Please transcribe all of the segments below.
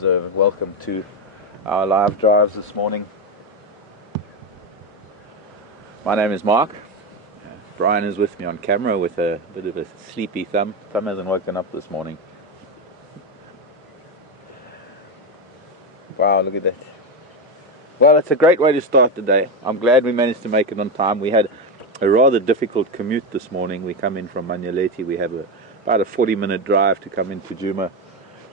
So welcome to our live drives this morning. My name is Mark. Brian is with me on camera with a bit of a sleepy thumb. Thumb hasn't woken up this morning. Wow, look at that. Well, it's a great way to start the day. I'm glad we managed to make it on time. We had a rather difficult commute this morning. We come in from Manyeleti. We have about a 40-minute drive to come into Djuma.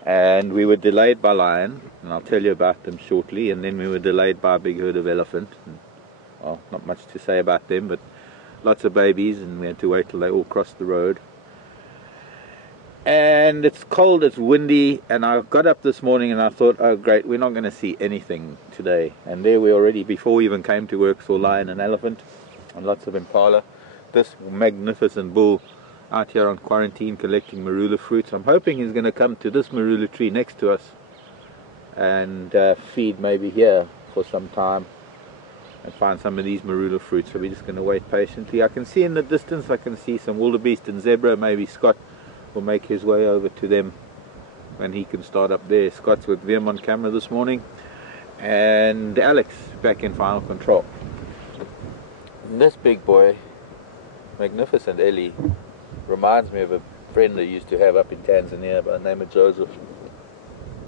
And we were delayed by lion, and I'll tell you about them shortly. And then we were delayed by a big herd of elephant. And, well, not much to say about them, but lots of babies, and we had to wait till they all crossed the road. And it's cold, it's windy, and I got up this morning and I thought, oh great, we're not going to see anything today. And there we already, before we even came to work, saw lion and elephant, and lots of impala. This magnificent bull out here on quarantine collecting marula fruits. I'm hoping he's going to come to this marula tree next to us and feed maybe here for some time and find some of these marula fruits. So we're just going to wait patiently. I can see in the distance, I can see some wildebeest and zebra. Maybe Scott will make his way over to them when he can start up there. Scott's with Vim on camera this morning, and Alex back in final control. And this big boy, magnificent Ellie, reminds me of a friend I used to have up in Tanzania by the name of Joseph,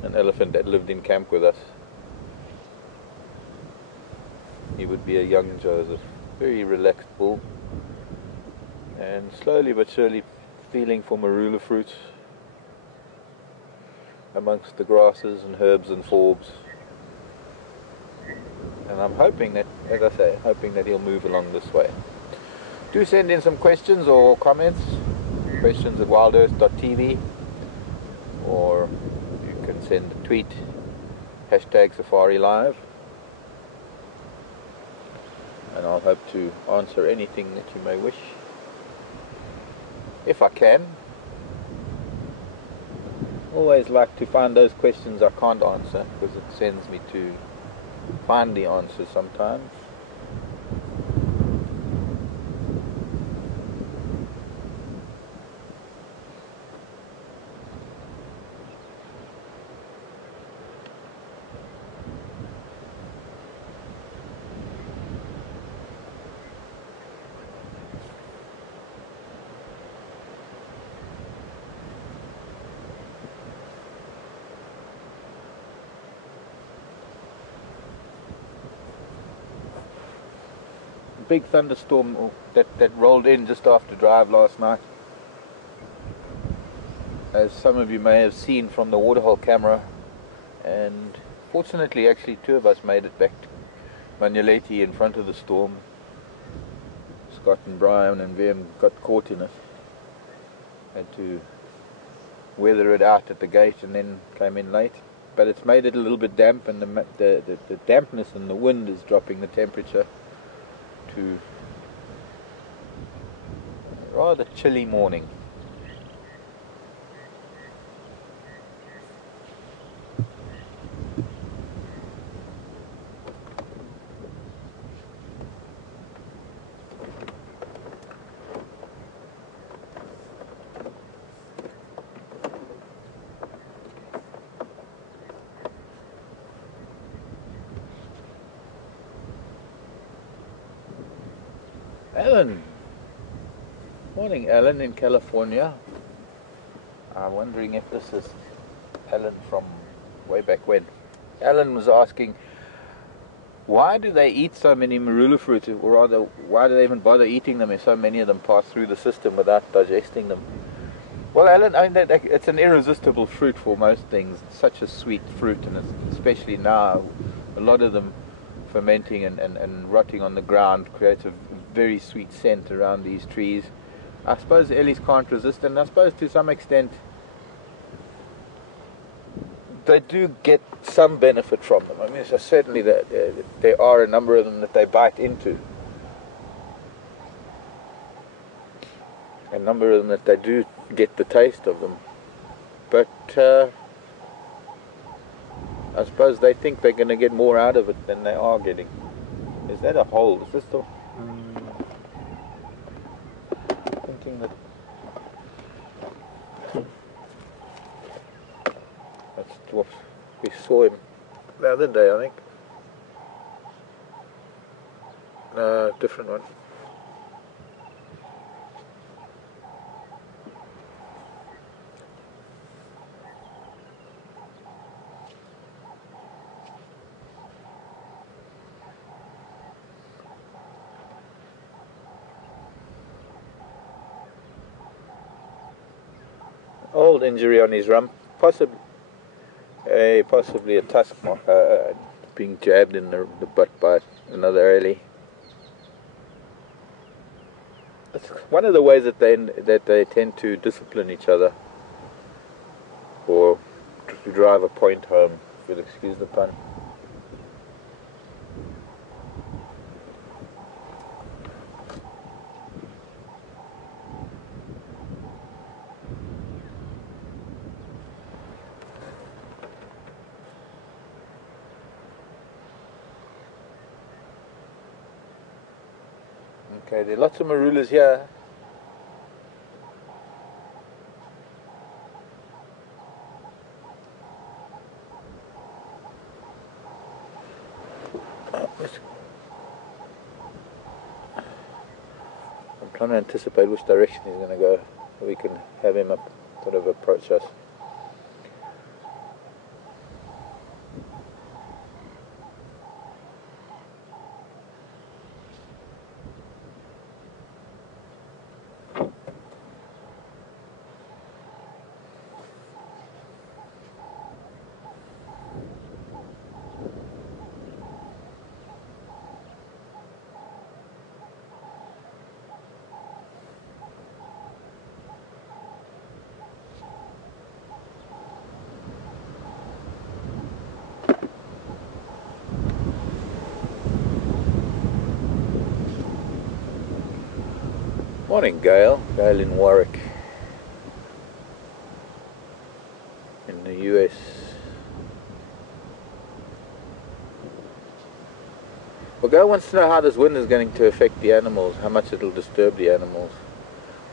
an elephant that lived in camp with us. He would be a young Joseph, very relaxed bull, and slowly but surely feeling for marula fruits amongst the grasses and herbs and forbs. And I'm hoping that, as I say, hoping that he'll move along this way. Do send in some questions or comments. Questions at WildEarthTV, or you can send a tweet, #SafariLive, and I'll hope to answer anything that you may wish, if I can. Always like to find those questions I can't answer, because it sends me to find the answers sometimes. Big thunderstorm that rolled in just after drive last night, as some of you may have seen from the waterhole camera. And fortunately, actually, two of us made it back to Manyeleti in front of the storm. Scott and Brian and Vim got caught in it, had to weather it out at the gate and then came in late. But it's made it a little bit damp, and the dampness and the wind is dropping the temperature to a rather chilly morning. Alan. Morning, Alan in California. I'm wondering if this is Alan from way back when. Alan was asking, why do they eat so many marula fruits, or rather, why do they even bother eating them if so many of them pass through the system without digesting them? Well, Alan, I mean, it's an irresistible fruit for most things. It's such a sweet fruit, and especially now, a lot of them fermenting and rotting on the ground creates a very sweet scent around these trees. I suppose Ellies can't resist, and I suppose to some extent they do get some benefit from them. I mean, so certainly there are a number of them that they bite into, a number of them that they do get the taste of them, but I suppose they think they're going to get more out of it than they are getting. Is that a hole? Is this the... thinking that... That's dwarf. We saw him the other day, I think. No, different one. Old injury on his rump, possibly a tusk mark, being jabbed in the butt by another early. It's one of the ways that they tend to discipline each other, or to drive a point home, if you'll excuse the pun. Okay, there are lots of marulas here. I'm trying to anticipate which direction he's going to go, so we can have him up, sort of approach us. Morning, Gail. Gail in Warwick, in the US. Well, Gail wants to know how this wind is going to affect the animals, how much it will disturb the animals.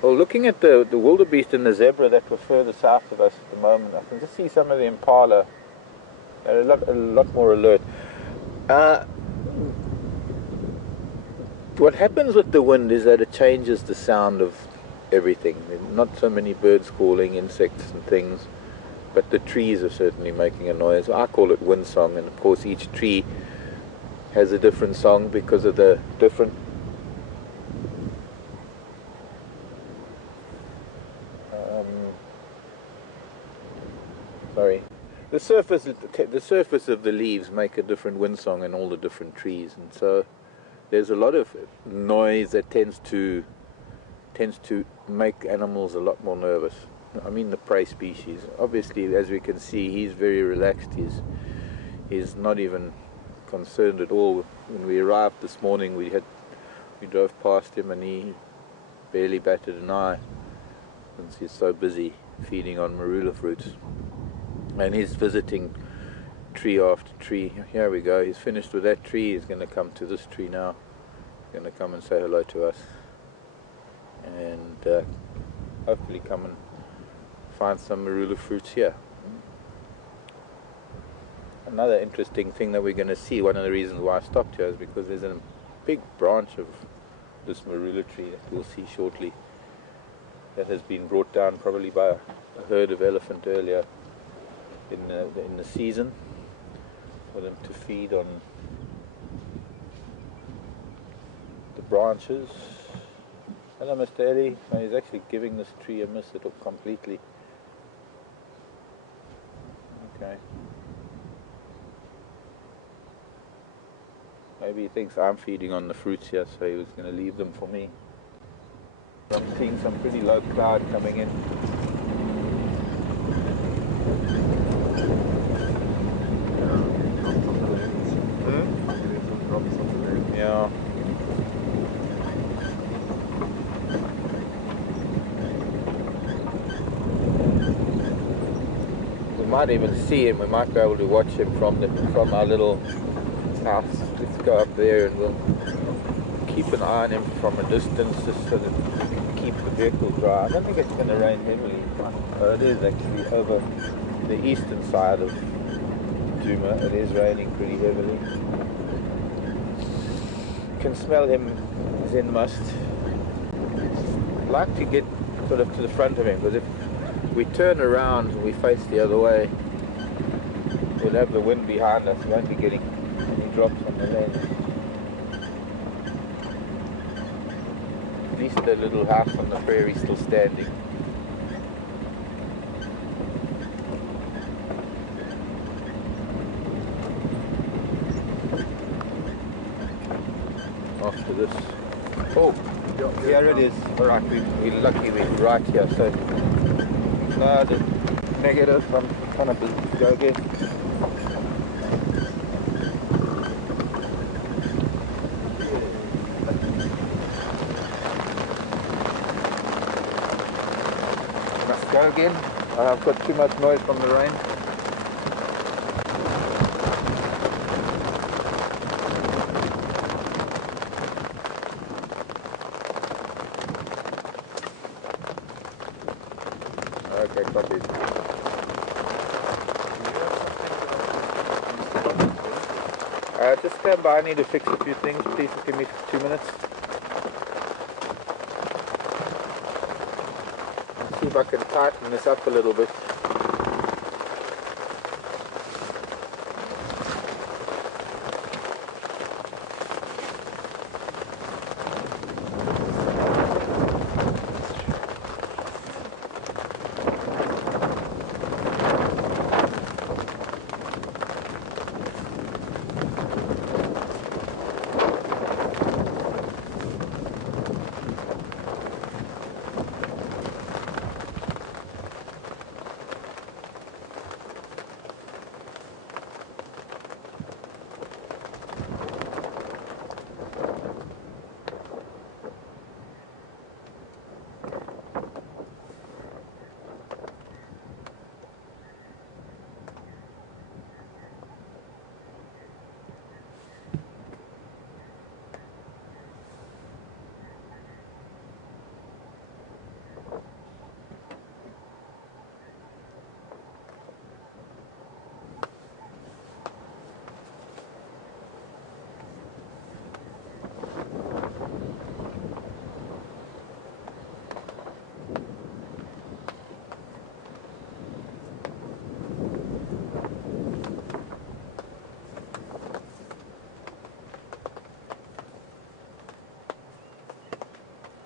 Well, looking at the wildebeest and the zebra that were further south of us at the moment, I can just see some of the impala. They're a lot more alert. What happens with the wind is that it changes the sound of everything. Not so many birds calling, insects and things, but the trees are certainly making a noise. I call it wind song, and of course each tree has a different song because of the different the surface of the leaves make a different wind song in all the different trees, and so there's a lot of noise that tends to make animals a lot more nervous. I mean the prey species. Obviously, as we can see, he's very relaxed. He's not even concerned at all. When we arrived this morning, we drove past him and he barely batted an eye, since he's so busy feeding on marula fruits. And he's visiting tree after tree. Here we go, he's finished with that tree. He's going to come to this tree now. He's going to come and say hello to us, and hopefully come and find some marula fruits here. Another interesting thing that we're going to see, one of the reasons why I stopped here, is because there's a big branch of this marula tree that we'll see shortly that has been brought down probably by a herd of elephant earlier in the season, for them to feed on the branches. Hello, Mr. Ellie. So he's actually giving this tree a miss completely. Okay. Maybe he thinks I'm feeding on the fruits here, so he was going to leave them for me. I'm seeing some pretty low cloud coming in. Yeah. We might even see him. We might be able to watch him from our little house. Let's go up there and we'll keep an eye on him from a distance, just so that we can keep the vehicle dry. I don't think it's going to rain heavily. It is actually over the eastern side of Djuma. It is raining pretty heavily. You can smell him. He's in must. I'd like to get sort of to the front of him, because if we turn around and we face the other way, we'll have the wind behind us. We won't be getting any drops on the lens. At least the little house on the prairie is still standing. After this, oh, here it is. Alright, we're lucky we're right here. So, no, the negative. I'm trying to go again. Must go again. I've got too much noise from the rain. Okay, copy. Just stand by, I need to fix a few things. Please give me 2 minutes. See if I can tighten this up a little bit.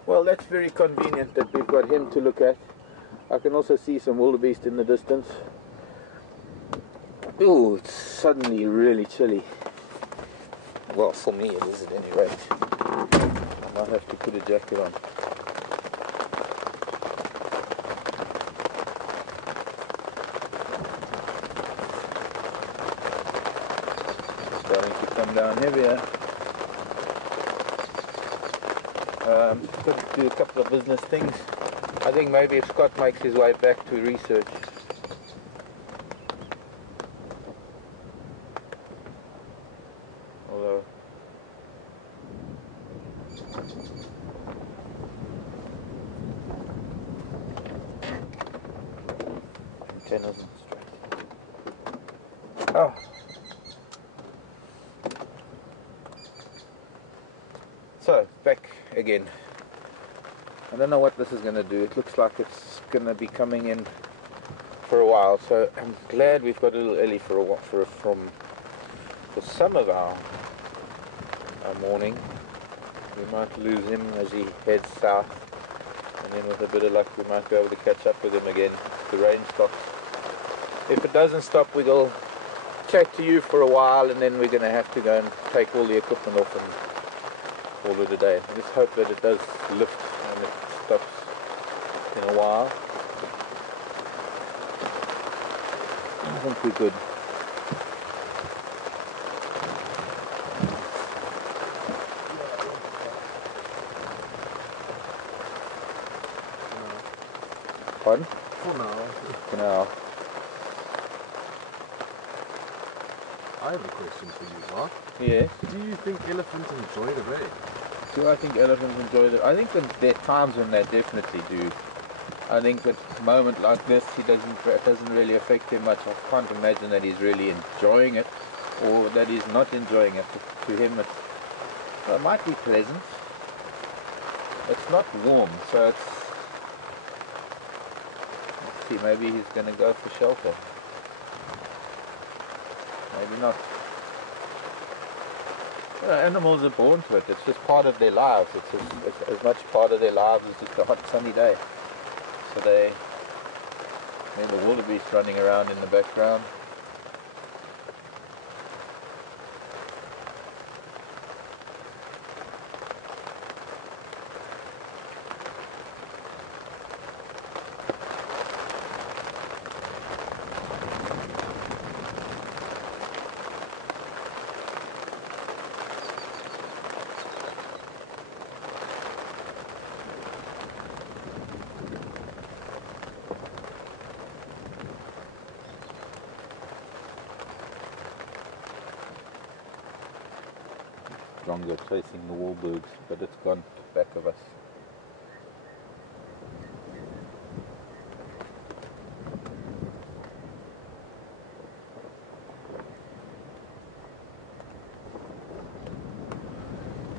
Well, that's very convenient that we've got him to look at. I can also see some wildebeest in the distance. Ooh, it's suddenly really chilly. Well, for me it is at any rate. I might have to put a jacket on. Starting to come down heavier. Got to do a couple of business things. I think maybe if Scott makes his way back to research. Although antenna's not straight. Oh. So, back again. I don't know what this is going to do. It looks like it's going to be coming in for a while. So I'm glad we've got a little early for some of our morning. We might lose him as he heads south, and then with a bit of luck we might be able to catch up with him again if the rain stops. If it doesn't stop, we'll chat to you for a while, and then we're going to have to go and take all the equipment off and call it a day. I just hope that it does lift and it stops in a while. I think we're good. Pardon? For now. For now. I have a question for you, Mark. Yes? Do you think elephants enjoy the rain? Do I think elephants enjoy it? I think that there are times when they definitely do. I think at a moment like this, it doesn't really affect him much. I can't imagine that he's really enjoying it, or that he's not enjoying it. To him, well, it might be pleasant. It's not warm, so it's. Let's see, maybe he's going to go for shelter. Maybe not. Animals are born to it. It's just part of their lives. It's as much part of their lives as just a hot sunny day. So then the wildebeest running around in the background. Stronger chasing the warbirds, but it's gone back of us.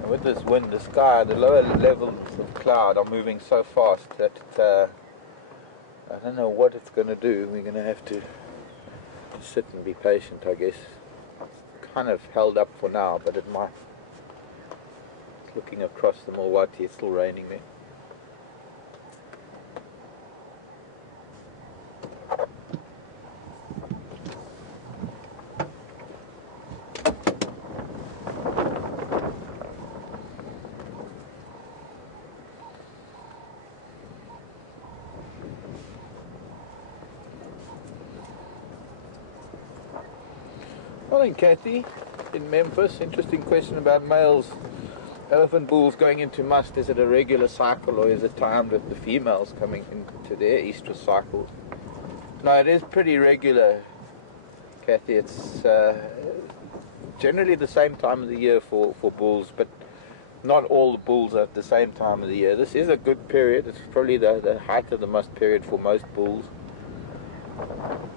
And with this wind, the sky, the lower levels of cloud are moving so fast that I don't know what it's going to do. We're going to have to sit and be patient, I guess. It's kind of held up for now, but it might. Looking across the Mulwati, it's still raining there. Morning, Kathy, in Memphis. Interesting question about males. Elephant bulls going into must, is it a regular cycle or is it timed with the females coming into their estrus cycles? No, it is pretty regular, Kathy. It's generally the same time of the year for bulls, but not all the bulls are at the same time of the year. This is a good period. It's probably the height of the must period for most bulls,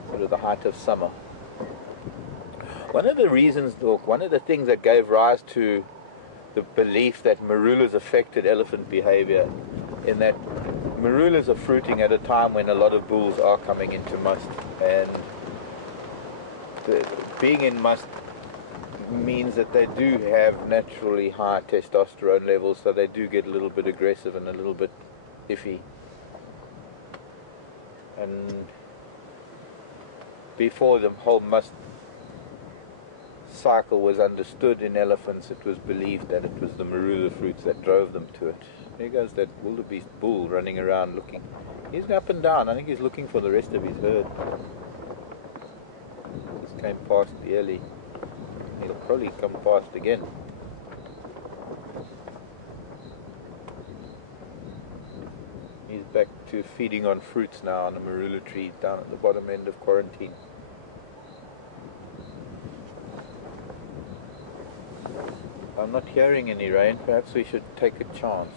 sort of the height of summer. One of the reasons, one of the things that gave rise to the belief that marulas affected elephant behavior, in that marulas are fruiting at a time when a lot of bulls are coming into must, and being in must means that they do have naturally high testosterone levels, so they do get a little bit aggressive and a little bit iffy. And before the whole must cycle was understood in elephants, it was believed that it was the marula fruits that drove them to it. There goes that wildebeest bull running around looking. He's up and down. I think he's looking for the rest of his herd. Just came past the alley. He'll probably come past again. He's back to feeding on fruits now on a marula tree down at the bottom end of quarantine. I'm not hearing any rain. Perhaps we should take a chance.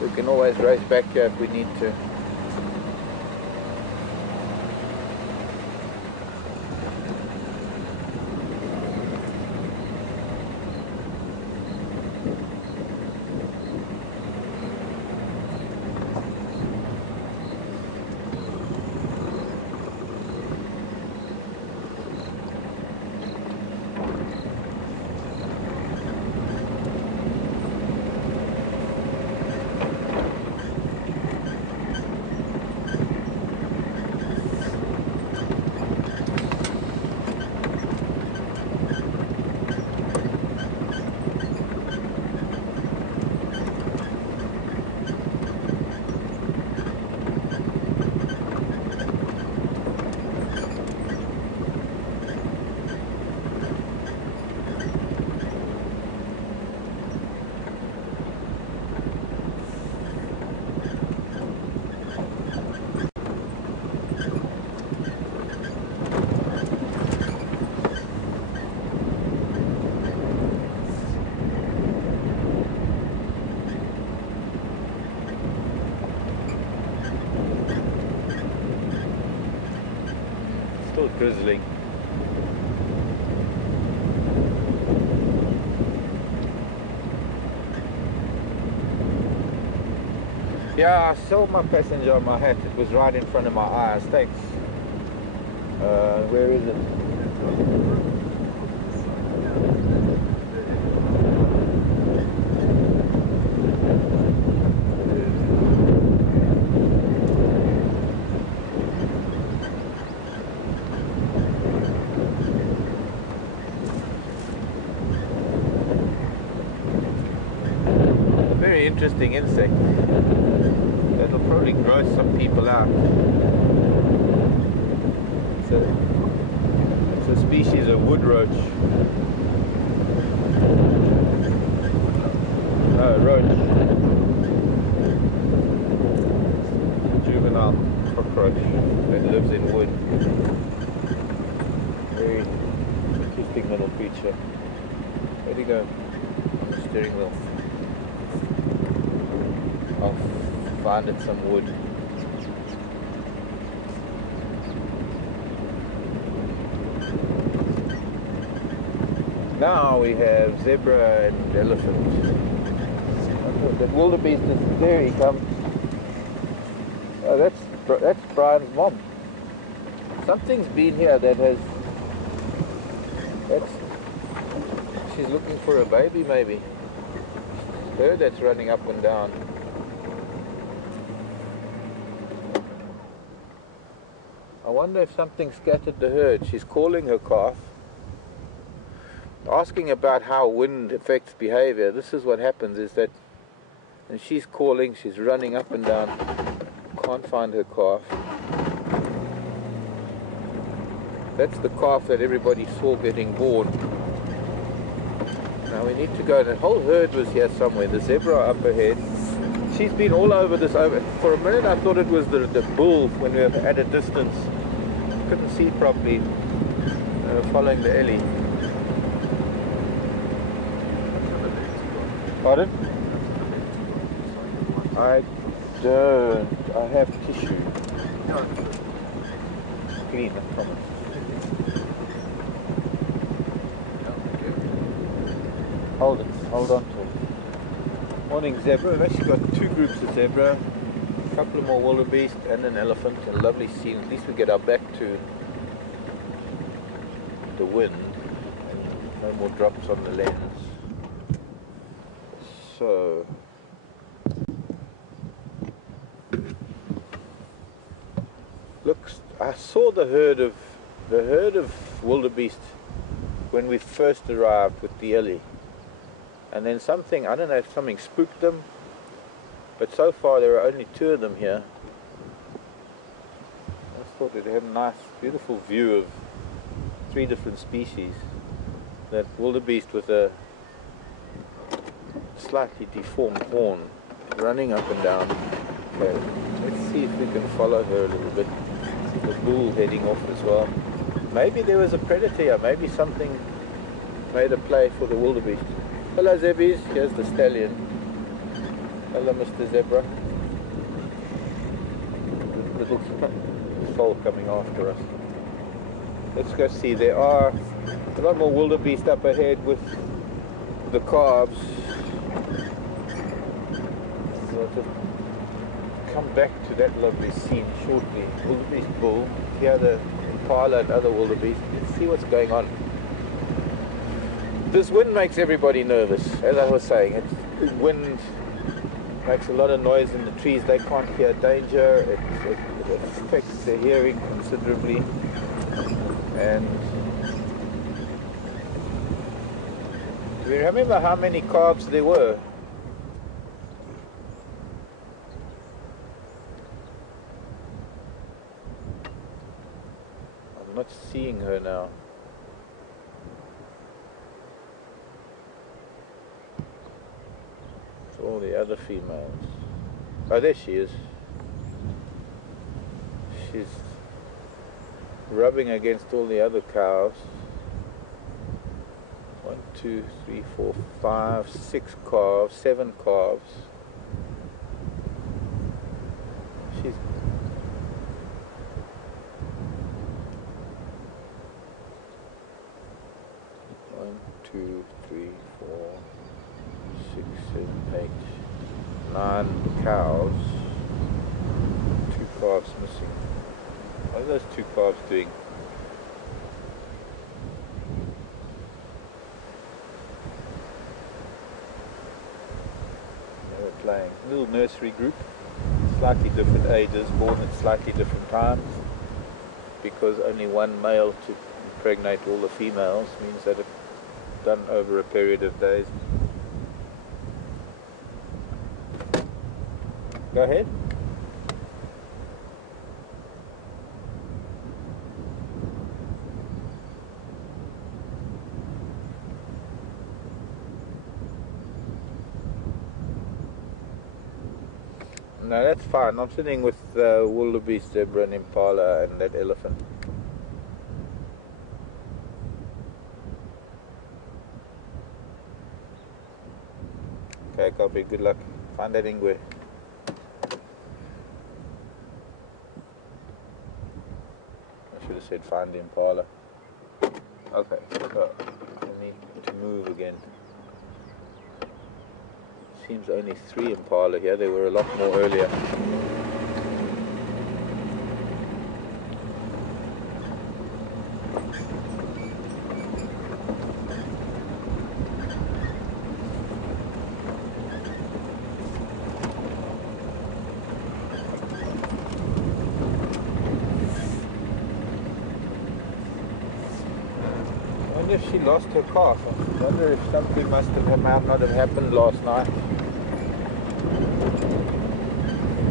We can always race back here if we need to. Still drizzling. Yeah, I saw my passenger on my hat. It was right in front of my eyes. Thanks. Where is it? Very interesting insect. That'll probably gross some people out. It's a species of wood roach. Roach. Juvenile cockroach that lives in wood. Very interesting little creature. Where'd he go? On the steering wheel. I'll find it some wood. Now we have zebra and elephant. The wildebeest is there. He comes. Oh, that's Brian's mom. Something's been here that has. She's looking for a baby, maybe. Her that's running up and down. I wonder if something scattered the herd. She's calling her calf, asking about how wind affects behavior. This is what happens, is that, and she's calling, she's running up and down, can't find her calf. That's the calf that everybody saw getting born. Now we need to go. The whole herd was here somewhere. The zebra up ahead. She's been all over this. For a minute I thought it was the bull when we were at a distance. Couldn't see properly. Following the Ellie. Pardon? I don't. I have tissue. Clean, I promise. Hold on to it. Morning zebra. We've actually got two groups of zebra, a couple of more wildebeest and an elephant. A lovely scene. At least we get our back to the wind and no more drops on the lens. So looks, I saw the herd of wildebeest when we first arrived with the Ellie. And then something, I don't know if something spooked them, but so far there are only two of them here. I just thought it had a nice, beautiful view of three different species. That wildebeest with a slightly deformed horn running up and down. Okay, let's see if we can follow her a little bit. The bull heading off as well. Maybe there was a predator here, maybe something made a play for the wildebeest. Hello Zebbies, here's the stallion. Hello Mr. Zebra. Little soul coming after us. Let's go see, there are a lot more wildebeest up ahead with the calves. So I'll just come back to that lovely scene shortly. Wildebeest bull, here the impala and other wildebeest. Let's see what's going on. This wind makes everybody nervous, as I was saying. Wind makes a lot of noise in the trees. They can't hear danger. It affects their hearing considerably. And do you remember how many calves there were? I'm not seeing her now. All the other females. Oh, there she is. She's rubbing against all the other cows. 1, 2, 3, 4, 5, 6 calves, 7 calves. 2, 3, 4, 6, 7, 8, 9 cows. 2 calves missing. What are those 2 calves doing? They were playing. Little nursery group, slightly different ages, born at slightly different times, because only one male to impregnate all the females means that it's done over a period of days. Go ahead. No, that's fine. I'm sitting with wildebeest, zebra and impala and that elephant. Okay, copy. Good luck. Find that ingwe. I should have said find the impala. Okay, so I need to move again. Seems only 3 impala here. There were a lot more earlier. I wonder if she lost her calf. I wonder if something might not have happened last night.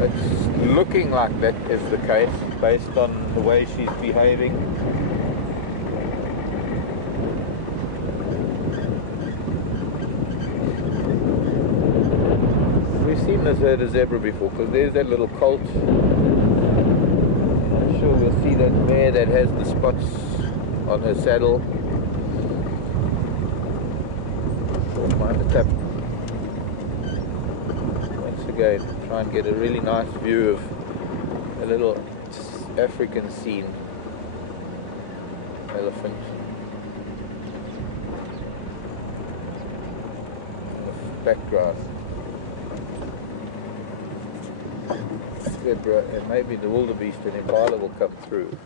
It's looking like that is the case based on the way she's behaving. We've seen this herd of zebra before, because there's that little colt. I'm sure we'll see that mare that has the spots on her saddle. Don't mind the tap. Once again, try and get a really nice view of a little African scene. Elephant. Background. Zebra and maybe the wildebeest and impala will come through.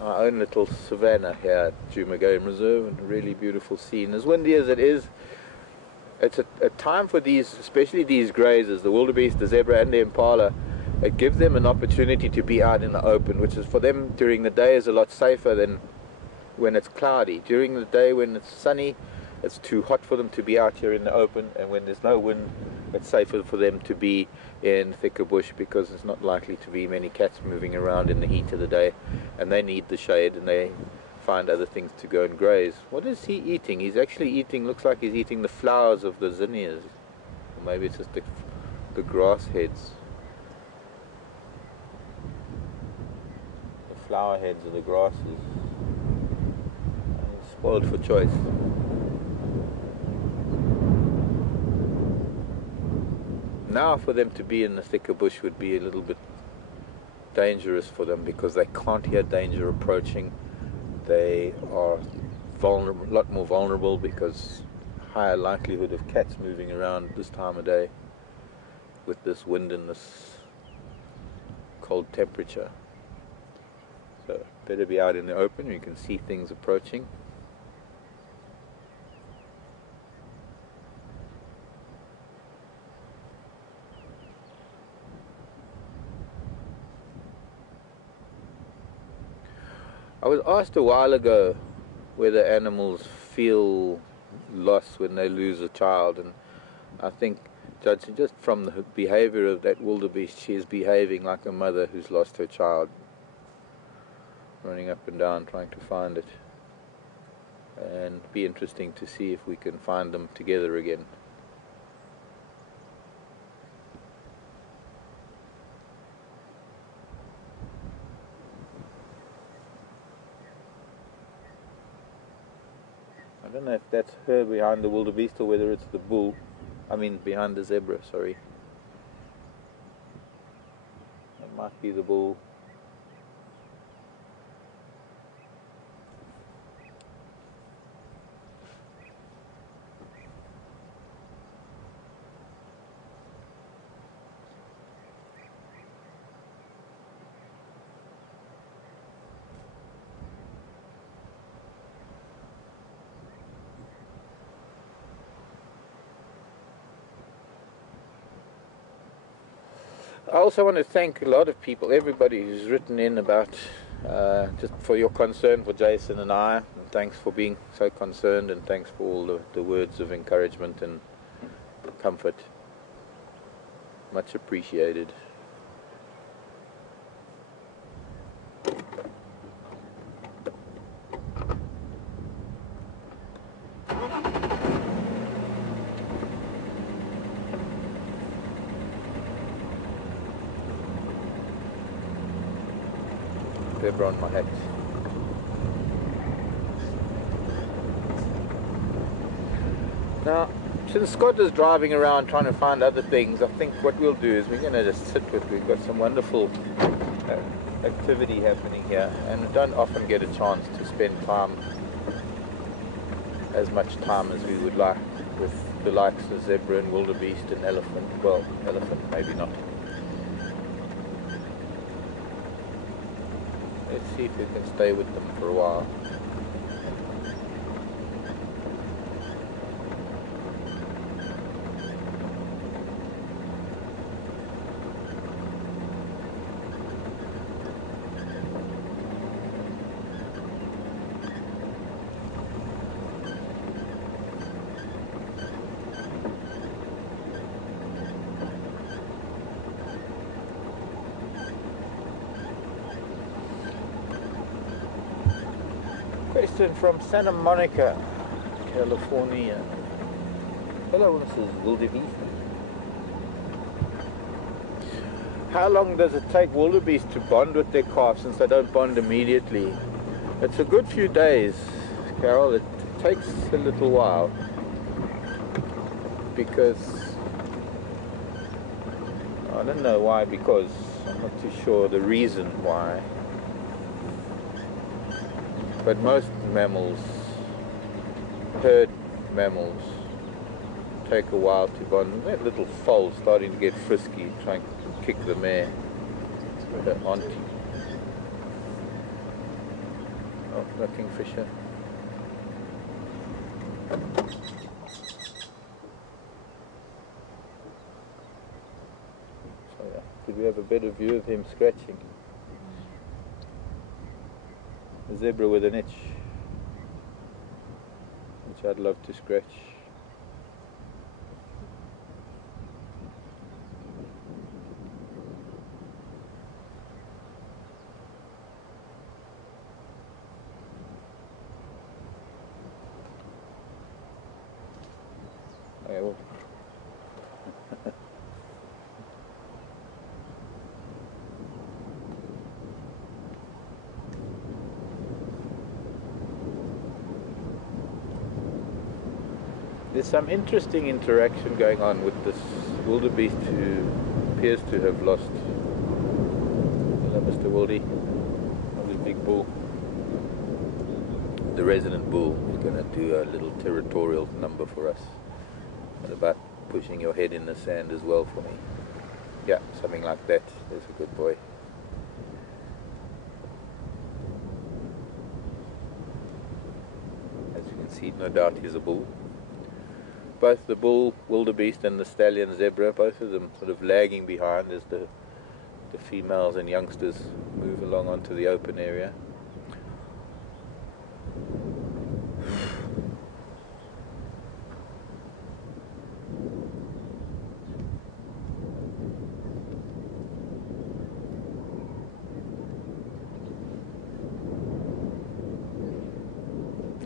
Our own little savannah here at Djuma Game Reserve, and a really beautiful scene. As windy as it is, it's a time for these, especially these grazers, the wildebeest, the zebra and the impala. It gives them an opportunity to be out in the open, which is for them during the day is a lot safer than when it's cloudy. During the day when it's sunny, it's too hot for them to be out here in the open, and when there's no wind, it's safer for them to be in thicker bush, because there's not likely to be many cats moving around in the heat of the day, and they need the shade, and they find other things to go and graze. What is he eating? He's actually eating, looks like he's eating the flowers of the zinnias, or maybe it's just the grass heads. The flower heads of the grasses. He's spoiled for choice. Now for them to be in the thicker bush would be a little bit dangerous for them, because they can't hear danger approaching. They are vulnerable, a lot more vulnerable, because higher likelihood of cats moving around this time of day with this wind and this cold temperature. So better be out in the open. You can see things approaching. I was asked a while ago whether animals feel loss when they lose a child, and I think, judging just from the behavior of that wildebeest, she is behaving like a mother who's lost her child, running up and down trying to find it. And it'd be interesting to see if we can find them together again. I don't know if that's her behind the wildebeest or whether it's the bull. I mean behind the zebra, sorry. It might be the bull. I also want to thank a lot of people, everybody who's written in about just for your concern for Jason and I. And thanks for being so concerned, and thanks for all the words of encouragement and comfort. Much appreciated. Pepper on my hat. Now, since Scott is driving around trying to find other things, I think what we'll do is we're going to just sit with, we've got some wonderful activity happening here, and we don't often get a chance to spend time, as much time as we would like, with the likes of zebra and wildebeest and elephant. Well, elephant maybe not. Let's see if we can stay with them for a while. Question from Santa Monica, California. Hello, this is wildebeest. How long does it take wildebeest to bond with their calves, since they don't bond immediately? It's a good few days, Carol. It takes a little while because I don't know why, because I'm not too sure the reason why. But most mammals, herd mammals, take a while to bond. That little foal starting to get frisky, trying to kick the mare with her auntie. Oh, no kingfisher. So yeah, did we have a better view of him scratching? A zebra with an itch, which I'd love to scratch. Okay, well. There's some interesting interaction going on with this wildebeest who appears to have lost. Hello, Mr. Wildy. Lovely big bull. The resident bull is going to do a little territorial number for us. What about pushing your head in the sand as well for me? Yeah, something like that. There's a good boy. As you can see, no doubt he's a bull. Both the bull, wildebeest and the stallion zebra, both of them sort of lagging behind as the females and youngsters move along onto the open area.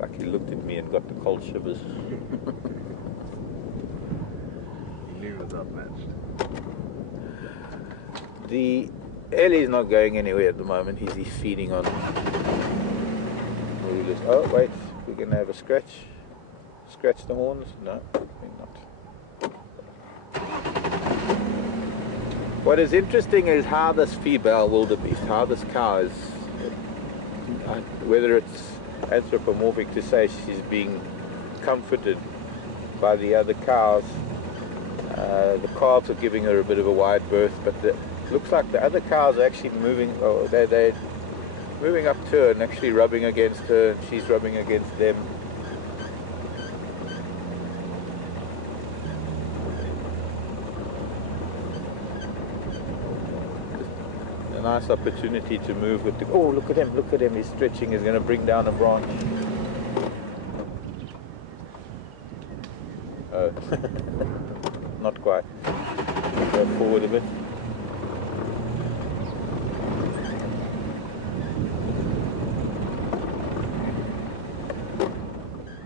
Like he looked at me and got the cold shivers. The Ellie's not going anywhere at the moment. He's feeding on. Oh wait, we're going to have a scratch. Scratch the horns? No, we're not. What is interesting is how this female wildebeest, how this cow is, whether it's anthropomorphic to say she's being comforted by the other cows. The calves are giving her a bit of a wide berth, but it looks like the other cows are actually moving, they're moving up to her and actually rubbing against her, and she's rubbing against them. nice opportunity to move with the... Oh, look at him, he's stretching, he's going to bring down a branch. Oh, not quite. Go forward a bit.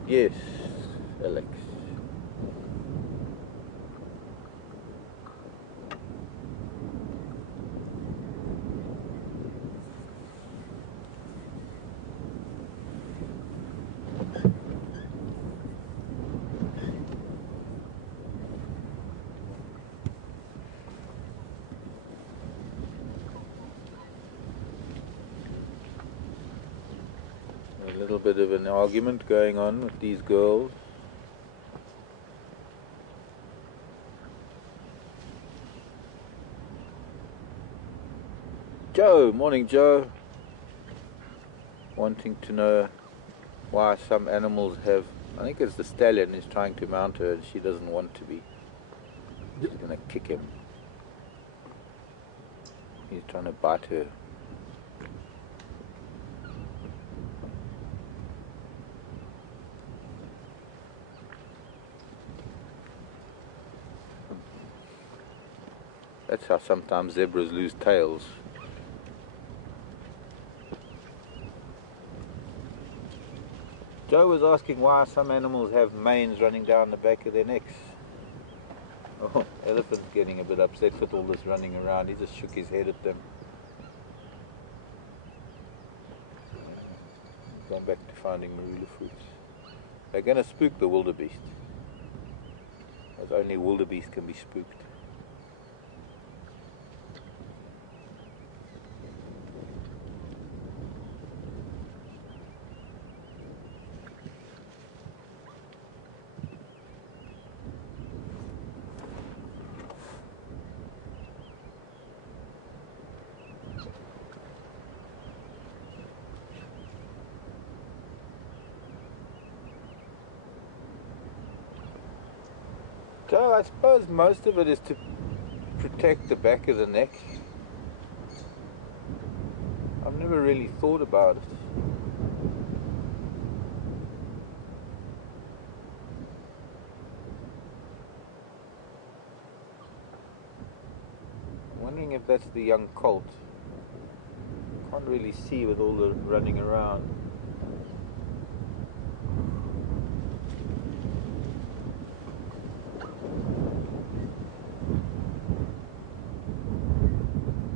Yes, Alex. A little bit of an argument going on with these girls. Joe, morning Joe. Wanting to know why some animals have, I think it's the stallion is trying to mount her and she doesn't want to be. She's going to kick him. He's trying to bite her. That's how sometimes zebras lose tails. Joe was asking why some animals have manes running down the back of their necks. Oh, elephant's getting a bit upset with all this running around. He just shook his head at them. Going back to finding marula fruits. They're going to spook the wildebeest. As only wildebeest can be spooked. So I suppose most of it is to protect the back of the neck. I've never really thought about it. I'm wondering if that's the young colt. Can't really see with all the running around.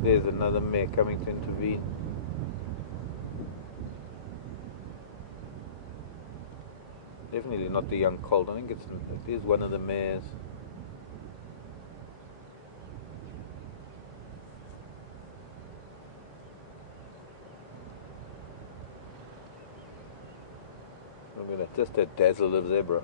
There's another mare coming to intervene. Definitely not the young colt. I think it is one of the mares. I'm gonna just a dazzle of zebra.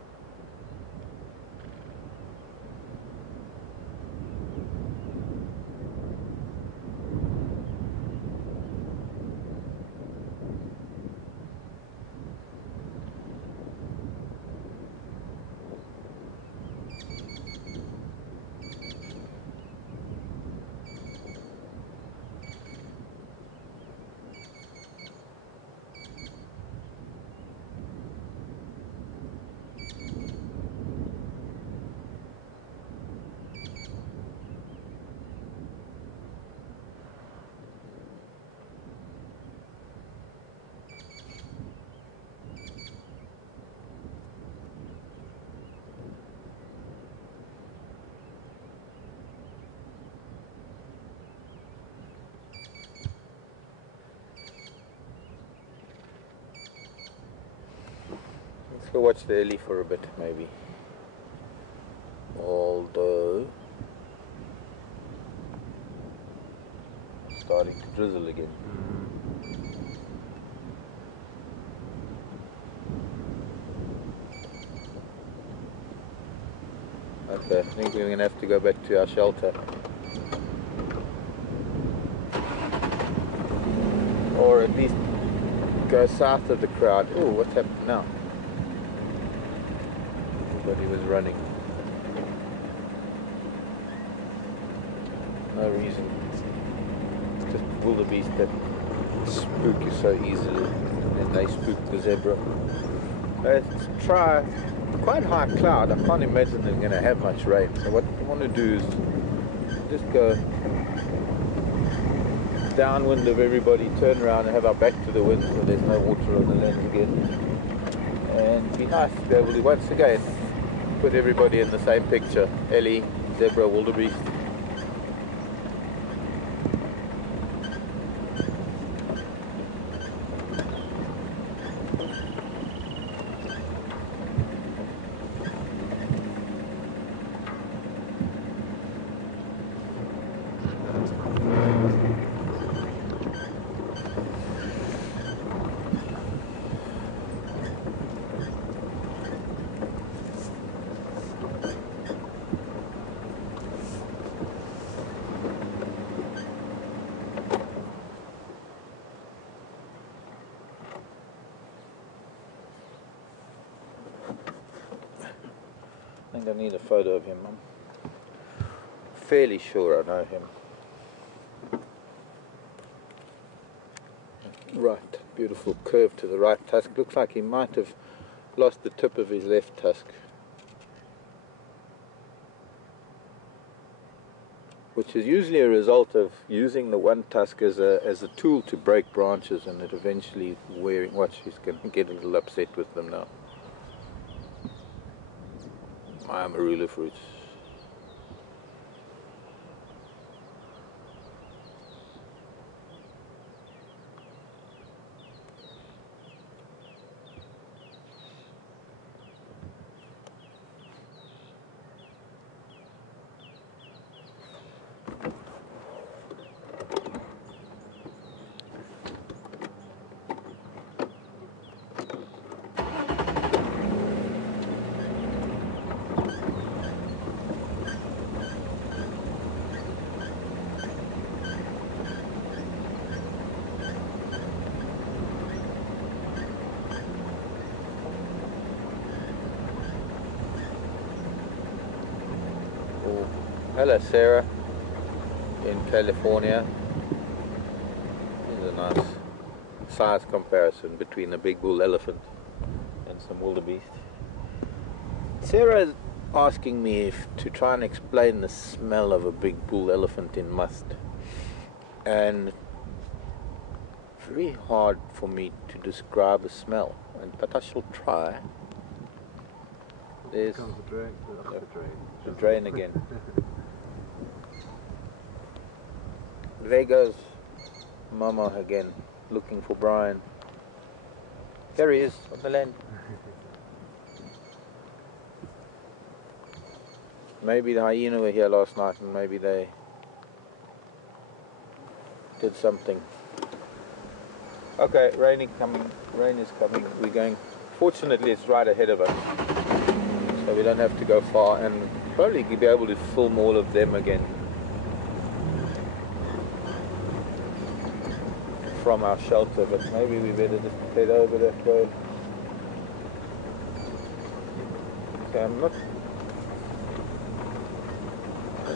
Let's go watch the ellie for a bit, maybe. Although it's starting to drizzle again. Okay, I think we're going to have to go back to our shelter. Or at least go south of the crowd. Oh, what's happened now? Everybody was running. No reason. Just wildebeest that spook you so easily, and they spook the zebra. Let's try quite high cloud. I can't imagine they're going to have much rain. So what I want to do is just go downwind of everybody, turn around and have our back to the wind so there's no water on the lens again. And it'd be nice to be able to once again put everybody in the same picture. Ellie, zebra, wildebeest. I think I need a photo of him. I'm fairly sure I know him. Right, beautiful curve to the right tusk. Looks like he might have lost the tip of his left tusk, which is usually a result of using the one tusk as a tool to break branches, and it eventually wearing. Watch, he's going to get a little upset with them now. My marula fruits. Hello Sarah in California. Here's a nice size comparison between a big bull elephant and some wildebeest. Sarah is asking me if to try and explain the smell of a big bull elephant in must, and very hard for me to describe a smell, but I shall try. There's comes the drain. The drain again. There goes Mama again, looking for Brian. There he is, on the land. Maybe the hyena were here last night and maybe they did something. Okay, rain is coming. We're going, fortunately it's right ahead of us, so we don't have to go far, and probably be able to film all of them again from our shelter, but maybe we better just head over that way. Okay, I don't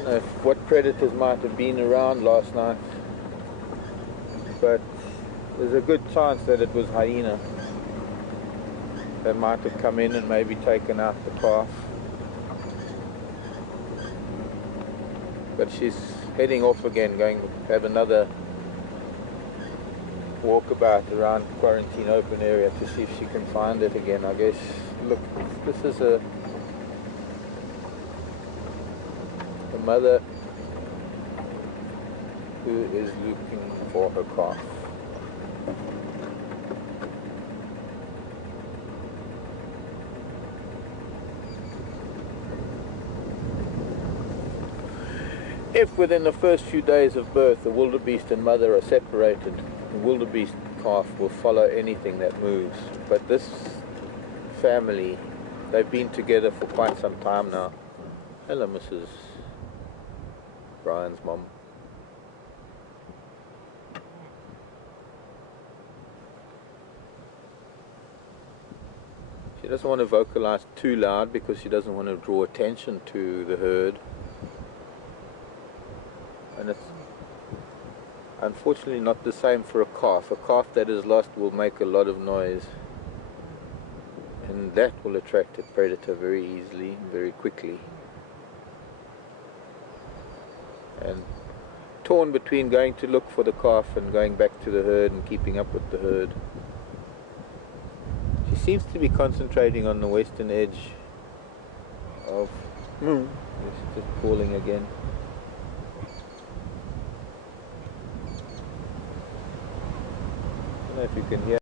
know what predators might have been around last night, but there's a good chance that it was hyena that might have come in and maybe taken out the calf. But she's heading off again, going to have another walkabout around Quarantine Open area to see if she can find it again, I guess. Look, this is a mother who is looking for her calf. If within the first few days of birth the wildebeest and mother are separated, the wildebeest calf will follow anything that moves. But this family, they've been together for quite some time now. Hello, Mrs. Brian's mom. She doesn't want to vocalize too loud because she doesn't want to draw attention to the herd. And Unfortunately not the same for a calf. A calf that is lost will make a lot of noise, and that will attract a predator very easily, very quickly. And torn between going to look for the calf and going back to the herd and keeping up with the herd. She seems to be concentrating on the western edge of... It's just calling again. I don't know if you can hear.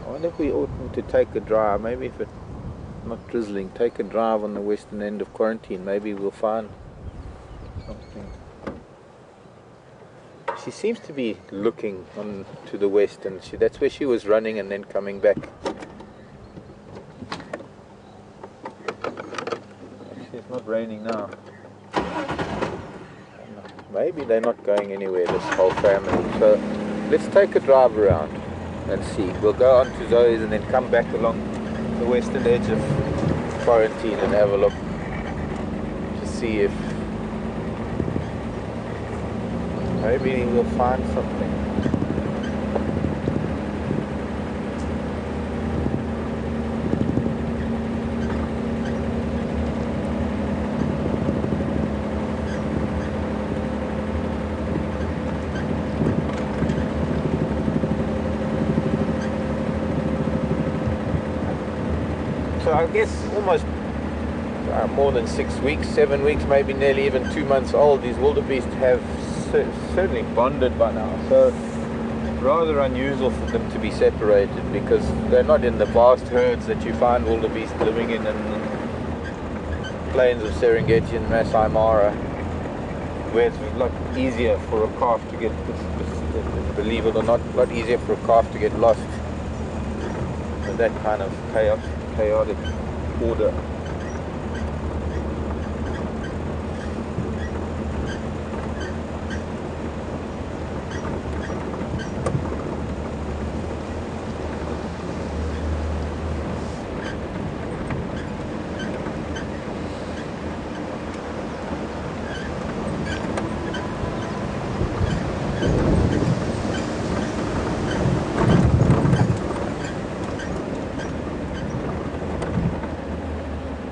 I wonder if we oughtn't to take a drive, maybe if it's not drizzling, take a drive on the western end of quarantine, maybe we'll find something. She seems to be looking on to the west, and that's where she was running and then coming back. Actually, it's not raining now. Maybe they're not going anywhere, this whole family. So let's take a drive around and see. We'll go on to Zoe's and then come back along the western edge of quarantine and have a look to see if maybe we'll find something. So I guess almost more than 6 weeks, 7 weeks, maybe nearly even 2 months old, these wildebeest have certainly bonded by now. So rather unusual for them to be separated, because they're not in the vast herds that you find wildebeest living in the plains of Serengeti and Masai Mara, where it's a lot easier for a calf to get, believe it or not, a lot easier for a calf to get lost in that kind of chaotic order.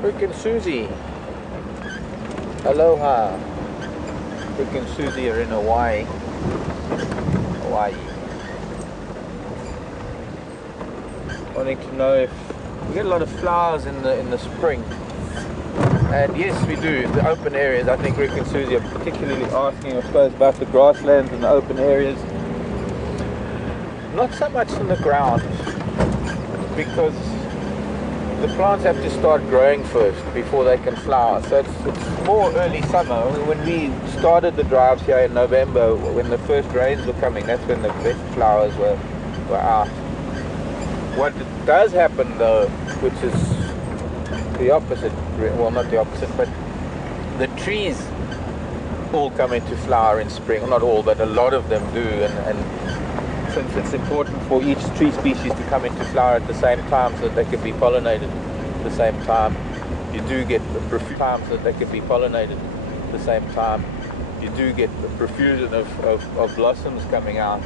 Rick and Susie, aloha. Rick and Susie are in Hawaii. Wanting to know if we get a lot of flowers in the spring, and yes, we do. The open areas. I think Rick and Susie are particularly asking, I suppose, about the grasslands and the open areas. Not so much on the ground, because the plants have to start growing first before they can flower. So it's more early summer. When we started the drives here in November, when the first rains were coming, that's when the best flowers were out. What does happen though, which is the opposite, well not the opposite, but the trees all come into flower in spring. Well, not all, but a lot of them do, and since it's important for each tree species to come into flower at the same time so that they can be pollinated at the same time, you do get the profusion of blossoms coming out.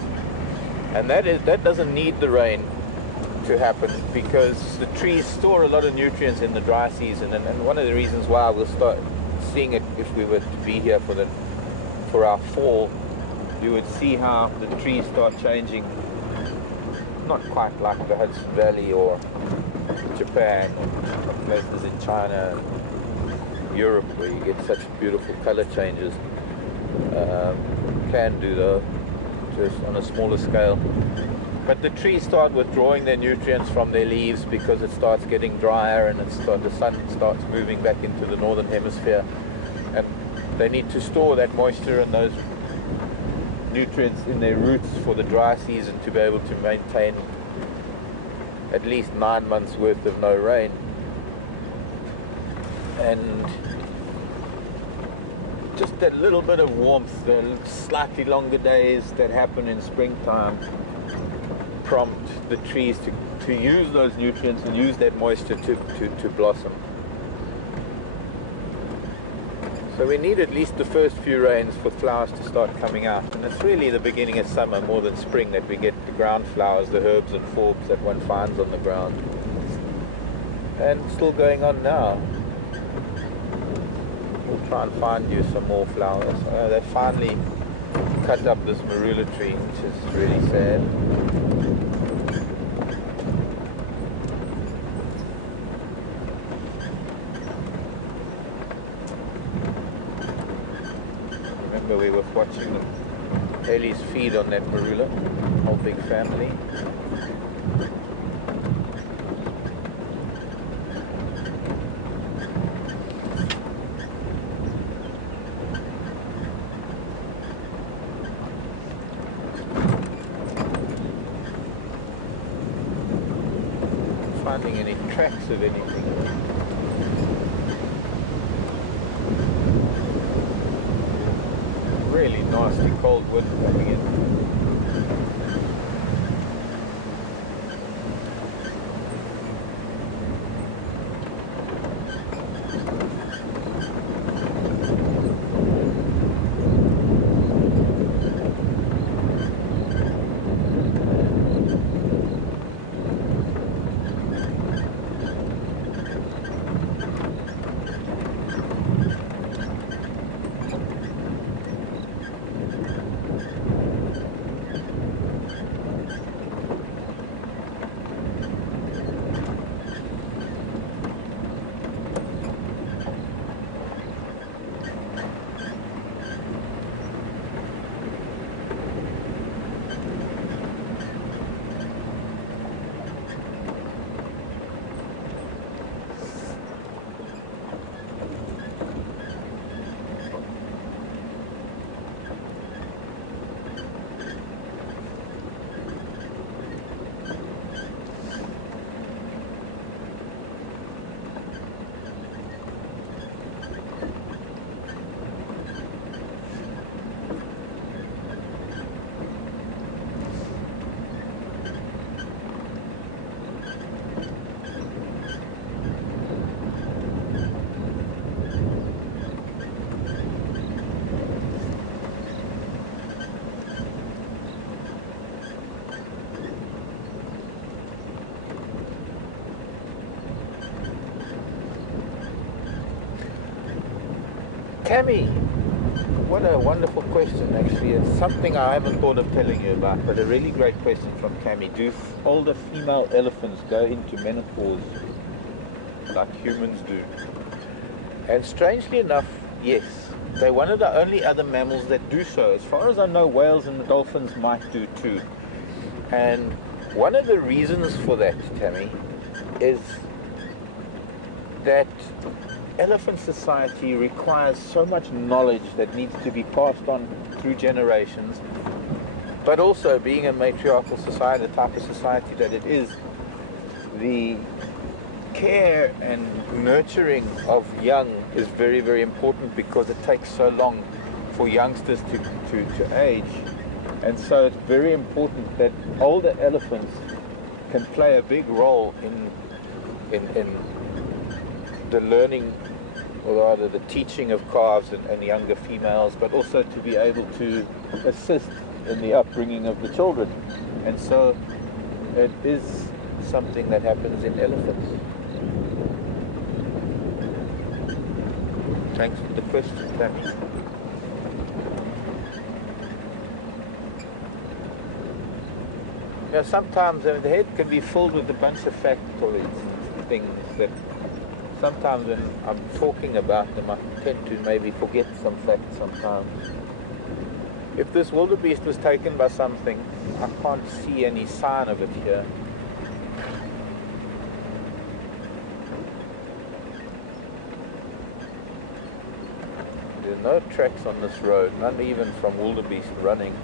And that doesn't need the rain to happen, because the trees store a lot of nutrients in the dry season, and one of the reasons why we'll start seeing it if we were to be here for our fall, you would see how the trees start changing, not quite like the Hudson Valley or Japan or places in China and Europe where you get such beautiful color changes. Can do though, just on a smaller scale. But the trees start withdrawing their nutrients from their leaves because it starts getting drier, and the sun starts moving back into the northern hemisphere, and they need to store that moisture and those nutrients in their roots for the dry season to be able to maintain at least 9 months worth of no rain. And just that little bit of warmth, the slightly longer days that happen in springtime, prompt the trees to use those nutrients and use that moisture to blossom. So we need at least the first few rains for flowers to start coming out, and it's really the beginning of summer more than spring that we get the ground flowers, the herbs and forbs that one finds on the ground. And still going on now. We'll try and find you some more flowers. They finally cut up this marula tree, which is really sad. Remember we were watching Ellie's feed on that marula, whole big family. Finding any tracks of anything. Really nasty cold wind coming in. Tammy, what a wonderful question actually. It's something I haven't thought of telling you about, but a really great question from Tammy. Do older female elephants go into menopause like humans do? And strangely enough, yes. They're one of the only other mammals that do so. As far as I know, whales and the dolphins might do too. And one of the reasons for that, Tammy, is that elephant society requires so much knowledge that needs to be passed on through generations, but also being a matriarchal society, the type of society that it is, the care and nurturing of young is very, very important because it takes so long for youngsters to age. And so it's very important that older elephants can play a big role in the learning, or rather the teaching of calves and younger females, but also to be able to assist in the upbringing of the children. And so it is something that happens in elephants. Thanks for the question, Tammy. You know, sometimes the head can be filled with a bunch of factoids, things that sometimes when I'm talking about them, I tend to maybe forget some facts sometimes. If this wildebeest was taken by something, I can't see any sign of it here. There are no tracks on this road, none even from wildebeest running.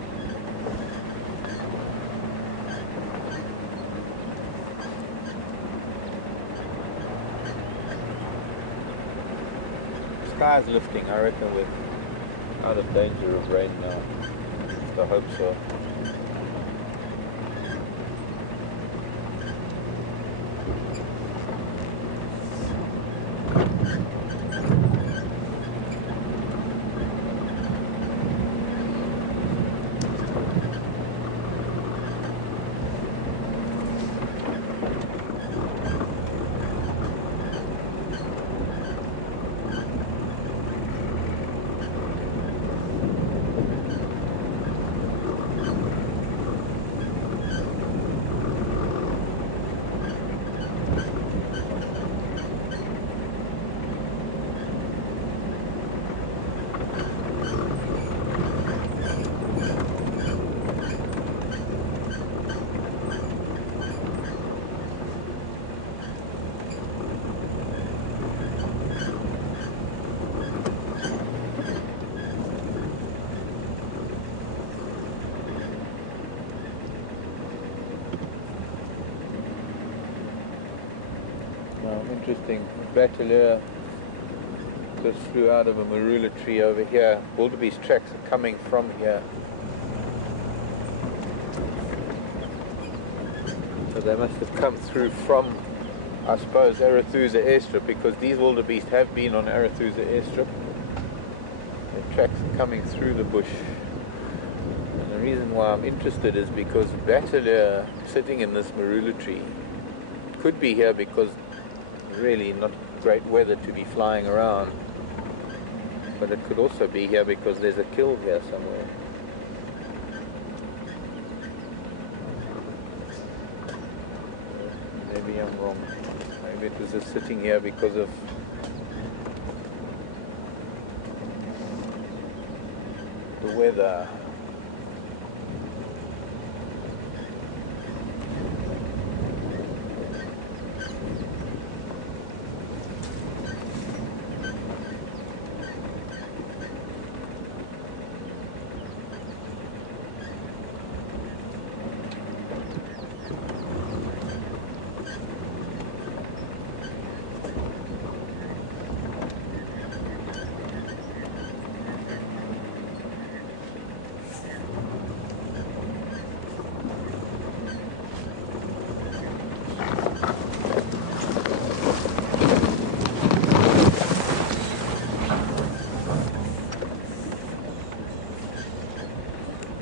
Sky's lifting. I reckon we're out of danger of rain now. I hope so. interesting. Bateleur just flew out of a marula tree over here. Wildebeest tracks are coming from here. So they must have come through from, I suppose, Arathusa airstrip, because these wildebeest have been on Arathusa airstrip. The tracks are coming through the bush. And the reason why I'm interested is because Bateleur sitting in this marula tree could be here because really not great weather to be flying around, but it could also be here because there's a kill here somewhere. Maybe I'm wrong. Maybe it was just sitting here because of the weather.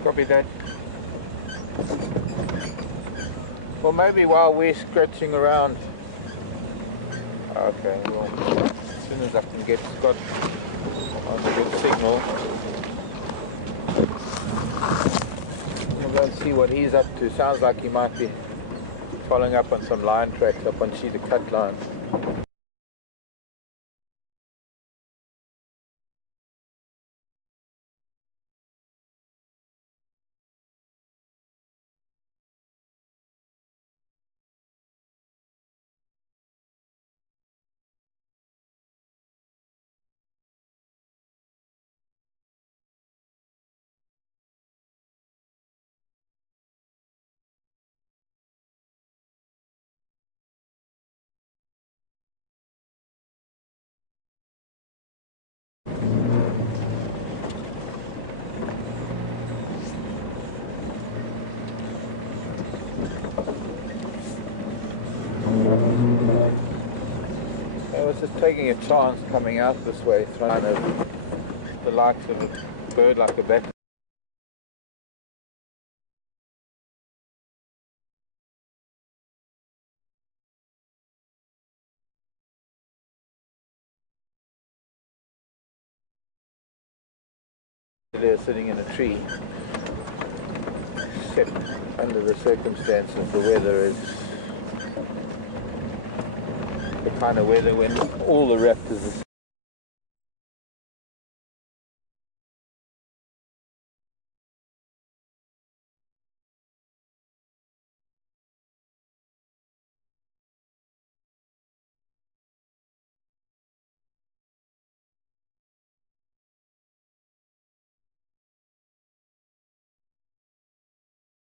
Copy that. Well, maybe while we're scratching around. Okay, well, as soon as I can get Scott on the good signal, we'll go and see what he's up to. Sounds like he might be following up on some line tracks up on Cheetah Cut line. I was just taking a chance coming out this way, trying to the likes of a bird like a bat. They're sitting in a tree, except under the circumstances the weather is the kind of weather when all the raptors are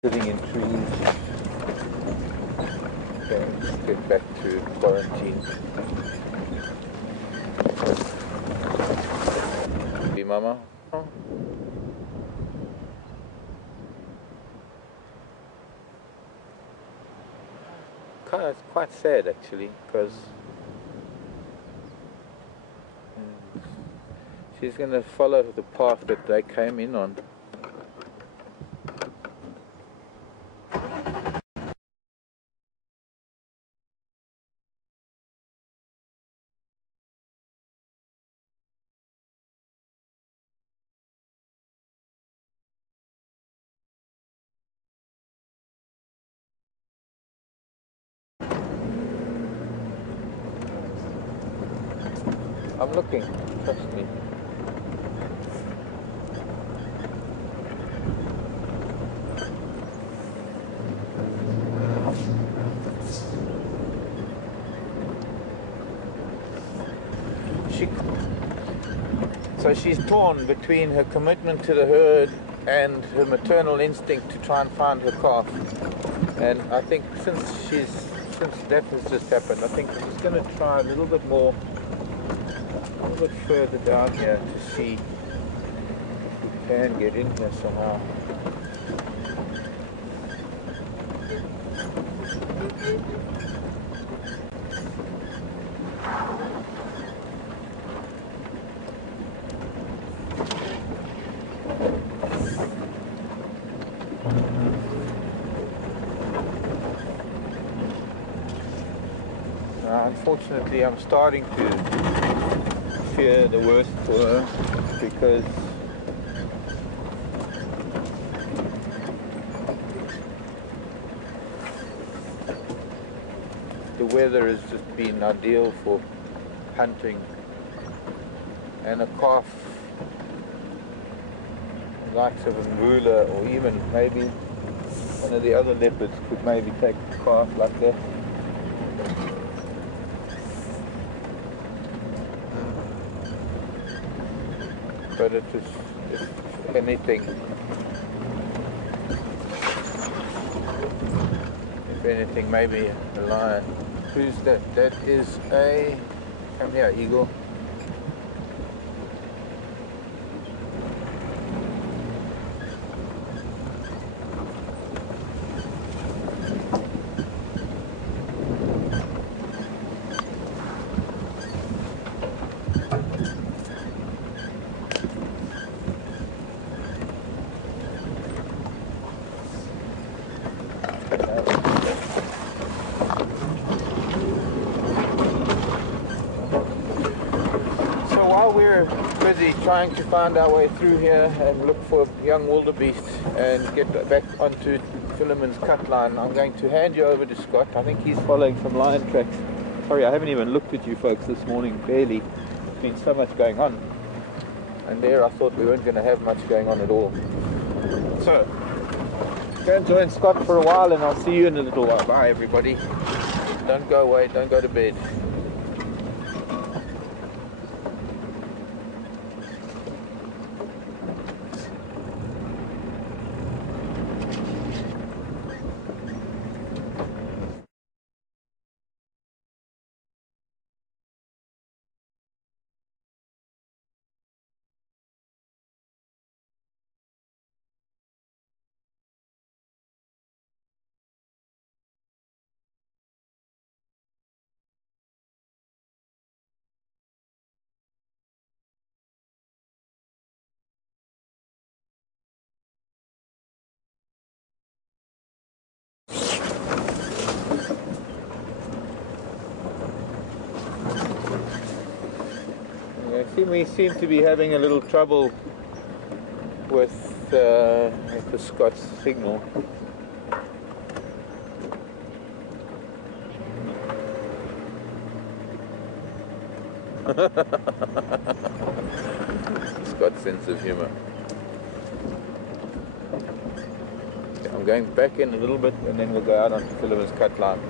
sitting in trees. Okay, let's get back to quarantine. Hey, Mama. It's quite sad actually, because she's going to follow the path that they came in on. I'm looking, trust me. So she's torn between her commitment to the herd and her maternal instinct to try and find her calf. And I think since she's since that has just happened, I think I'm just going to try a little bit more, a little bit further down here to see if we can get in here somehow. Unfortunately, I'm starting to fear the worst for her because the weather has just been ideal for hunting, and a calf, the likes of a mula or even maybe one of the other leopards could maybe take a calf like that. But it is, if anything, maybe a lion. Who's that? That is a, come here, eagle. Trying to find our way through here and look for young wildebeest and get back onto Philemon's cut line. I'm going to hand you over to Scott. I think he's following some lion tracks. Sorry, I haven't even looked at you folks this morning, barely. There's been so much going on. And there I thought we weren't going to have much going on at all. So, go and join Scott for a while and I'll see you in a little while. Bye everybody. Don't go away, don't go to bed. We seem to be having a little trouble with the Scott's signal. Scott's sense of humor. Okay, I'm going back in a little bit and then we'll go out onto Philemon's cut line.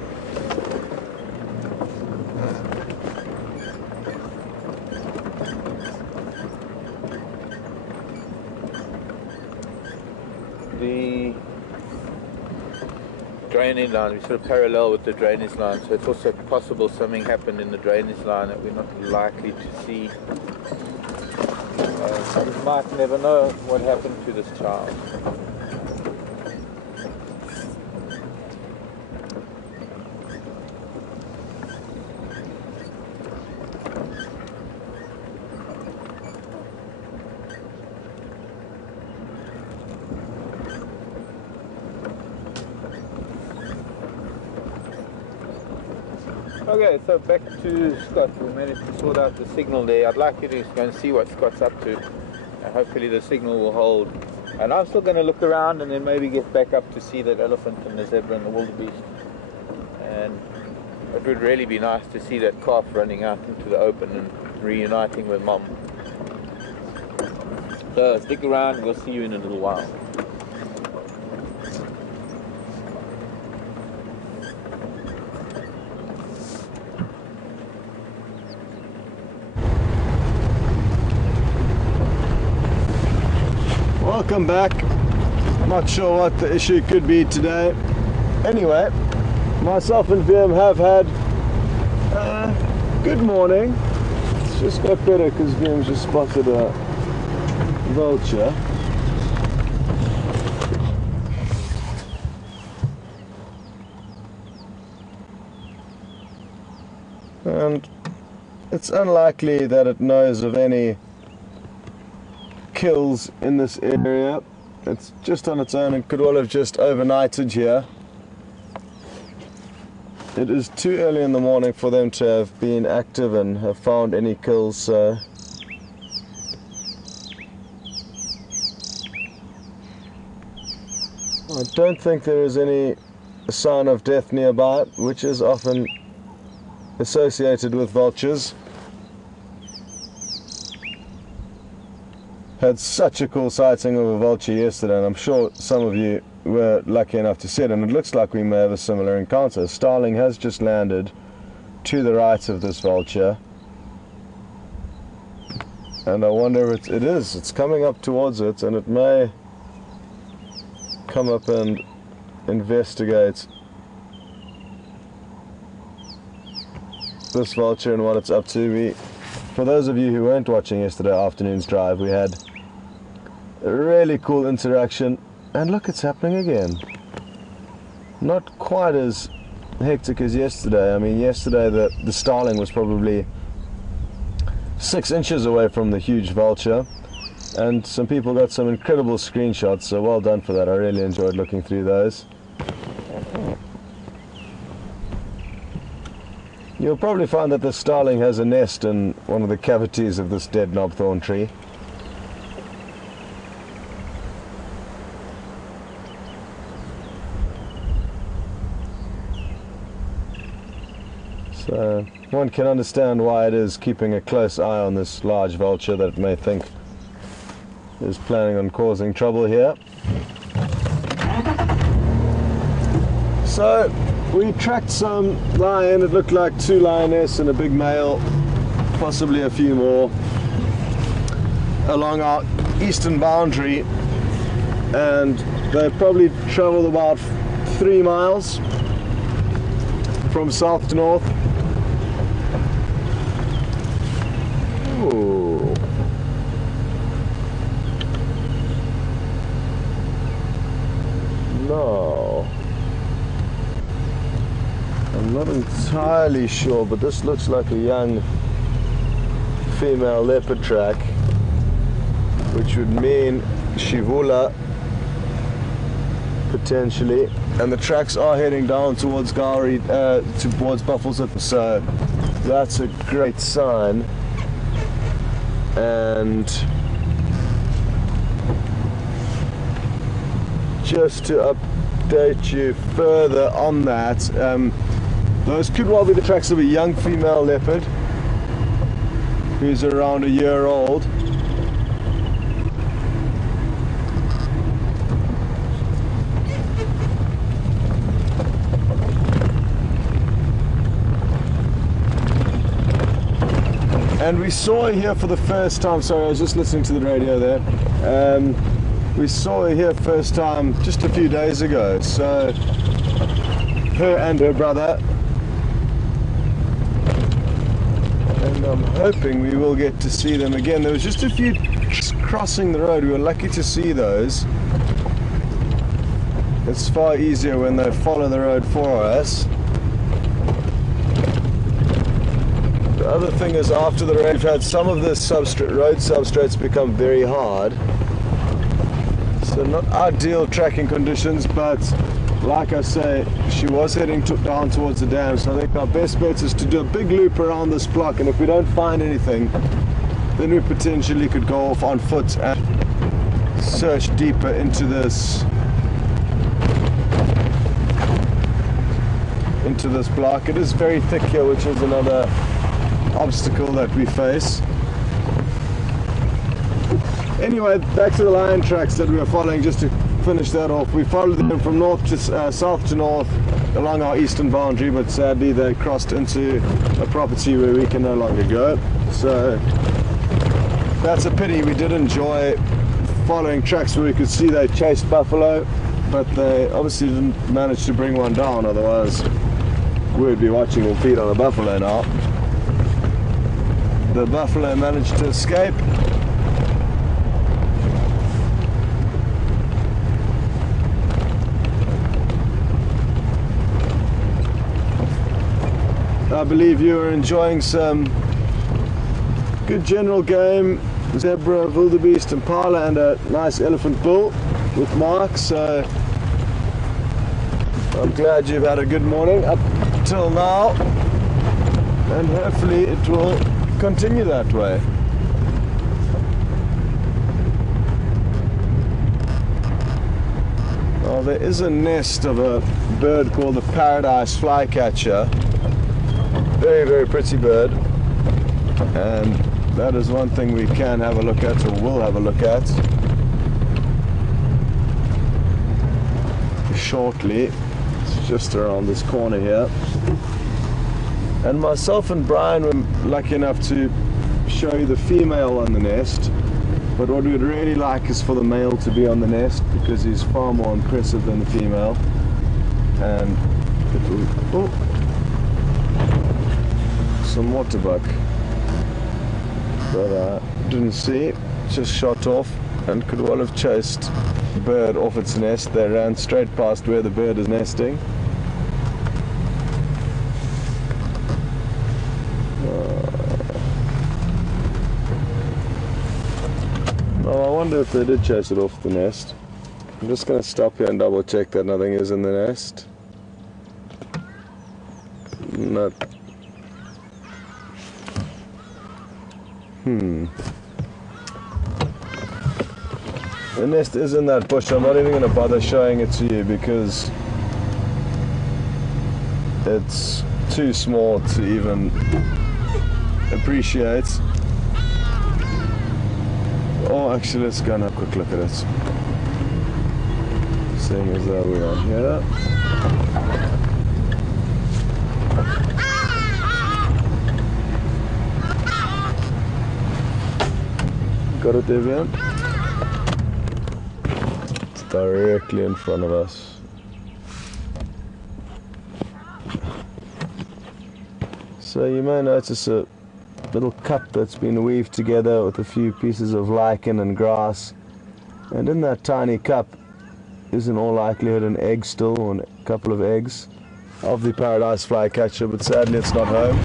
The drainage line, we sort of parallel with the drainage line, so it's also possible something happened in the drainage line that we're not likely to see. We might never know what happened to this child. Okay, so back to Scott. We managed to sort out the signal there. I'd like you to go and see what Scott's up to. And hopefully the signal will hold. And I'm still going to look around and then maybe get back up to see that elephant and the zebra and the wildebeest. And it would really be nice to see that calf running out into the open and reuniting with Mom. So stick around, we'll see you in a little while. Welcome back. I'm not sure what the issue could be today. Anyway, myself and VM have had a good morning. It's just got better because VM's just spotted a vulture. And it's unlikely that it knows of any kills in this area. It's just on its own and could well have just overnighted here. It is too early in the morning for them to have been active and have found any kills, so I don't think there is any sign of death nearby, which is often associated with vultures. Had such a cool sighting of a vulture yesterday, and I'm sure some of you were lucky enough to see it, and it looks like we may have a similar encounter. A starling has just landed to the right of this vulture, and I wonder if it's coming up towards it, and it may come up and investigate this vulture and what it's up to. For those of you who weren't watching yesterday afternoon's drive, we had a really cool interaction, and look, it's happening again. Not quite as hectic as yesterday. I mean, yesterday the starling was probably 6 inches away from the huge vulture, and some people got some incredible screenshots, so well done for that. I really enjoyed looking through those. You'll probably find that the starling has a nest in one of the cavities of this dead knobthorn tree. So one can understand why it is keeping a close eye on this large vulture that it may think is planning on causing trouble here. So we tracked some lion. It looked like 2 lionesses and a big male, possibly a few more, along our eastern boundary, and they probably traveled about 3 miles from south to north. Ooh. No. I'm not entirely sure, but this looks like a young female leopard track, which would mean Shivula potentially, and the tracks are heading down towards Gowrie, towards Buffelshoek, so that's a great sign. And just to update you further on that, those could well be the tracks of a young female leopard who's around a year old. And we saw her here for the first time. Sorry, I was just listening to the radio there. We saw her here first time just a few days ago. So her and her brother. And I'm hoping we will get to see them again. There was just a few crossing the road. We were lucky to see those. It's far easier when they follow the road for us. The other thing is, after the rain, we've had some of the road substrates become very hard. So not ideal tracking conditions, but like I say, she was heading down towards the dam, so I think our best bet is to do a big loop around this block, and if we don't find anything, then we potentially could go off on foot and search deeper into this block. It is very thick here, which is another obstacle that we face. Anyway, back to the lion tracks that we were following. Just to finish that off, we followed them from north to south to north along our eastern boundary, but sadly they crossed into a property where we can no longer go, so that's a pity. We did enjoy following tracks where we could see they chased buffalo, but they obviously didn't manage to bring one down, otherwise we'd be watching will feed on a buffalo now. The buffalo managed to escape. I believe you are enjoying some good general game, zebra, wildebeest, impala, and a nice elephant bull with Mark. So I'm glad you've had a good morning up till now, and hopefully it will continue that way. Well, there is a nest of a bird called the paradise flycatcher. Very, very pretty bird, and that is one thing we can have a look at, or will have a look at shortly. It's just around this corner here. And myself and Brian were lucky enough to show you the female on the nest, but what we'd really like is for the male to be on the nest, because he's far more impressive than the female. And it will, some waterbuck, but didn't see, just shot off, and could well have chased the bird off its nest. They ran straight past where the bird is nesting. Well, I wonder if they did chase it off the nest. I'm just going to stop here and double check that nothing is in the nest. Not. The nest is in that bush. I'm not even going to bother showing it to you because it's too small to even appreciate. Oh, actually, let's go and have a quick look at it. Seeing as though we are here. Got it, Devian? It's directly in front of us. So you may notice a little cup that's been weaved together with a few pieces of lichen and grass, and in that tiny cup is in all likelihood an egg still, or a couple of eggs of the paradise flycatcher, but sadly it's not home.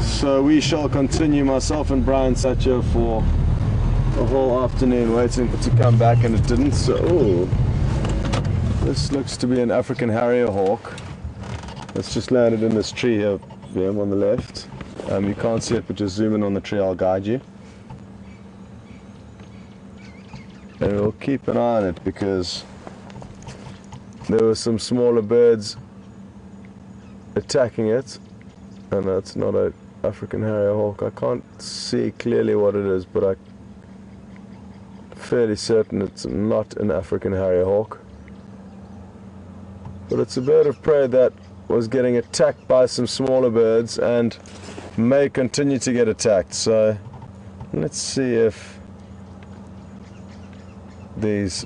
So we shall continue, myself and Brian sat here for a whole afternoon waiting for it to come back, and it didn't. So this looks to be an African harrier hawk that's just landed in this tree here, on the left. You can't see it, but just zoom in on the tree, I'll guide you. And we'll keep an eye on it because there were some smaller birds attacking it. And that's not an African harrier hawk. I can't see clearly what it is, but I'm fairly certain it's not an African harrier hawk. But it's a bird of prey that was getting attacked by some smaller birds and may continue to get attacked. So let's see if these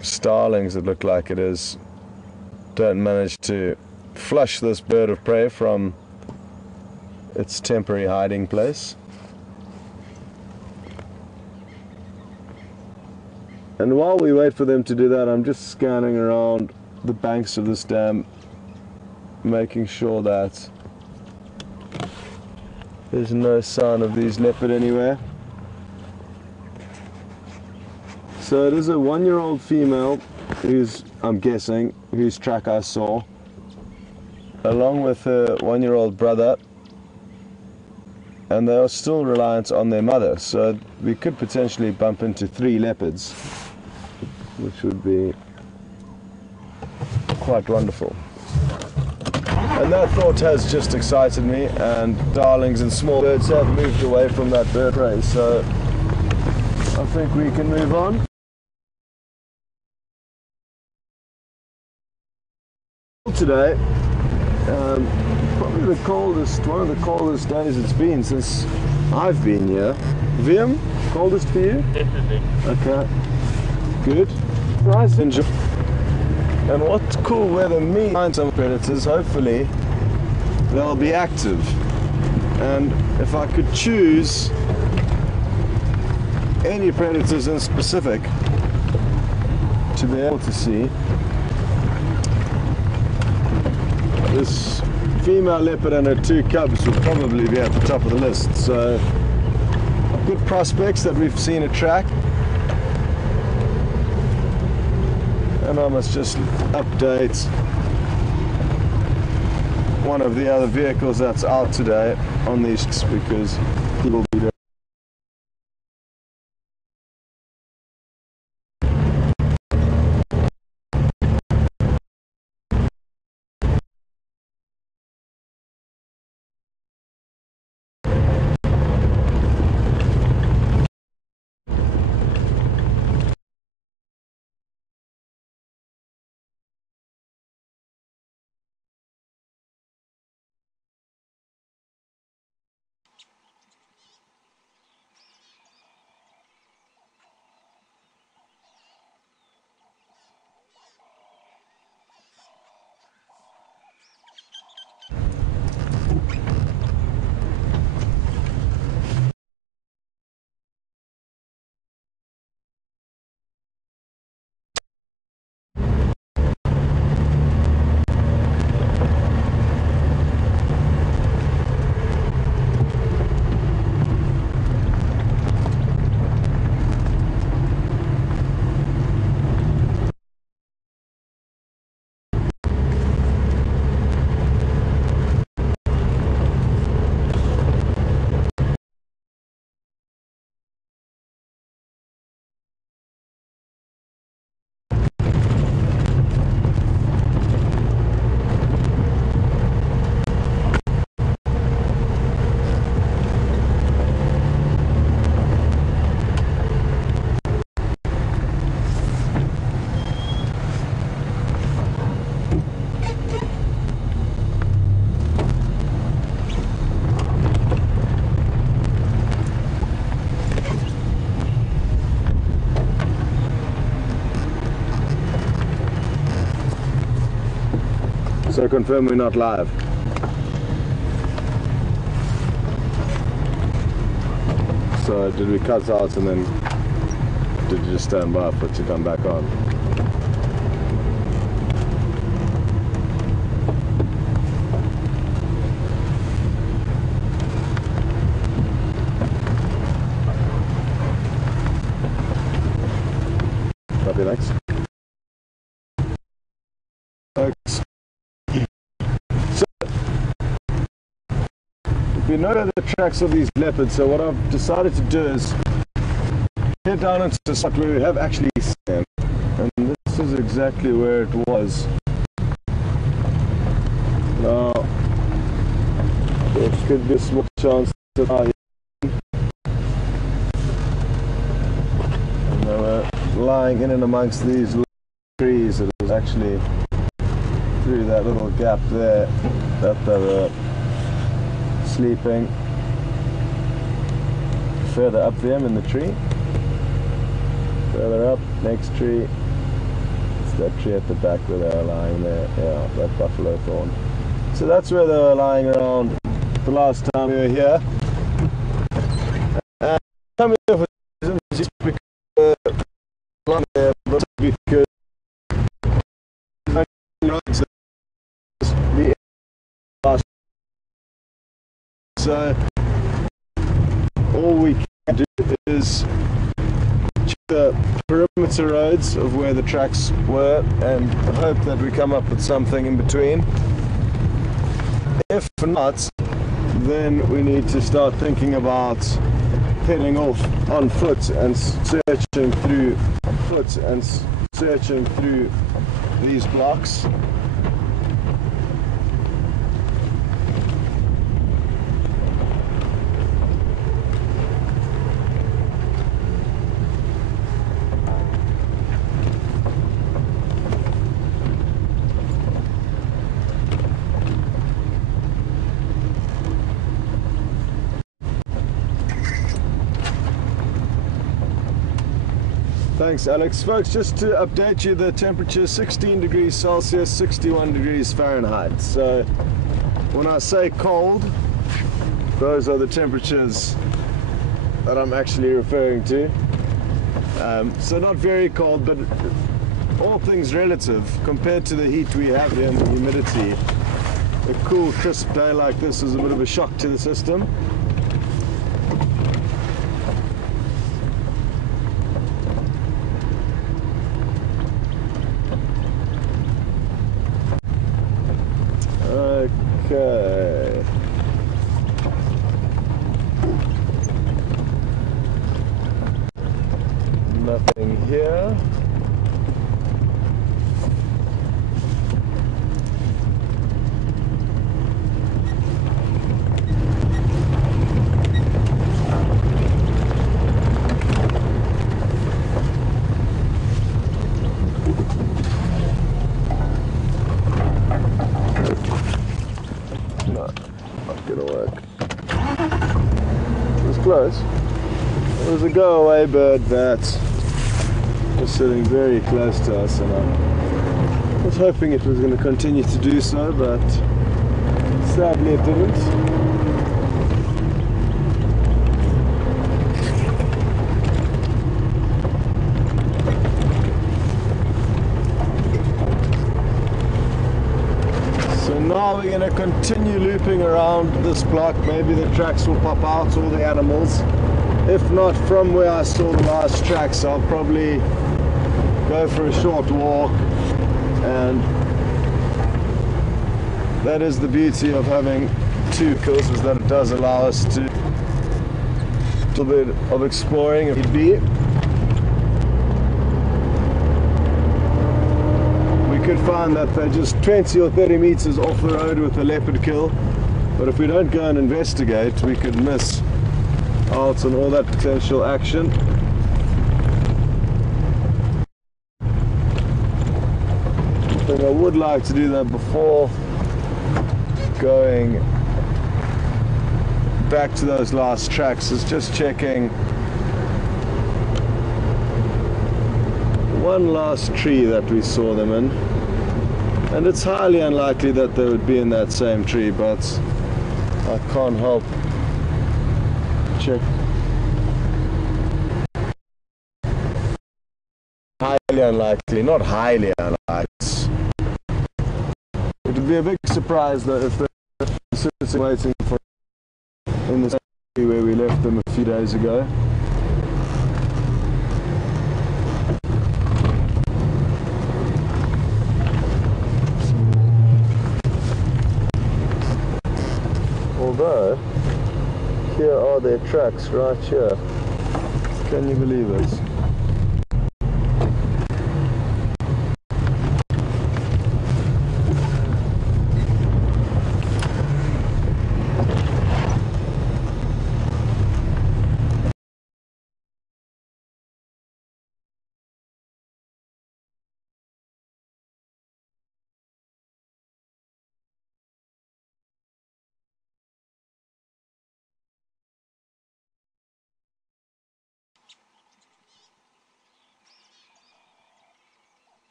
starlings, that look like it is, don't manage to flush this bird of prey from its temporary hiding place. And while we wait for them to do that, I'm just scanning around the banks of this dam, making sure that there's no sign of these leopard anywhere. So it is a 1-year-old female who's, I'm guessing, whose track I saw, along with her 1-year-old brother, and they are still reliant on their mother. So we could potentially bump into 3 leopards, which would be quite wonderful. And that thought has just excited me, and darlings and small birds have moved away from that bird prey, so I think we can move on. Today, probably the coldest, one of the coldest days it's been since I've been here. Viam, coldest for you? Definitely. Okay, good. Nice. Enjoy. And what's cool weather means, find some predators, hopefully they'll be active. And if I could choose any predators in specific to be able to see, this female leopard and her 2 cubs would probably be at the top of the list. So good prospects that we've seen a track. And I must just update one of the other vehicles that's out today on these, because people will be there. So confirm we're not live. So did we cut out and then did you just stand by for it to come back on? Copy, thanks. Folks. We know the tracks of these leopards, so what I've decided to do is head down into the spot where we have actually seen them, and this is exactly where it was. Now, there could be a small chance that and they were lying in and amongst these trees. It was actually through that little gap there that they were sleeping. Further up them in the tree. Further up, next tree. It's that tree at the back where they were lying there. Yeah, that buffalo thorn. So that's where they were lying around the last time we were here. And coming here for reasons just because lying there, but because the last. So all we can do is check the perimeter roads of where the tracks were and hope that we come up with something in between. If not, then we need to start thinking about heading off on foot and searching through these blocks. Thanks, Alex. Folks, just to update you, the temperature is 16 degrees Celsius, 61 degrees Fahrenheit. So When I say cold, those are the temperatures that I'm actually referring to. So not very cold, but all things relative compared to the heat we have here and the humidity. A cool, crisp day like this is a bit of a shock to the system. Okay. Nothing here. No, not gonna work. It was close. There was a go-away bird that was sitting very close to us, and I was hoping it was going to continue to do so, but sadly it didn't. Now we're going to continue looping around this block. Maybe the tracks will pop out, all the animals. If not from where I saw the last tracks, I'll probably go for a short walk. And that is the beauty of having two vehicles, is that it does allow us to a little bit of exploring if need be. Could find that they're just 20 or 30 meters off the road with a leopard kill, but if we don't go and investigate, we could miss out on all that potential action. I think I would like to do that before going back to those last tracks, is just checking one last tree that we saw them in. And it's highly unlikely that they would be in that same tree, but I can't help check. Highly unlikely, not highly unlikely. It would be a big surprise though if they're sitting waiting for in the same tree where we left them a few days ago. Although, here are their tracks right here. Can you believe it?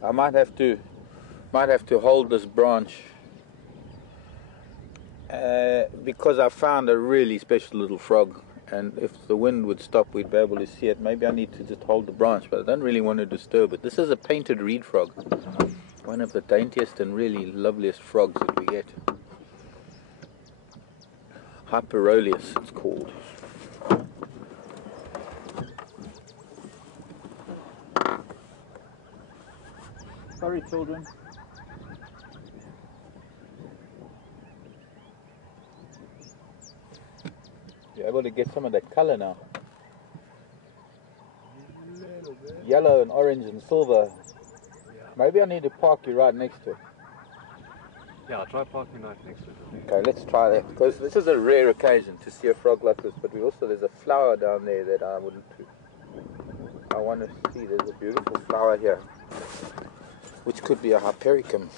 I might have to hold this branch because I found a really special little frog, and if the wind would stop we'd be able to see it. Maybe I need to just hold the branch, but I don't really want to disturb it. This is a painted reed frog, one of the daintiest and really loveliest frogs that we get. Hyperoleus it's called. Sorry children. You're able to get some of that colour now. Yellow and orange and silver. Maybe I need to park you right next to it. Yeah, try parking right next to it. Okay, let's try that, because this is a rare occasion to see a frog like this, but there's a flower down there that I want to see. There's a beautiful flower here, which could be a hypericum.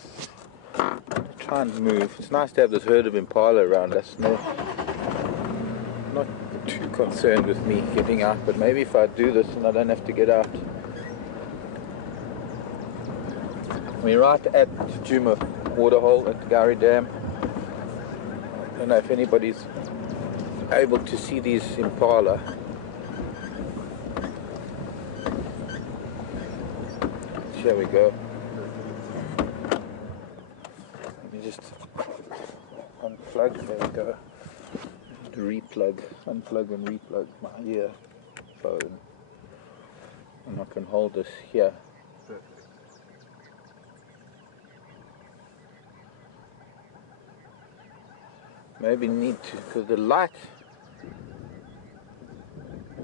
Try and move. It's nice to have this herd of impala around us. No, not too concerned with me getting out, but maybe if I do this and I don't have to get out. We're right at Djuma waterhole at the Gowrie Dam. I don't know if anybody's able to see these impala. Here we go. Let me just unplug. There we go. Replug. Unplug and replug my earphone. And I can hold this here. Maybe need to, because the light,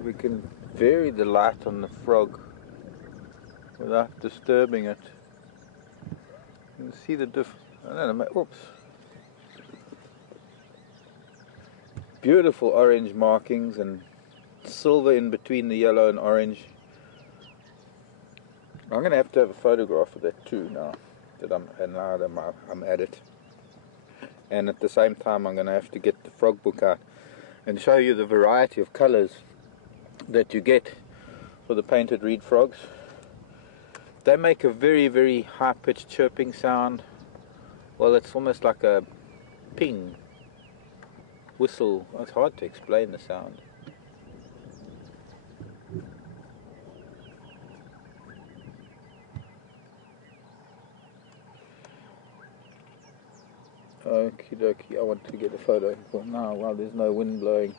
we can vary the light on the frog without disturbing it. You can see the I don't know, oops. Beautiful orange markings and silver in between the yellow and orange. I'm going to have a photograph of that too now that I'm at it. And at the same time I'm going to have to get the frog book out and show you the variety of colors that you get for the painted reed frogs. They make a very, very high-pitched chirping sound. Well, it's almost like a ping whistle. It's hard to explain the sound. Okie dokie, I want to get a photo for now while there's no wind blowing.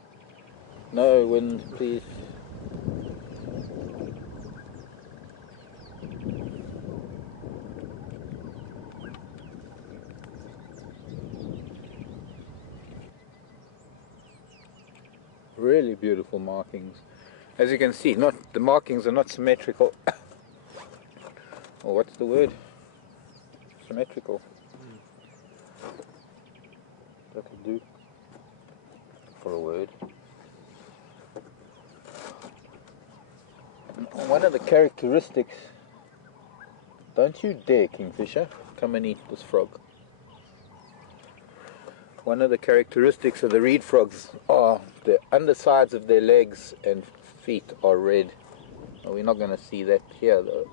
No wind, please. Really beautiful markings. As you can see, the markings are not symmetrical. Or what's the word? Symmetrical. That'll do for a word. One of the characteristics, don't you dare, Kingfisher, come and eat this frog. One of the characteristics of the reed frogs are the undersides of their legs and feet are red. Well, we're not going to see that here though.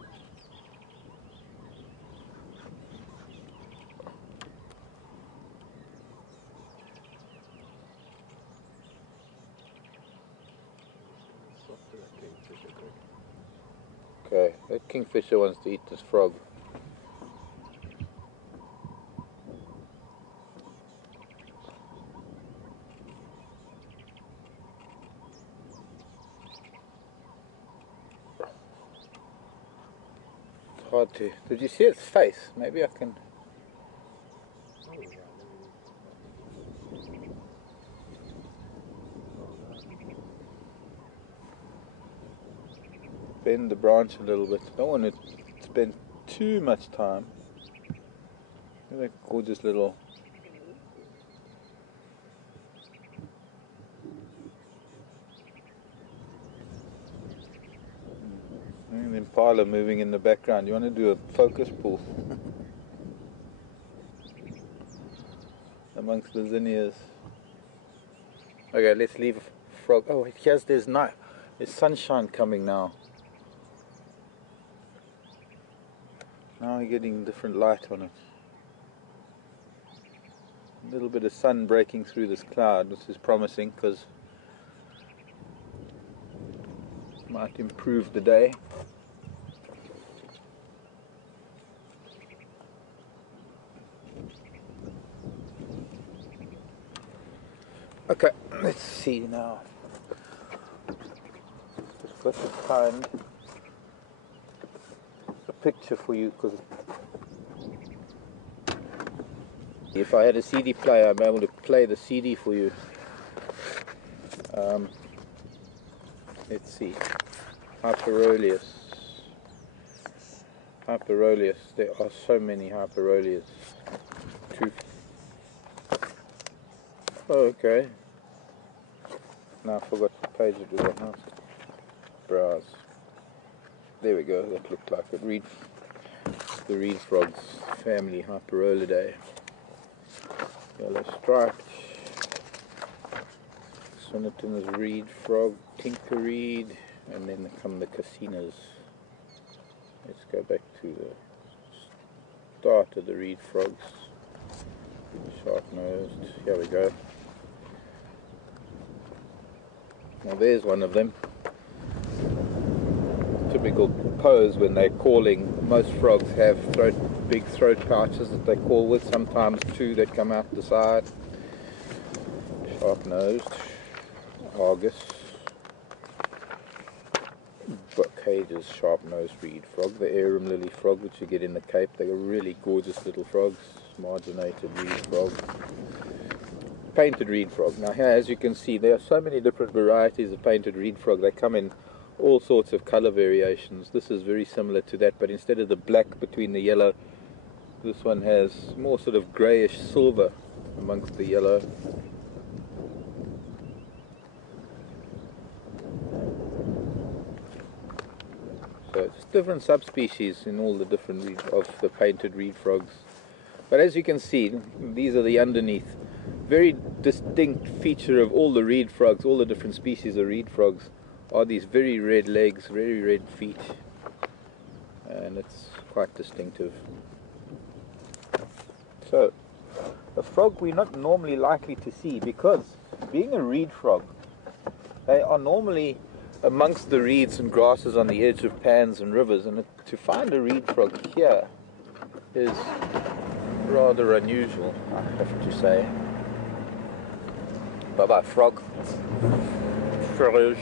Okay, that kingfisher wants to eat this frog. It's hard to... Did you see its face? Maybe I can... bend the branch a little bit. Don't want to spend too much time. Look at that gorgeous little... And impala moving in the background. You want to do a focus pull amongst the zinnias. Okay, let's leave frog. Oh, there's night. There's sunshine coming now. Now we're getting different light on it. A little bit of sun breaking through this cloud, which is promising because it might improve the day. Okay, let's see now. Just got to find a picture for you because if I had a CD player, I'd be able to play the CD for you. Let's see. Hyperoleus. Hyperoleus. There are so many Hyperoleus. two. Oh, okay. Now I forgot what page it was on. Now. Browse. There we go. That looked like it. The reed frogs family, Hyperolidae. Yellow striped. Sonneton's reed frog, tinker reed, and then come the casinas. Let's go back to the start of the reed frogs. Sharp-nosed. Here we go. Now there's one of them. Typical pose when they're calling. Most frogs have big throat pouches that they call with, sometimes two that come out the side. Sharp-nosed. Argus. Cage's sharp-nosed reed frog. The arum lily frog, which you get in the Cape. They're really gorgeous little frogs. Marginated reed frog. Painted reed frog. Now here, as you can see, there are so many different varieties of painted reed frog. They come in all sorts of color variations. This is very similar to that, but instead of the black between the yellow, this one has more sort of greyish silver amongst the yellow. So it's different subspecies in all the different of the painted reed frogs. But as you can see, these are the underneath. Very distinct feature of all the reed frogs, all the different species of reed frogs, are these very red legs, very red feet. And it's quite distinctive. So, a frog we're not normally likely to see, because being a reed frog, they are normally amongst the reeds and grasses on the edge of pans and rivers, and to find a reed frog here is rather unusual, I have to say. Bye bye frog. Frogs.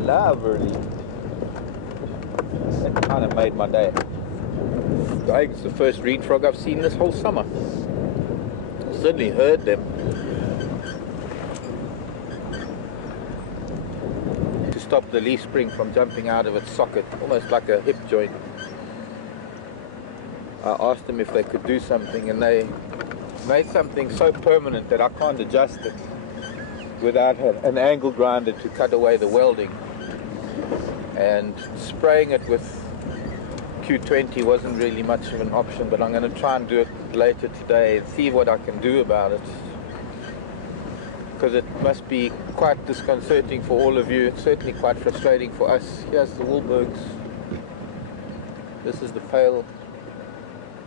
Lovely. That kind of made my day. I think it's the first reed frog I've seen this whole summer. I certainly heard them. To stop the leaf spring from jumping out of its socket, almost like a hip joint. I asked them if they could do something, and they made something so permanent that I can't adjust it without an angle grinder to cut away the welding. And spraying it with Q20 wasn't really much of an option, but I'm going to try and do it later today and see what I can do about it, because it must be quite disconcerting for all of you. It's certainly quite frustrating for us. Here's the Wahlbergs. This is the pale,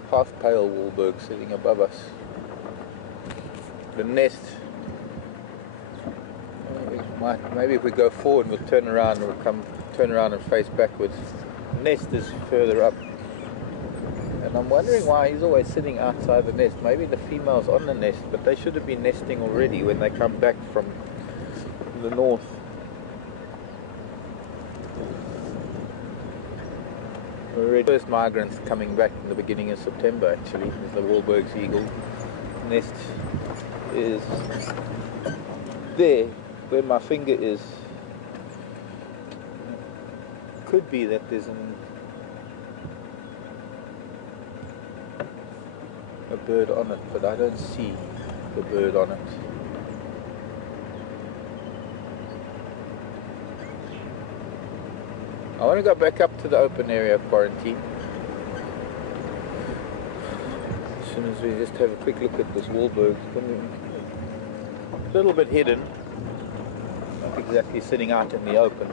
half pale Wahlberg sitting above us. The nest, maybe if we go forward we'll turn around, and we'll turn around and face backwards. Nest is further up, and I'm wondering why he's always sitting outside the nest. Maybe the female's on the nest, but they should have been nesting already when they come back from the north. The first migrants coming back in the beginning of September actually is the Wahlberg's eagle. Nest is there where my finger is. Could be that there's a bird on it, but I don't see the bird on it. I want to go back up to the open area quarantine. As soon as we just have a quick look at this Wahlberg. A little bit hidden, not exactly sitting out in the open.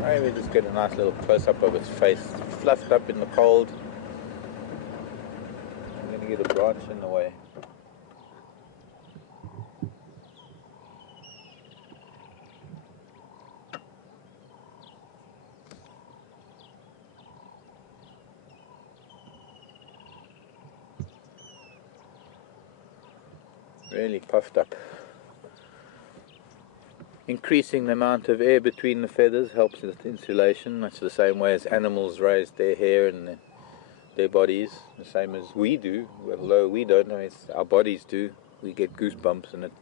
Maybe just get a nice little close-up of its face, fluffed up in the cold. I'm going to get a branch in the way. really puffed up. Increasing the amount of air between the feathers helps with insulation, much the same way as animals raise their hair and their bodies, the same as we do, although we don't know, our bodies do. We get goosebumps and it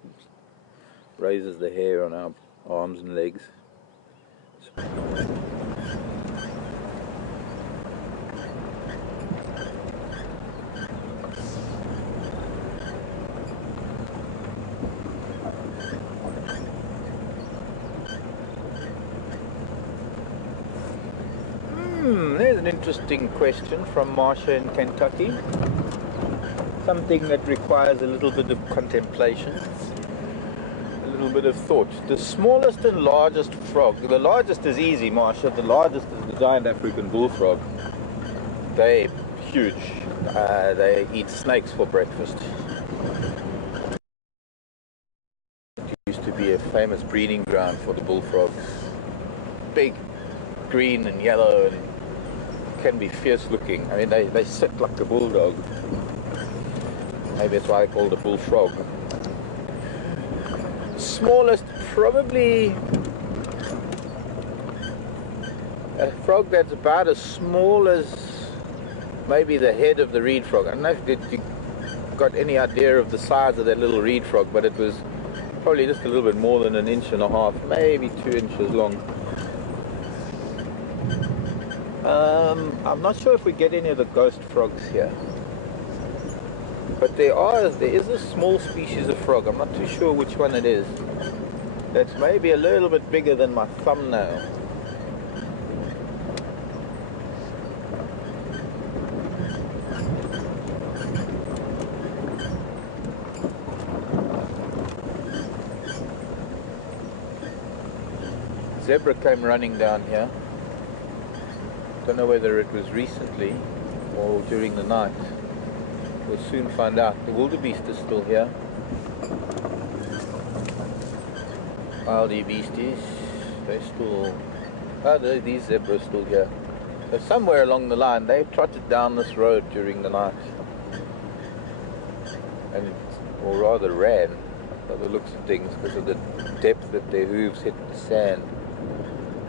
raises the hair on our arms and legs. There's an interesting question from Marsha in Kentucky. Something that requires a little bit of contemplation, a little bit of thought. The smallest and largest frog, the largest is easy, Marsha, the largest is the giant African bullfrog. They're huge. They eat snakes for breakfast. It used to be a famous breeding ground for the bullfrogs. Big, green and yellow, and can be fierce looking. I mean, they sit like a bulldog. Maybe that's why I call it a bullfrog. Smallest, probably a frog that's about as small as maybe the head of the reed frog. I don't know if you got any idea of the size of that little reed frog, but it was probably just a little bit more than 1.5 inches, maybe 2 inches long. I'm not sure if we get any of the ghost frogs here, but there is a small species of frog. I'm not too sure which one it is. That's maybe a little bit bigger than my thumbnail. Zebra came running down here. Don't know whether it was recently or during the night. We'll soon find out. The wildebeest is still here. Wildy beasties, they're still... these zebras still here. So somewhere along the line, they trotted down this road during the night. And or rather ran, by the looks of things, because of the depth that their hooves hit the sand.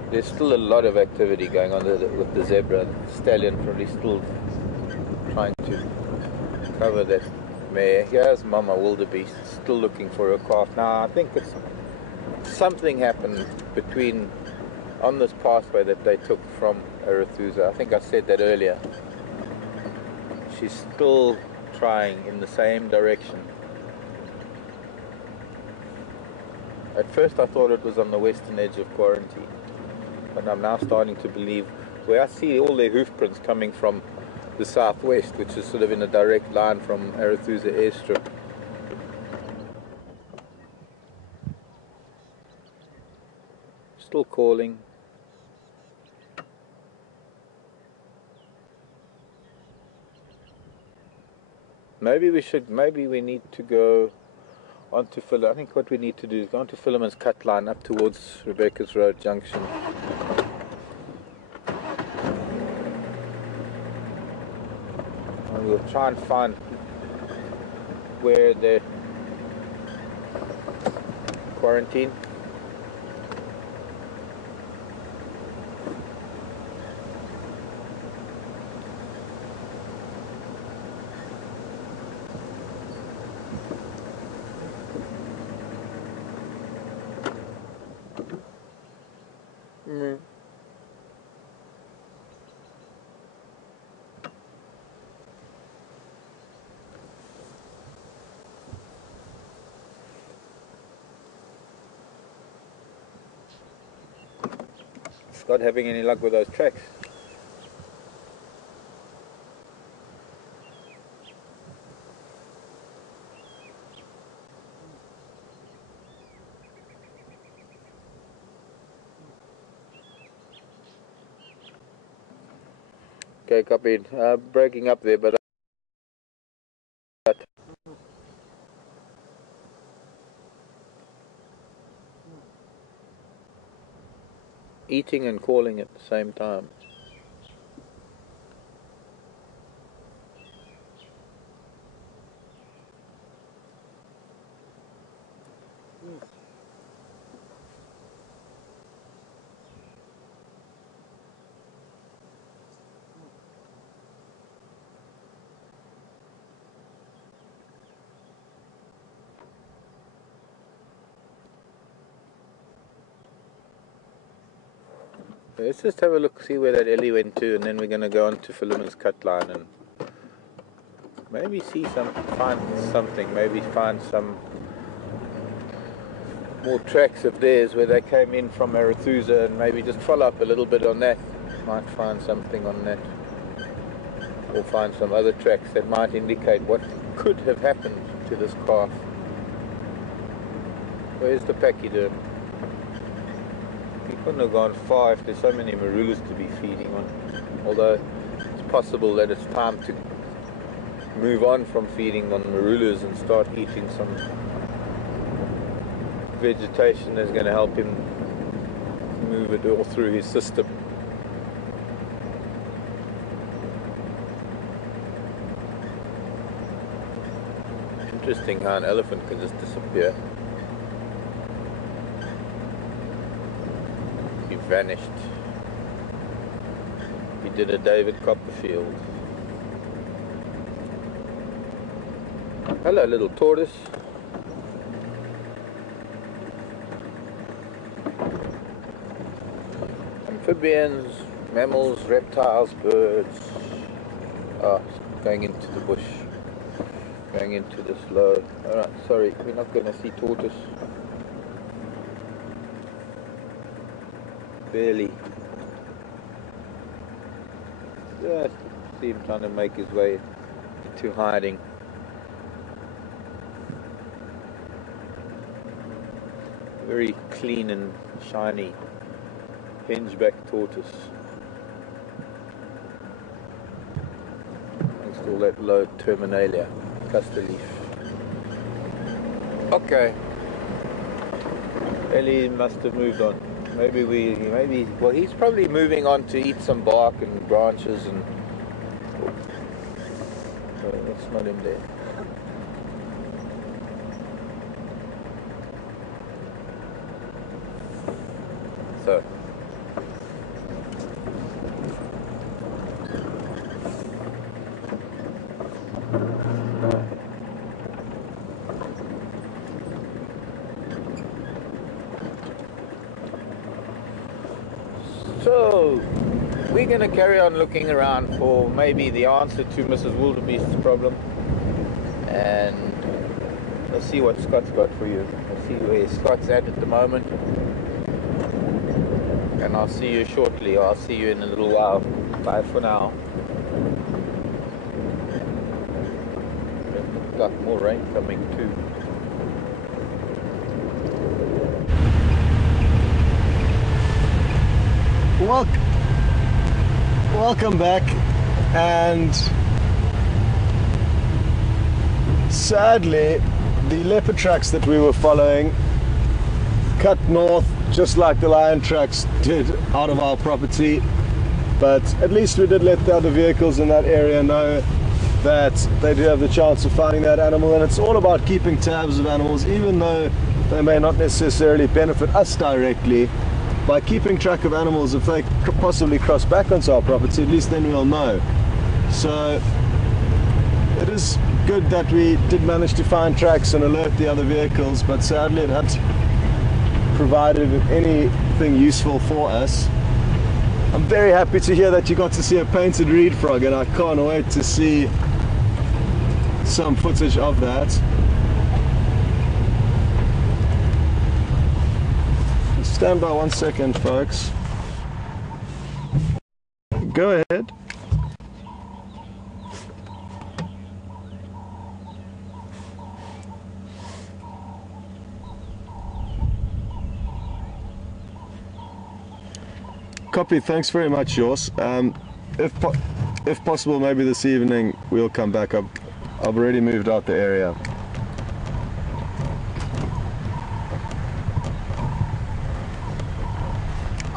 There's still a lot of activity going on with the zebra. The stallion probably still trying to cover that mare. Here's Mama Wildebeest, still looking for her calf. Now I think it's something happened on this pathway that they took from Arathusa. I think I said that earlier. She's still trying in the same direction. At first I thought it was on the western edge of quarantine, but I'm now starting to believe, where I see all their hoof prints coming from the southwest, which is sort of in a direct line from Arathusa airstrip. Still calling. Maybe we need to go onto Philemon. I think what we need to do is go onto Philemon's cut line up towards Rebecca's Road Junction. And we'll try and find where they're quarantined. Not having any luck with those tracks. Okay, copied. Breaking up there, but eating and calling at the same time. Let's just have a look, see where that Ellie went to, and then we're going to go on to Philemon's cut line and maybe find something, maybe find some more tracks of theirs where they came in from Arathusa, and maybe just follow up a little bit on that. Might find something on that, or find some other tracks that might indicate what could have happened to this calf. Where's the pachyderm? He couldn't have gone far if there's so many marulas to be feeding on, although it's possible that it's time to move on from feeding on marulas and start eating some vegetation that's going to help him move it all through his system. Interesting how an elephant can just disappear. He vanished. He did a David Copperfield. Hello, little tortoise. Amphibians, mammals, reptiles, birds. Oh, going into the bush. Going into the slow. Alright, sorry, we're not going to see tortoise. Barely. Just see him trying to make his way to hiding. Very clean and shiny hingeback tortoise. Thanks to all that low terminalia, cluster leaf. Okay. Ellie must have moved on. Well, he's probably moving on to eat some bark and branches and... So that's not him there. So... So, we're going to carry on looking around for maybe the answer to Mrs. Wildebeest's problem, and let's see what Scott's got for you. Let's see where Scott's at the moment, and I'll see you shortly. I'll see you in a little while. Bye for now. Got more rain coming too. Welcome back, and sadly the leopard tracks that we were following cut north just like the lion tracks did out of our property, but at least we did let the other vehicles in that area know that they do have the chance of finding that animal. And it's all about keeping tabs of animals, even though they may not necessarily benefit us directly. By keeping track of animals, if they possibly cross back onto our property, at least then we'll know. So it is good that we did manage to find tracks and alert the other vehicles, but sadly it hadn't provided anything useful for us. I'm very happy to hear that you got to see a painted reed frog, and I can't wait to see some footage of that. Stand by 1 second, folks. Go ahead. Copy, thanks very much, Jos. If possible, maybe this evening we'll come back up. I've already moved out the area.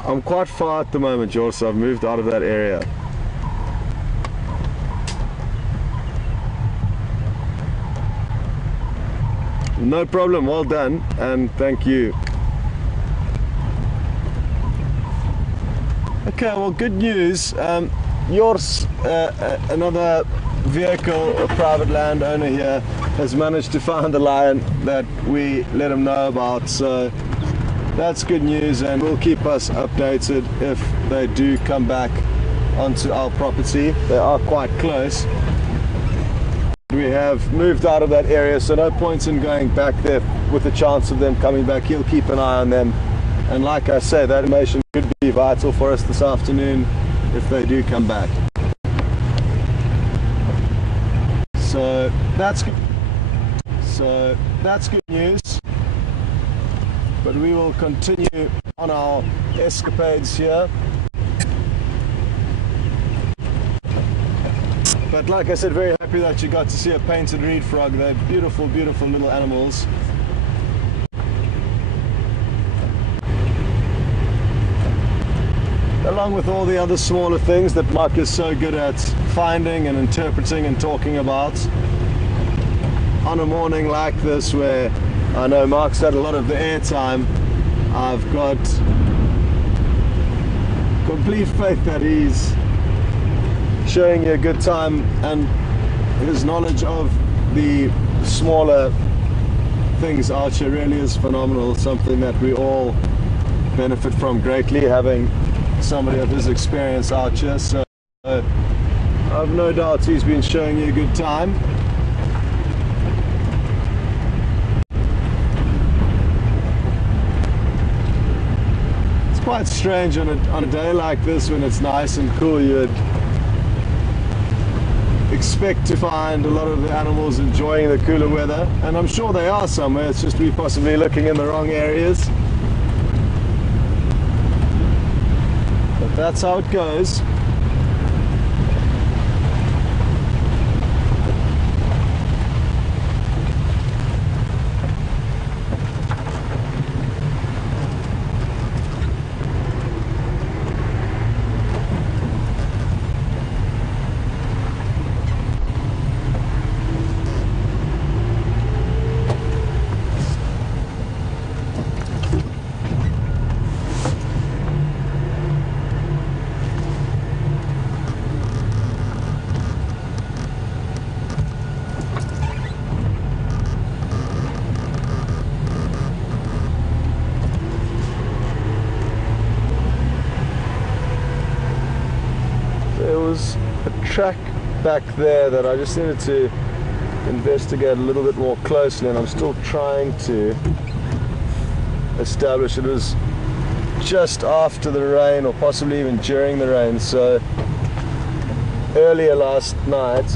I'm quite far at the moment, George, so I've moved out of that area. No problem, well done, and thank you. Okay, well, good news. Yours, another vehicle, a private landowner here, has managed to find the lion that we let him know about, so that's good news, and will keep us updated if they do come back onto our property. They are quite close. We have moved out of that area, so no point in going back there with the chance of them coming back. He'll keep an eye on them, and like I say, that information could be vital for us this afternoon if they do come back. So that's good news. But we will continue on our escapades here. But like I said, very happy that you got to see a painted reed frog. They're beautiful, beautiful little animals. Along with all the other smaller things that Mark is so good at finding and interpreting and talking about. On a morning like this, where I know Mark's had a lot of the airtime, I've got complete faith that he's showing you a good time, and his knowledge of the smaller things out here really is phenomenal. Something that we all benefit from greatly, having somebody of his experience out here. So I've no doubt he's been showing you a good time. Quite strange on a day like this when it's nice and cool. You'd expect to find a lot of the animals enjoying the cooler weather, and I'm sure they are somewhere. It's just we possibly looking in the wrong areas. But that's how it goes. Track back there that I just needed to investigate a little bit more closely, and I'm still trying to establish it was just after the rain, or possibly even during the rain, so earlier last night.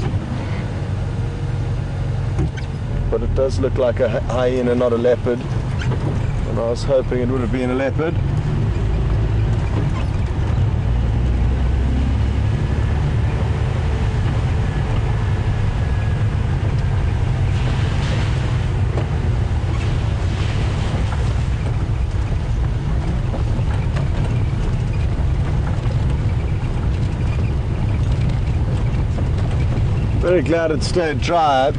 But it does look like a hyena, not a leopard, and I was hoping it would have been a leopard. Very glad it stayed dry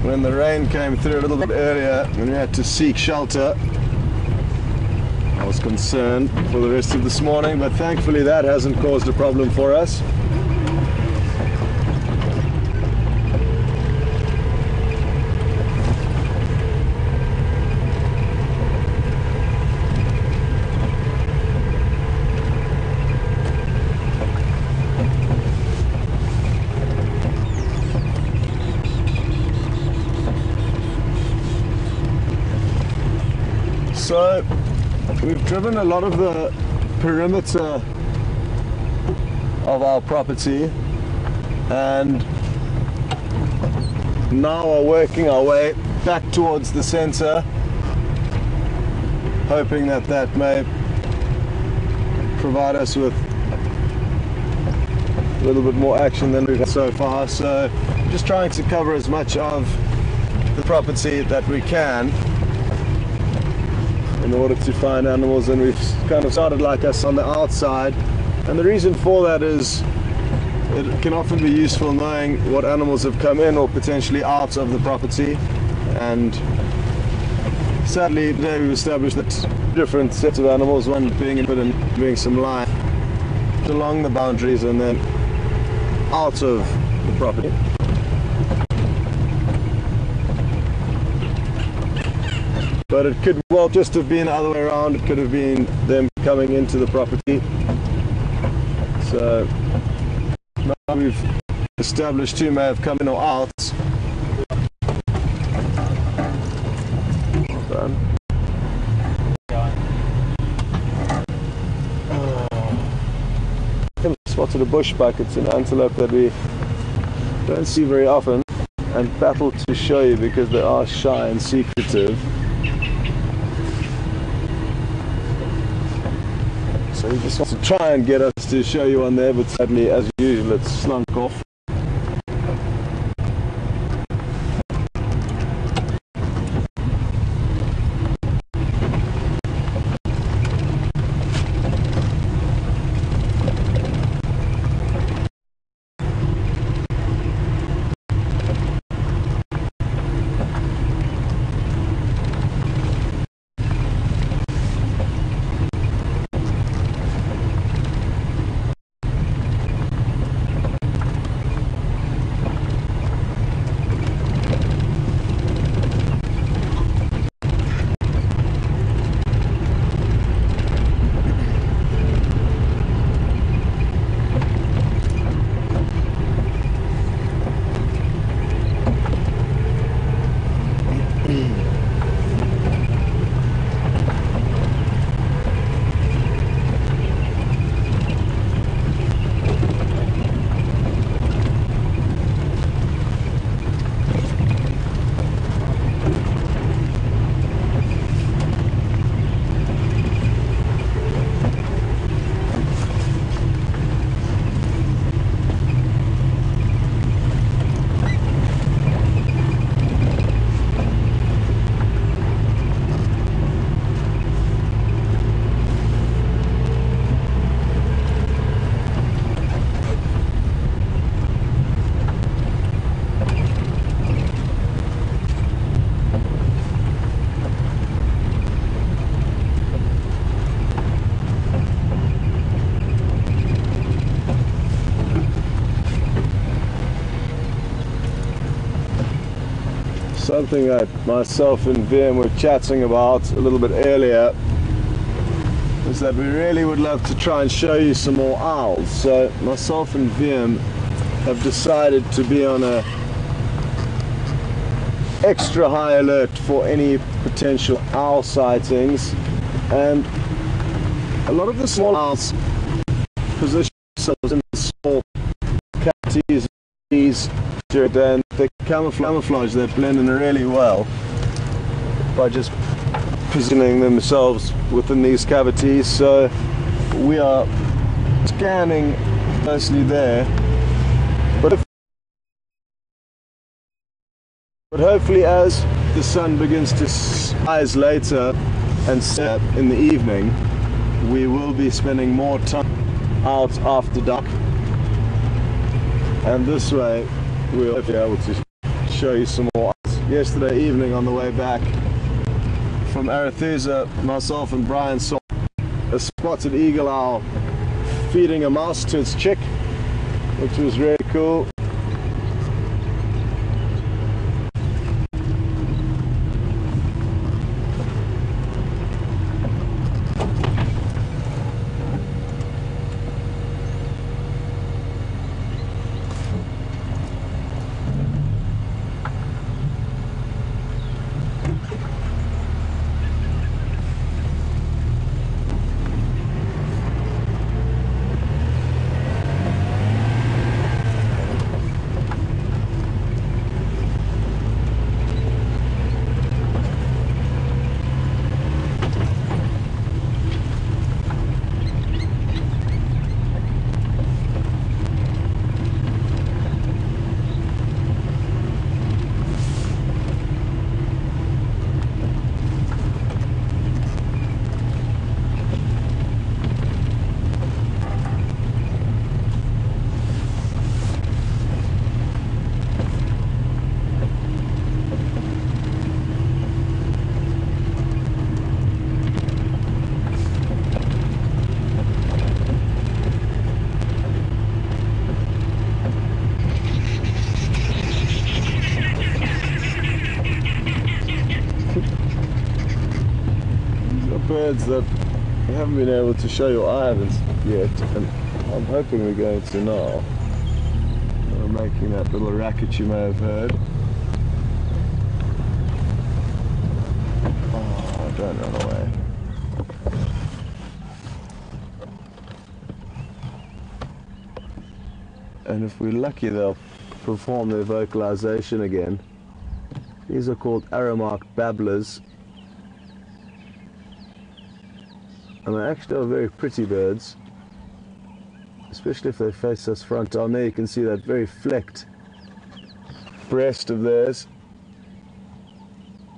when the rain came through a little bit earlier and we had to seek shelter. I was concerned for the rest of this morning, but thankfully that hasn't caused a problem for us. So we've driven a lot of the perimeter of our property and now are working our way back towards the center, hoping that that may provide us with a little bit more action than we've had so far. So just trying to cover as much of the property that we can in order to find animals, and we've kind of started like us on the outside, and the reason for that is it can often be useful knowing what animals have come in or potentially out of the property. And sadly today we've established that different sets of animals, one being in and doing some line along the boundaries and then out of the property. But it could well just have been the other way around. It could have been them coming into the property. So now we've established who may have come in or out. Well done. I spotted a bushbuck. It's an antelope that we don't see very often and battle to show you because they are shy and secretive. So he just wants to try and get us to show you one there, but sadly, as usual, it's slunk off. Something that myself and Vim were chatting about a little bit earlier is that we really would love to try and show you some more owls. So myself and Vim have decided to be on a extra high alert for any potential owl sightings, and a lot of the small owls position themselves in small cavities and they camouflage, they blend in really well by just positioning themselves within these cavities. So we are scanning mostly there, but hopefully as the sun begins to rise later and set in the evening, we will be spending more time out after dark, and this way we'll be able to show you some more. Yesterday evening on the way back from Arathusa, myself and Brian saw a spotted eagle owl feeding a mouse to its chick, which was really cool. birds that I haven't been able to show you, I haven't yet, and I'm hoping we're going to now. They're making that little racket you may have heard. Oh, don't run away. And if we're lucky, they'll perform their vocalization again. These are called arrow-marked babblers, and they actually are very pretty birds, especially if they face us front on. There you can see that very flecked breast of theirs,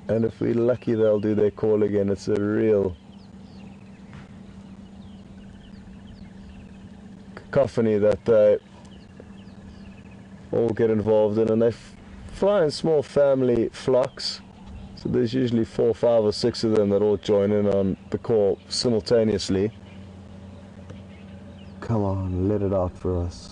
and if we're lucky they'll do their call again. It's a real cacophony that they all get involved in, and they fly in small family flocks, so there's usually 4, 5 or 6 of them that all join in on the call simultaneously. Come on, let it out for us.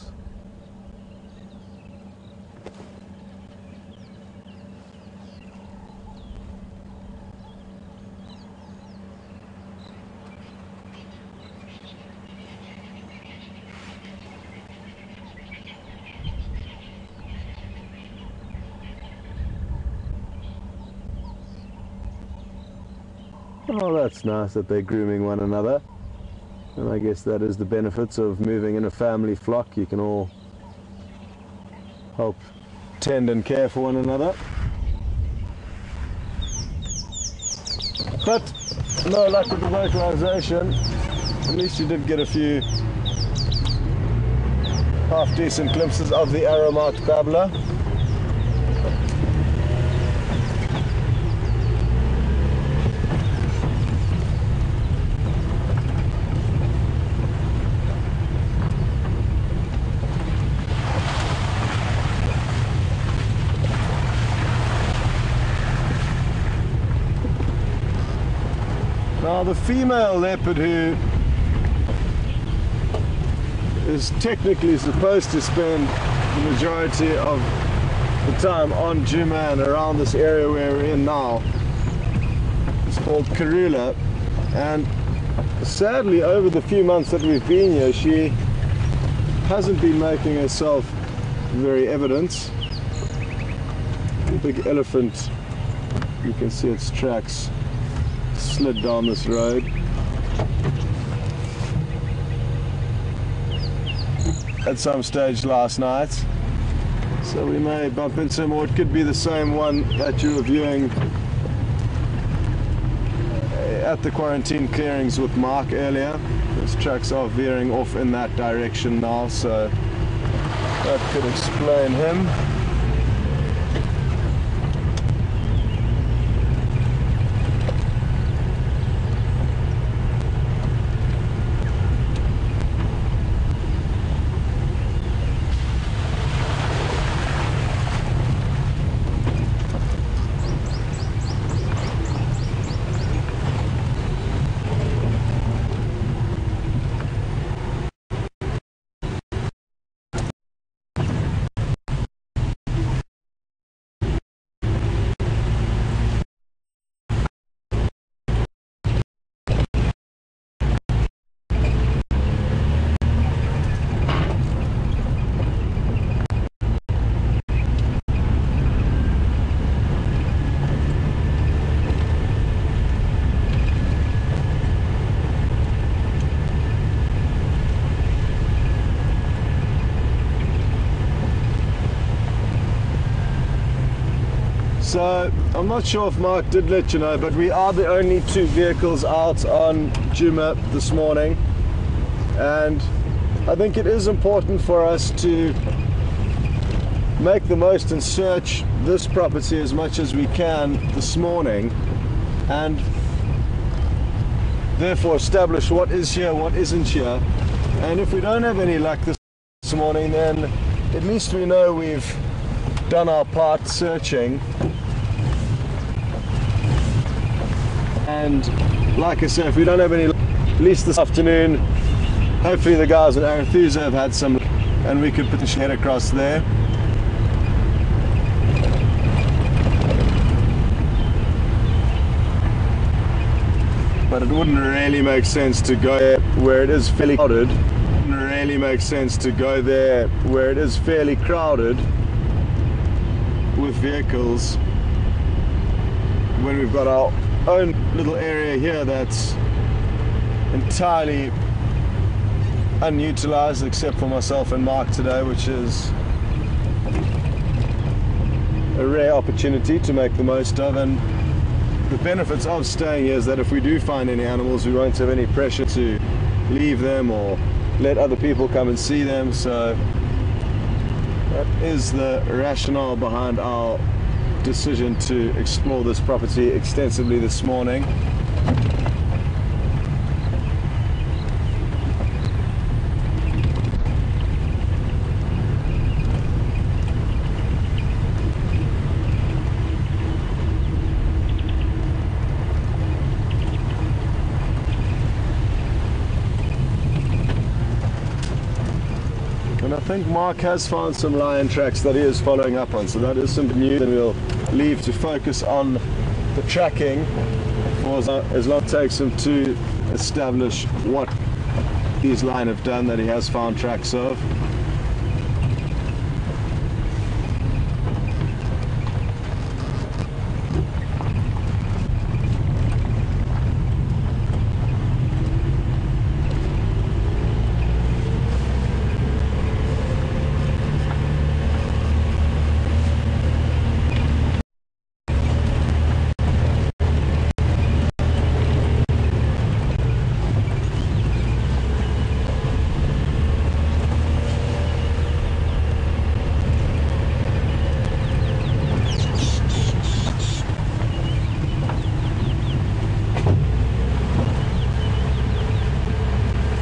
Oh, that's nice that they're grooming one another. And I guess that is the benefits of moving in a family flock. You can all help tend and care for one another. But no luck with the vocalization. At least you did get a few half decent glimpses of the arrow-marked babbler. Now the female leopard, who is technically supposed to spend the majority of the time on Djuma and around this area where we're in now, is called Karula, and sadly over the few months that we've been here she hasn't been making herself very evident. The big elephant, you can see its tracks slid down this road. At some stage last night, so we may bump into him, or it could be the same one that you were viewing at the quarantine clearings with Mark earlier. Those tracks are veering off in that direction now, so that could explain him. So, I'm not sure if Mark did let you know, but we are the only 2 vehicles out on Djuma this morning, and I think it is important for us to make the most and search this property as much as we can this morning, and therefore establish what is here, what isn't here. And if we don't have any luck this morning, then at least we know we've done our part searching. And like I said, if we don't have any luck, at least this afternoon, hopefully the guys at Arathusa have had some, and we could potentially head across there. but it wouldn't really make sense to go there where it is fairly crowded. It wouldn't really make sense to go there where it is fairly crowded with vehicles when we've got our own little area here that's entirely unutilized except for myself and Mark today, which is a rare opportunity to make the most of. And the benefits of staying here is that if we do find any animals, we won't have any pressure to leave them or let other people come and see them. So that is the rationale behind our decision to explore this property extensively this morning. And I think Mark has found some lion tracks that he is following up on, so that is some news, and we'll leave to focus on the tracking for as long as it takes him to establish what these lion have done that he has found tracks of.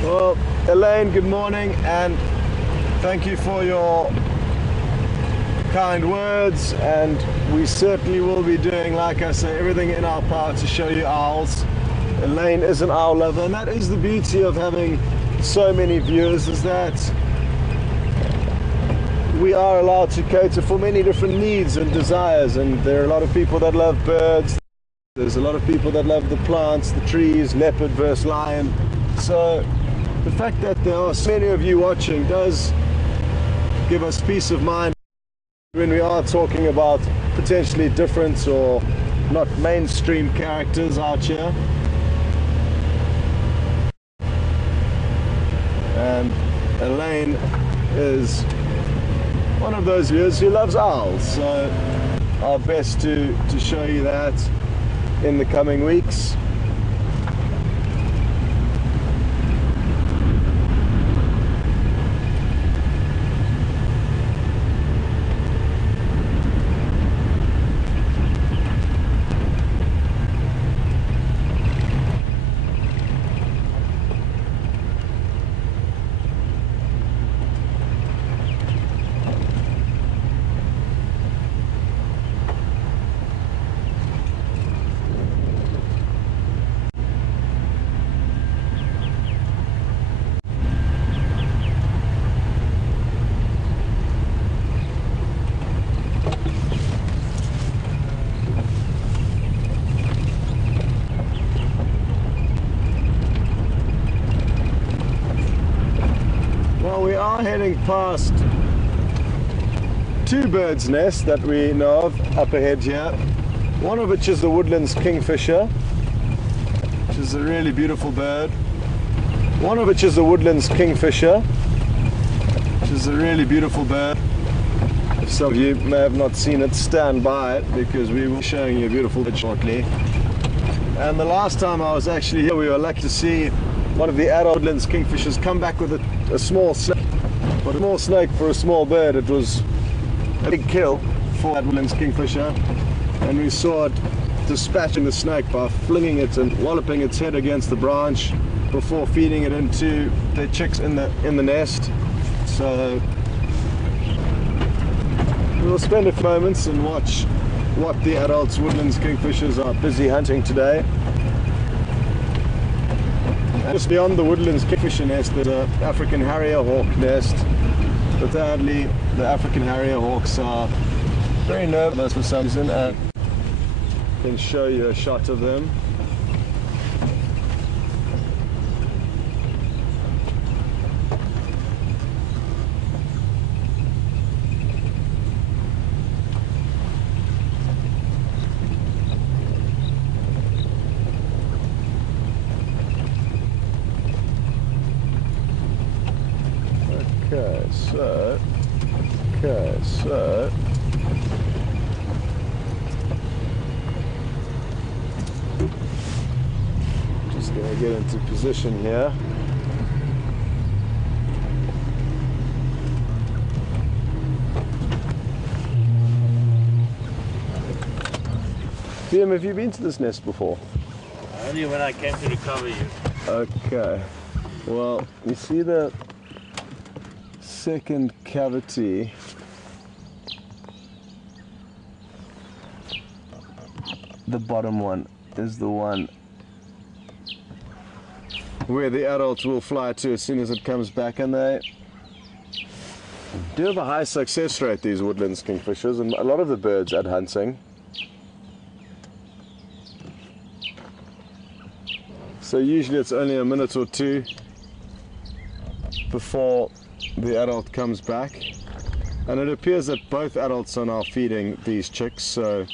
Well, Elaine, good morning, and thank you for your kind words, and we certainly will be doing, like I say, everything in our power to show you owls. Elaine is an owl lover, and that is the beauty of having so many viewers, is that we are allowed to cater for many different needs and desires. And there are a lot of people that love birds, there's a lot of people that love the plants, the trees, leopard versus lion. So the fact that there are so many of you watching does give us peace of mind when we are talking about potentially different or not mainstream characters out here. And Elaine is one of those viewers who loves owls, so our best to show you that in the coming weeks. We are heading past two birds' nests that we know of up ahead here. One of which is the woodlands kingfisher, which is a really beautiful bird. One of which is the woodlands kingfisher, which is a really beautiful bird. If some of you may have not seen it, stand by it, because we will be showing you a beautiful bird shortly. And the last time I was actually here, we were lucky to see one of the adult woodlands kingfishers come back with a small snake. But a small snake for a small bird, it was a big kill for that woodlands kingfisher. And we saw it dispatching the snake by flinging it and walloping its head against the branch before feeding it into the chicks in the nest. So we'll spend a few moments and watch what the adult woodlands kingfishers are busy hunting today. Just beyond the woodlands kingfisher nest, there's an African harrier hawk nest. But sadly, the African harrier hawks are very nervous for some reason, and I can show you a shot of them. so just going to get into position here. Liam, have you been to this nest before? Only when I came to recover you. Okay. Well, you see the second cavity. The bottom one is the one where the adults will fly to as soon as it comes back, and they do have a high success rate, these woodlands kingfishers, and a lot of the birds at hunting. So usually it's only a minute or two before the adult comes back, and it appears that both adults are now feeding these chicks, so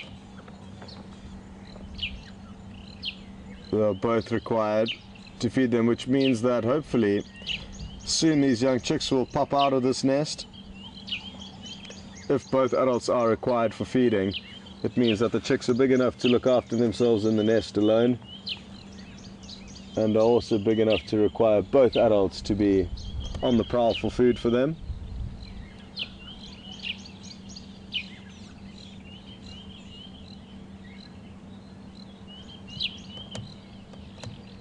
they're both required to feed them, which means that hopefully soon these young chicks will pop out of this nest. If both adults are required for feeding, it means that the chicks are big enough to look after themselves in the nest alone, and are also big enough to require both adults to be on the prowl for food for them.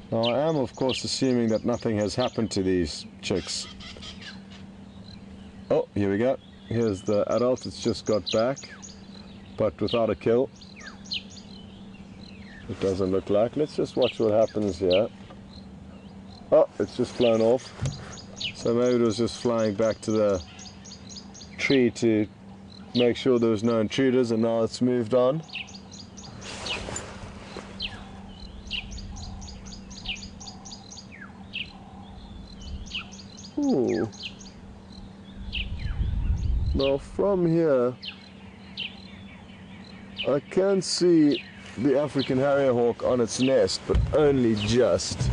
Now I am of course assuming that nothing has happened to these chicks. Oh, here we go. Here's the adult, it's just got back, but without a kill. It doesn't look like. Let's just watch what happens here. Oh, it's just flown off. So maybe it was just flying back to the tree to make sure there was no intruders, and now it's moved on. Ooh. Now from here I can see the African harrier hawk on its nest, but only just.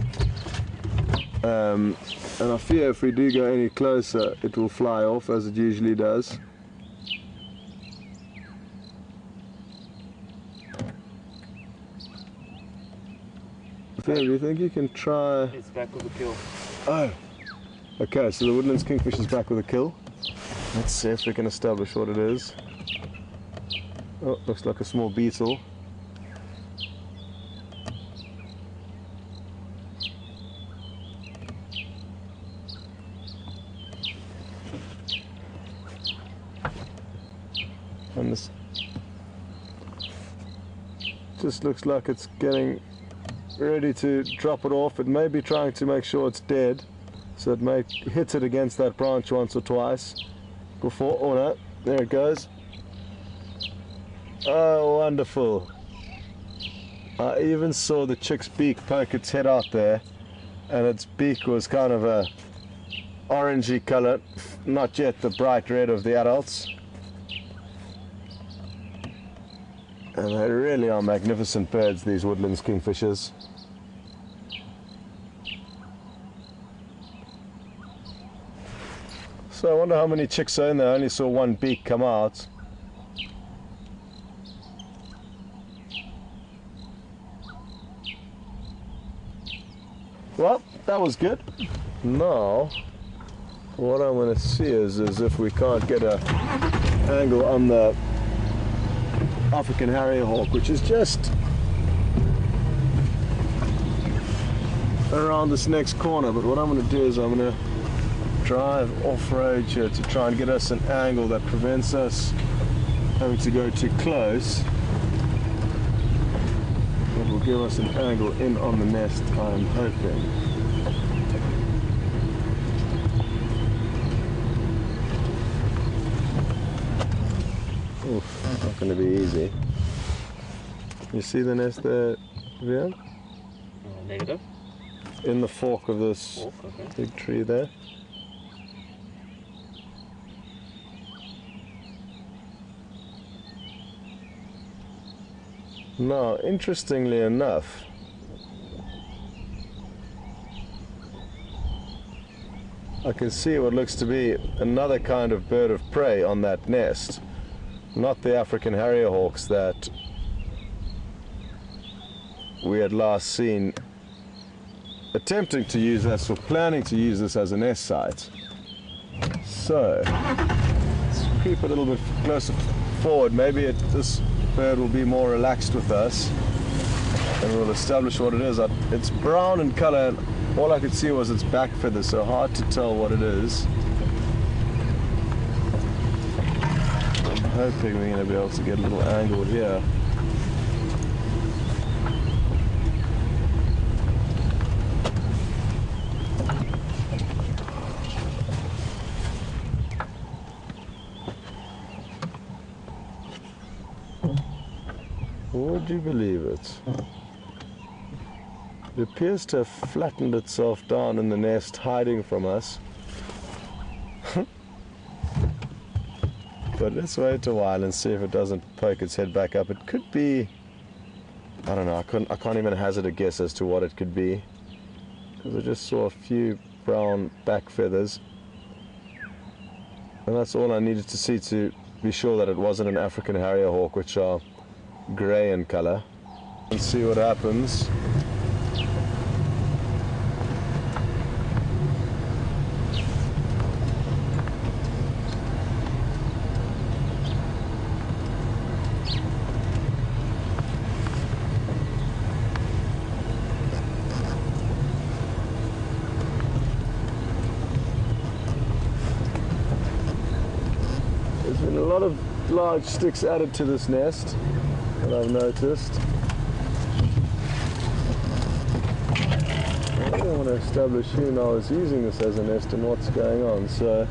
And I fear if we do go any closer it will fly off, as it usually does. Do you think you can try? It's back with a kill. Oh, okay, so the woodlands kingfish is back with a kill. Let's see if we can establish what it is. Oh, looks like a small beetle. And this just looks like it's getting ready to drop it off. It may be trying to make sure it's dead, so it may hit it against that branch once or twice before. Oh no, there it goes. Oh, wonderful. I even saw the chick's beak poke its head out there, and its beak was kind of a orangey color, not yet the bright red of the adults. And they really are magnificent birds, these woodlands kingfishers. So I wonder how many chicks are in there. I only saw one beak come out. Well, that was good. Now, what I'm going to see is if we can't get an angle on the African harrier hawk, which is just around this next corner. But what I'm going to do is I'm going to drive off-road here to try and get us an angle that prevents us having to go too close. It will give us an angle in on the nest, I'm hoping. Oof, not going to be easy. You see the nest there, Vian? Negative. In the fork of this big tree there. Now, interestingly enough, I can see what looks to be another kind of bird of prey on that nest. Not the African harrier hawks that we had last seen attempting to use this or planning to use this as a nest site. So, let's creep a little bit closer forward. Maybe this bird will be more relaxed with us and we'll establish what it is. It's brown in color and all I could see was its back feathers, so hard to tell what it is. I'm hoping we're going to be able to get a little angle here. Would you believe it? It appears to have flattened itself down in the nest, hiding from us. But let's wait a while and see if it doesn't poke its head back up. It could be, I don't know, I can't even hazard a guess as to what it could be, because I just saw a few brown back feathers, and that's all I needed to see to be sure that it wasn't an African harrier hawk, which are grey in color. And see what happens. There's been a lot of large sticks added to this nest that I've noticed. I don't want to establish who now is using this as a nest and what's going on, so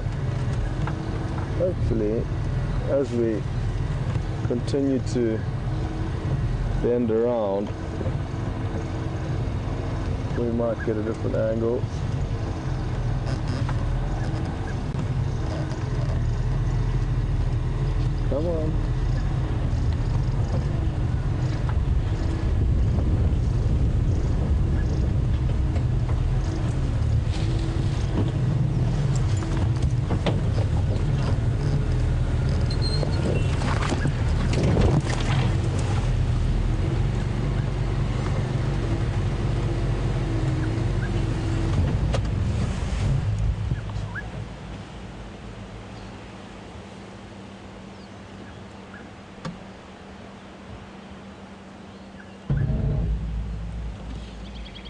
hopefully as we continue to bend around we might get a different angle. Come on.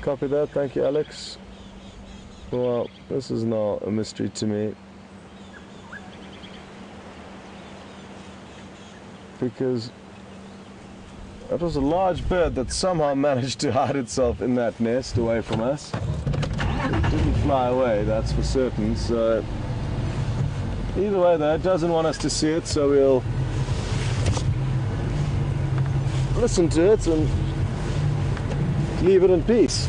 Copy that, thank you Alex. Well, this is now a mystery to me, because it was a large bird that somehow managed to hide itself in that nest away from us. It didn't fly away, that's for certain, so either way though, it doesn't want us to see it, so we'll listen to it and leave it in peace.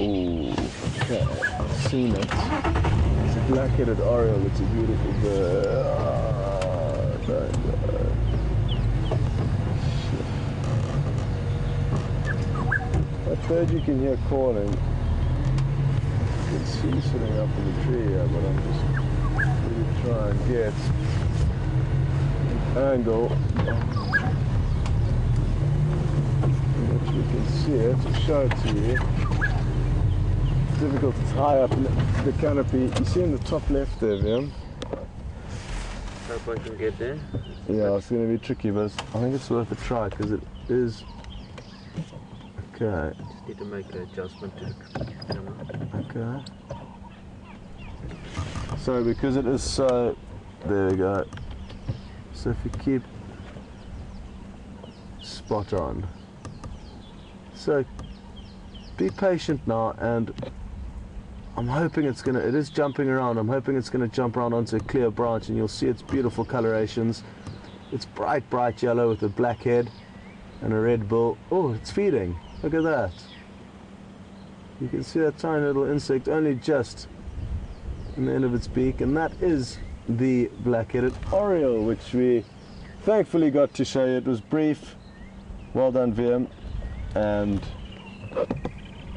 Ooh, okay, I've seen it. It's a black-headed oriole, it's a beautiful bird. That bird you can hear calling. You can see sitting up in the tree here, but I'm just really trying to get an angle in which we can see it. I'll show it to you. Difficult, it's high up in the canopy. You see in the top left there, Liam? Hope I can get there. Yeah, it's going to be tricky, but I think it's worth a try because it is a Okay. Just need to make an adjustment to the camera. Okay. So because it is so, there we go. So if you keep spot on. So be patient now, and I'm hoping it is jumping around. I'm hoping it's gonna jump around onto a clear branch, and you'll see its beautiful colorations. It's bright yellow with a black head and a red bill. Oh, it's feeding. Look at that. You can see that tiny little insect only just in the end of its beak, and that is the black-headed oriole, which we thankfully got to show you. It was brief. Well done, VM. And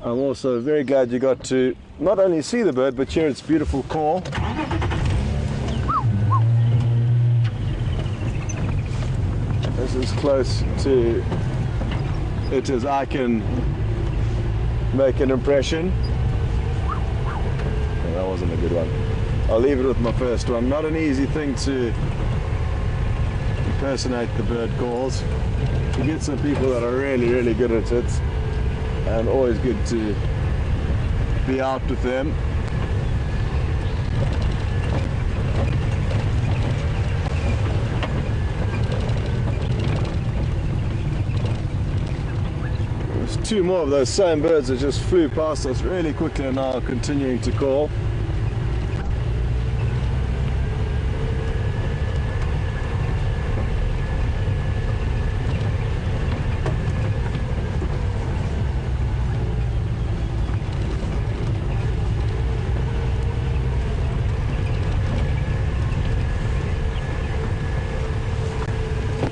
I'm also very glad you got to not only see the bird, but hear its beautiful call. This is close to it as I can make an impression. Oh, that wasn't a good one. I'll leave it with my first one. Not an easy thing to impersonate the bird calls. You get some people that are really good at it, and always good to be out with them. There's two more of those same birds that just flew past us really quickly and now continuing to call.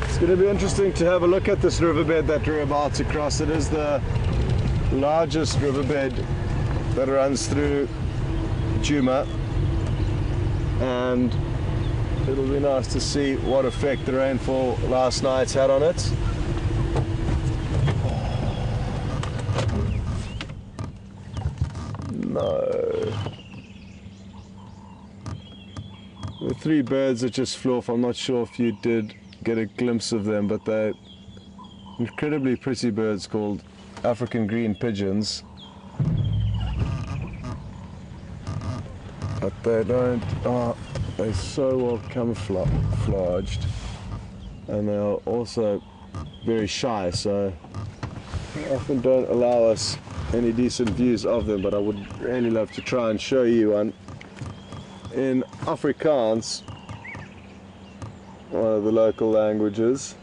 It's going to be interesting to have a look at this riverbed that we're about to cross. It is the largest riverbed that runs through Djuma, and it'll be nice to see what effect the rainfall last night's had on it. No. The three birds that just flew off, I'm not sure if you did get a glimpse of them, but they're incredibly pretty birds called African green pigeons. But they don't, they're so well camouflaged, and they are also very shy, so they often don't allow us any decent views of them, but I would really love to try and show you one. In Afrikaans, one of the local languages,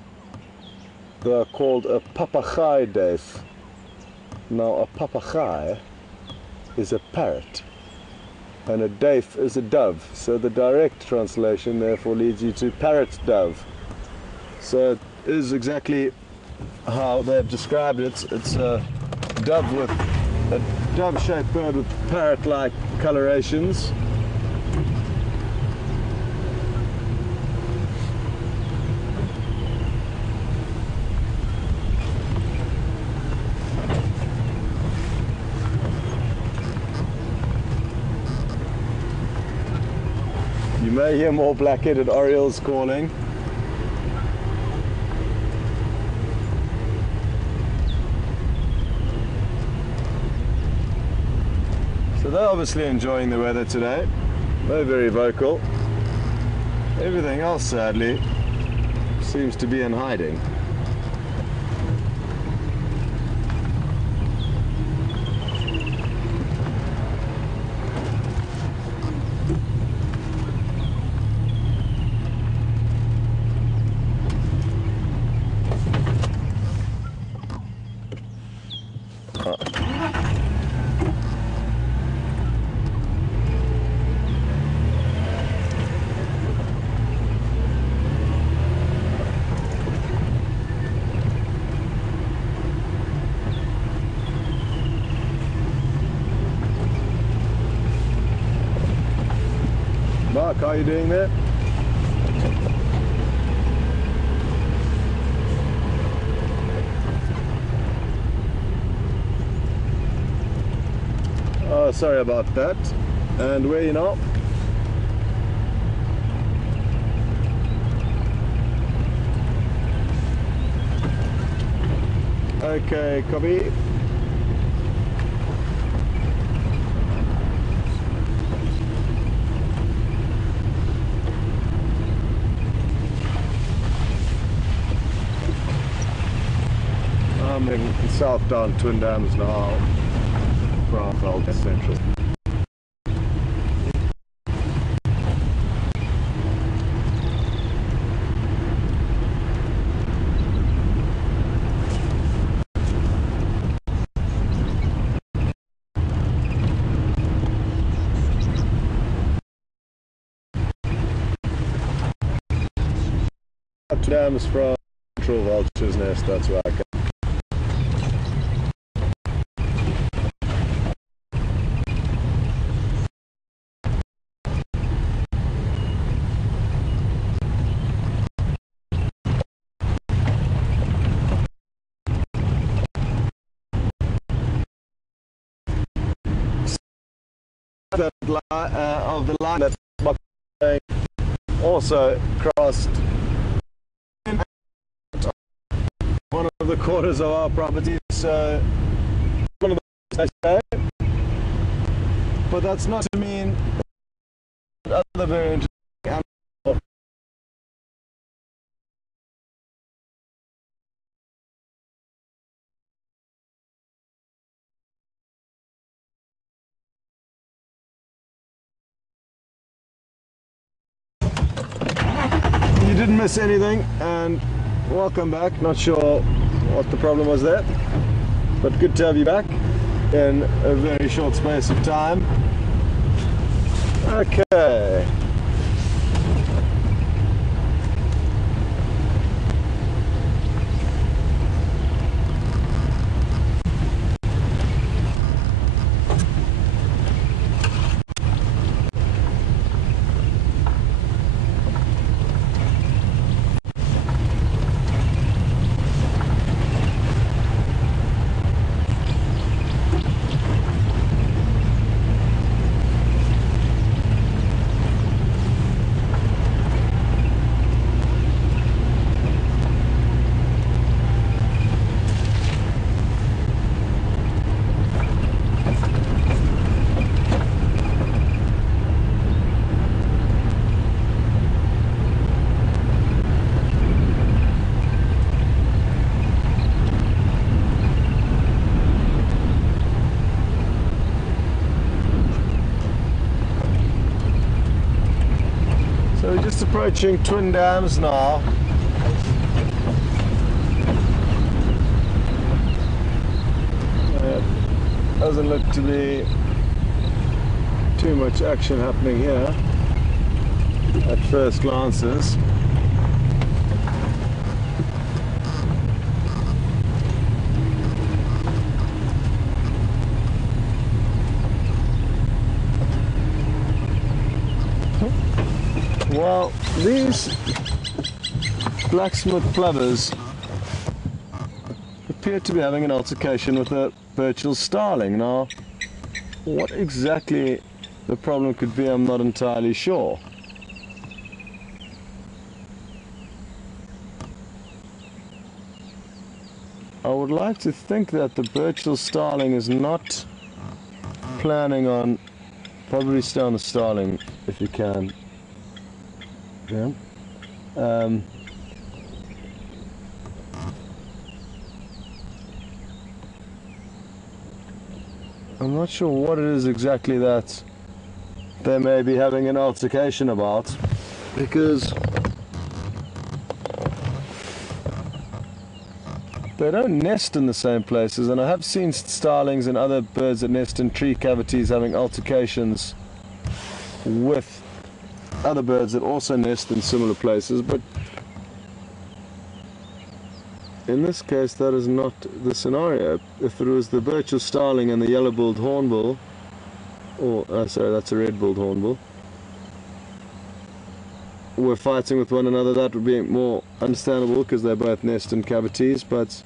they are called a papegaai duif. Now a papegaai is a parrot, and a duif is a dove, so the direct translation therefore leads you to parrot dove. So it is exactly how they've described it. It's a dove-shaped bird with parrot-like colorations. You may hear more black-headed orioles calling. So they're obviously enjoying the weather today. They're very vocal. Everything else, sadly, seems to be in hiding. Mark, how are you doing there? Oh, sorry about that. And where are you now? Okay, copy. coming south down Twin Dams now from Arathusa Central. Dams from Central Vulture's Nest, that's where I come. Of the line that's also crossed one of the quarters of our property, so one of the but that's not to mean that other very interesting animals. You didn't miss anything, and welcome back. Not sure what the problem was there, but good to have you back in a very short space of time. Okay. So we're just approaching Twin Dams now. Doesn't look to be too much action happening here at first glances. Well, these blacksmith plovers appear to be having an altercation with a Burchell's starling. Now, what exactly the problem could be, I'm not entirely sure. I would like to think that the Burchell's starling is not planning on, probably stay on the starling if you can. Yeah. I'm not sure what it is exactly that they may be having an altercation about, because they don't nest in the same places, and I have seen starlings and other birds that nest in tree cavities having altercations with other birds that also nest in similar places, but in this case that is not the scenario. If it was the Burchell's starling and the yellow-billed hornbill, or sorry, that's a red-billed hornbill, were fighting with one another, that would be more understandable because they both nest in cavities. But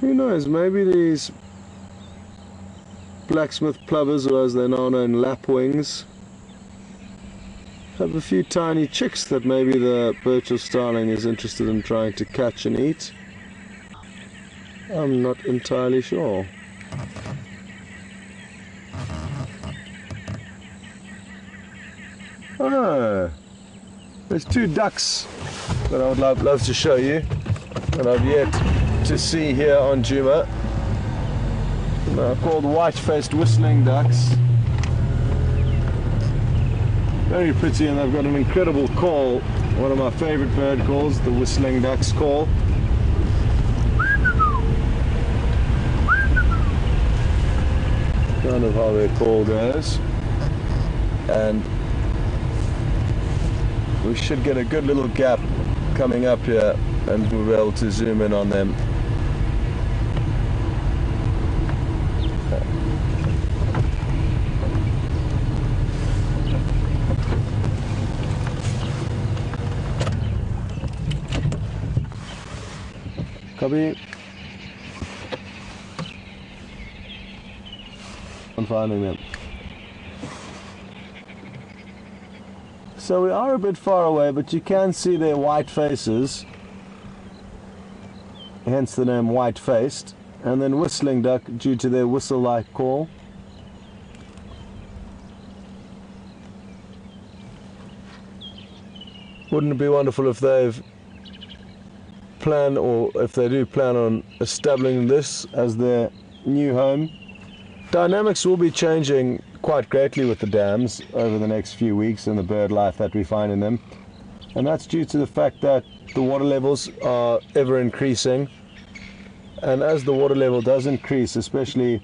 who knows, maybe these blacksmith plovers, or as they're now known, lapwings, have a few tiny chicks that maybe the Burchell's starling is interested in trying to catch and eat. I'm not entirely sure. Oh, there's two ducks that I would love to show you that I've yet to see here on Djuma. They're called white-faced whistling ducks. Very pretty, and they've got an incredible call. One of my favorite bird calls, the whistling duck's call. Kind of how their call goes. And we should get a good little gap coming up here, and we'll be able to zoom in on them. Copy. I'm finding them. So we are a bit far away, but you can see their white faces, hence the name white-faced, and then whistling duck due to their whistle-like call. Wouldn't it be wonderful if they've planned, or if they do plan on establishing this as their new home? Dynamics will be changing quite greatly with the dams over the next few weeks and the bird life that we find in them, and that's due to the fact that the water levels are ever increasing, and as the water level does increase, especially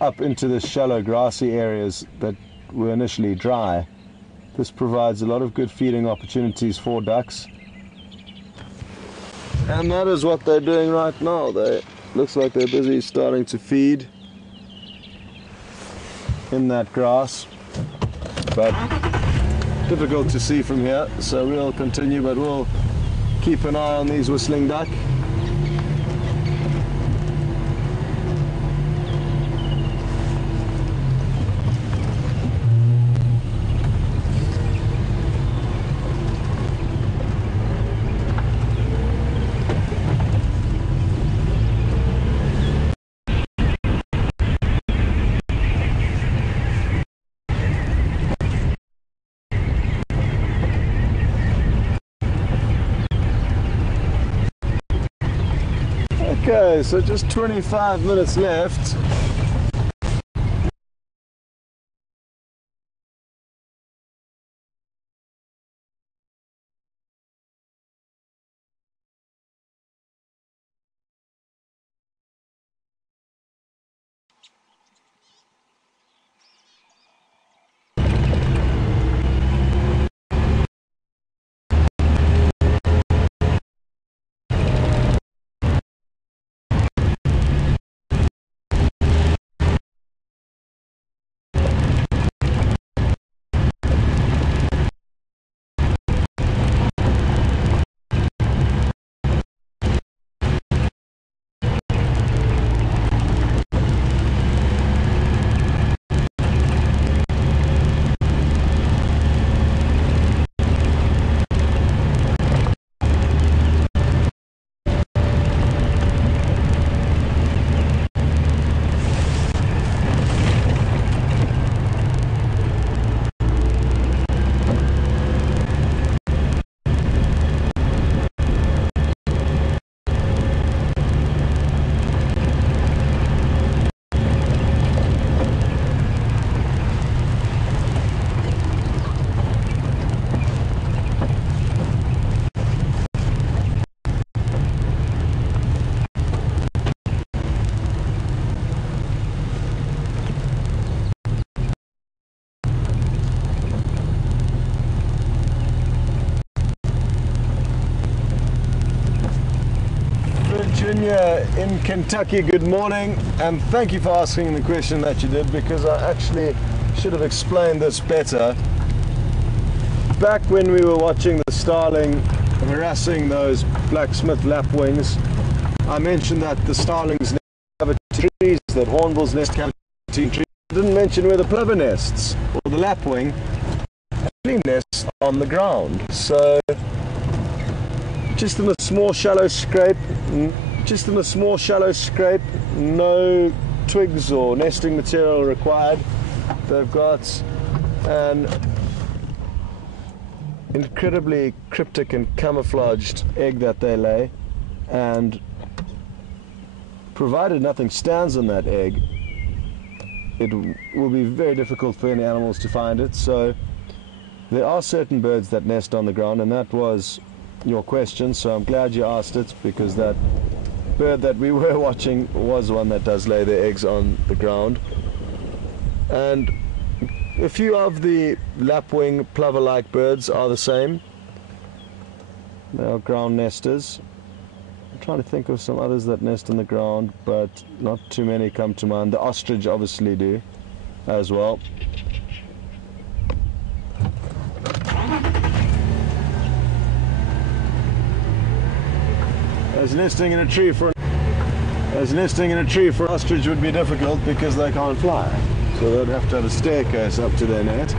up into the shallow grassy areas that were initially dry, this provides a lot of good feeding opportunities for ducks, and that is what they're doing right now. They looks like they're busy starting to feed in that grass, but difficult to see from here, so we'll continue, but we'll keep an eye on these whistling duck. Okay, so just 25 minutes left. Virginia in Kentucky, good morning, and thank you for asking the question that you did, because I actually should have explained this better. Back when we were watching the starling harassing those blacksmith lapwings, I mentioned that the starlings nest cover trees, that hornbills nest cover trees. I didn't mention where the plover nests, or the lapwing actually nests on the ground. So just in a small shallow scrape, no twigs or nesting material required. They've got an incredibly cryptic and camouflaged egg that they lay, and provided nothing stands on that egg, it will be very difficult for any animals to find it. So there are certain birds that nest on the ground, and that was your question, so I'm glad you asked it, because that bird that we were watching was one that does lay their eggs on the ground. And a few of the lapwing plover-like birds are the same. They are ground nesters. I'm trying to think of some others that nest on the ground, but not too many come to mind. The ostrich obviously do as well. As nesting in a tree for an ostrich would be difficult because they can't fly. So they'd have to have a staircase up to their net.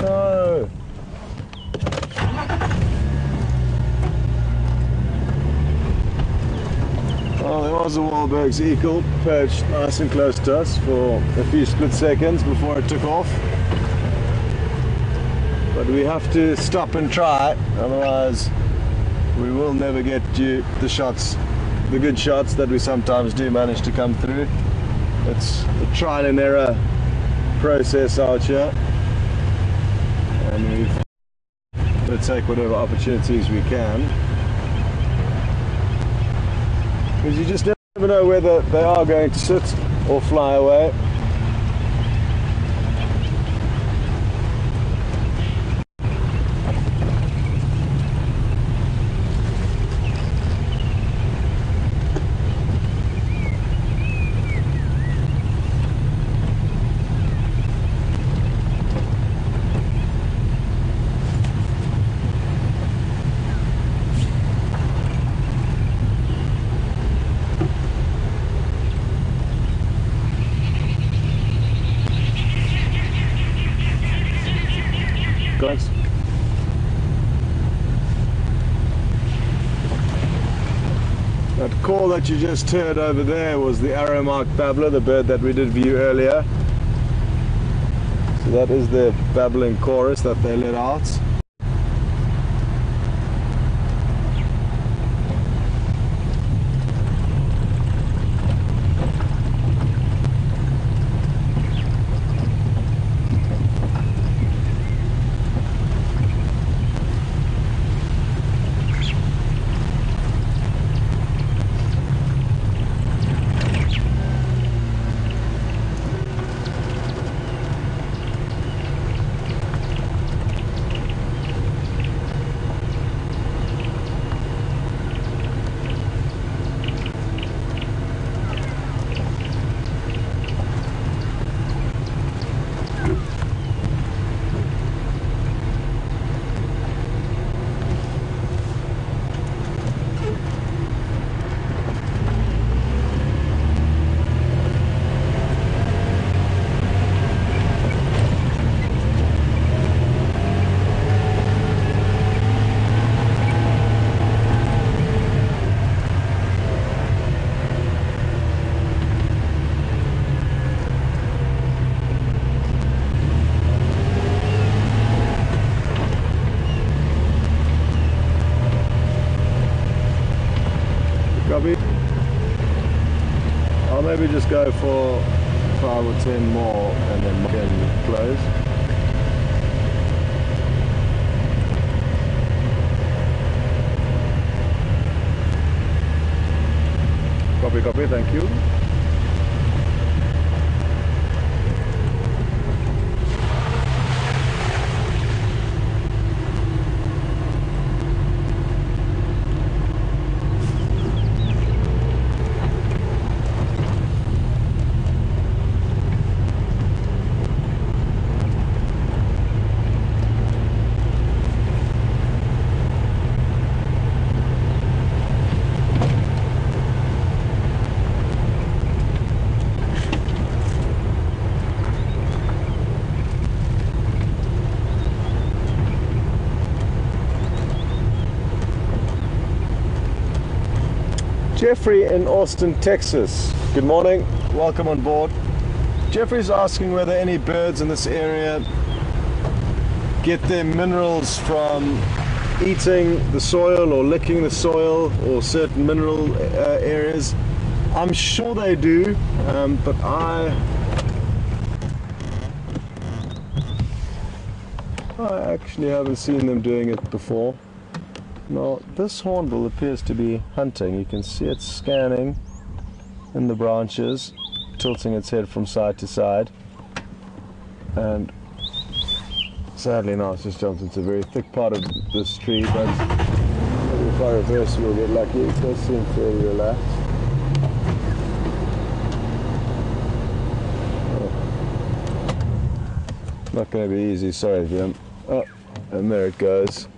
No! Well, there was a Wahlberg's eagle perched nice and close to us for a few split seconds before it took off. But we have to stop and try, otherwise we will never get you the shots, the good shots that we sometimes do manage to come through. It's a trial and error process out here. And we've got to take whatever opportunities we can, because you just never know whether they are going to sit or fly away. Guys. That call that you just heard over there was the arrow-marked babbler, the bird that we did view earlier. So that is the babbling chorus that they let out. Copy. I'll maybe just go for 5 or 10 more and then we can close. Copy, copy, thank you. Jeffrey in Austin, Texas. Good morning, welcome on board. Jeffrey's asking whether any birds in this area get their minerals from eating the soil or licking the soil or certain mineral areas. I'm sure they do, but I actually haven't seen them doing it before. Now, this hornbill appears to be hunting. You can see it scanning in the branches, tilting its head from side to side. And sadly now it's just jumped into a very thick part of this tree, but maybe if I reverse we'll get lucky. It does seem fairly relaxed. Not going to be easy, sorry Jim. Oh, and there it goes.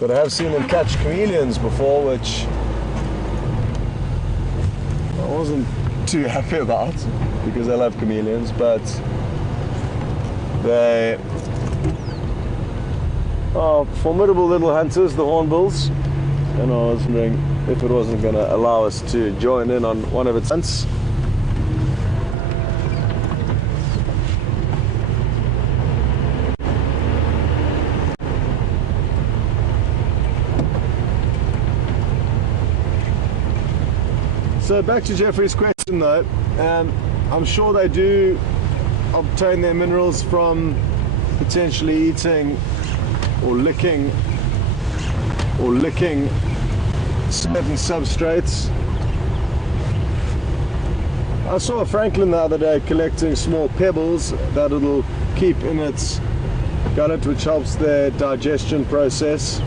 But I have seen them catch chameleons before, which I wasn't too happy about because I love chameleons, but they are formidable little hunters, the hornbills, and I was wondering if it wasn't going to allow us to join in on one of its hunts. So back to Jeffrey's question though, I'm sure they do obtain their minerals from potentially eating or licking certain substrates. I saw a francolin the other day collecting small pebbles that it'll keep in its gullet, which helps their digestion process.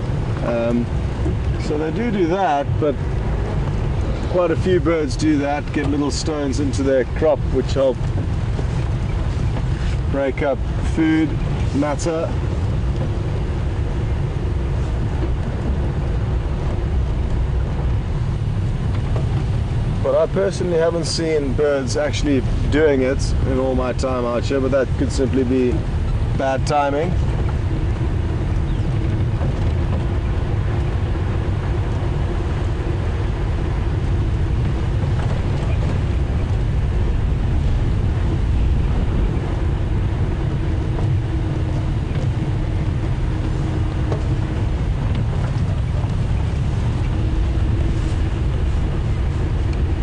So they do that, but quite a few birds do that, get little stones into their crop which help break up food matter. But I personally haven't seen birds actually doing it in all my time out here, but that could simply be bad timing.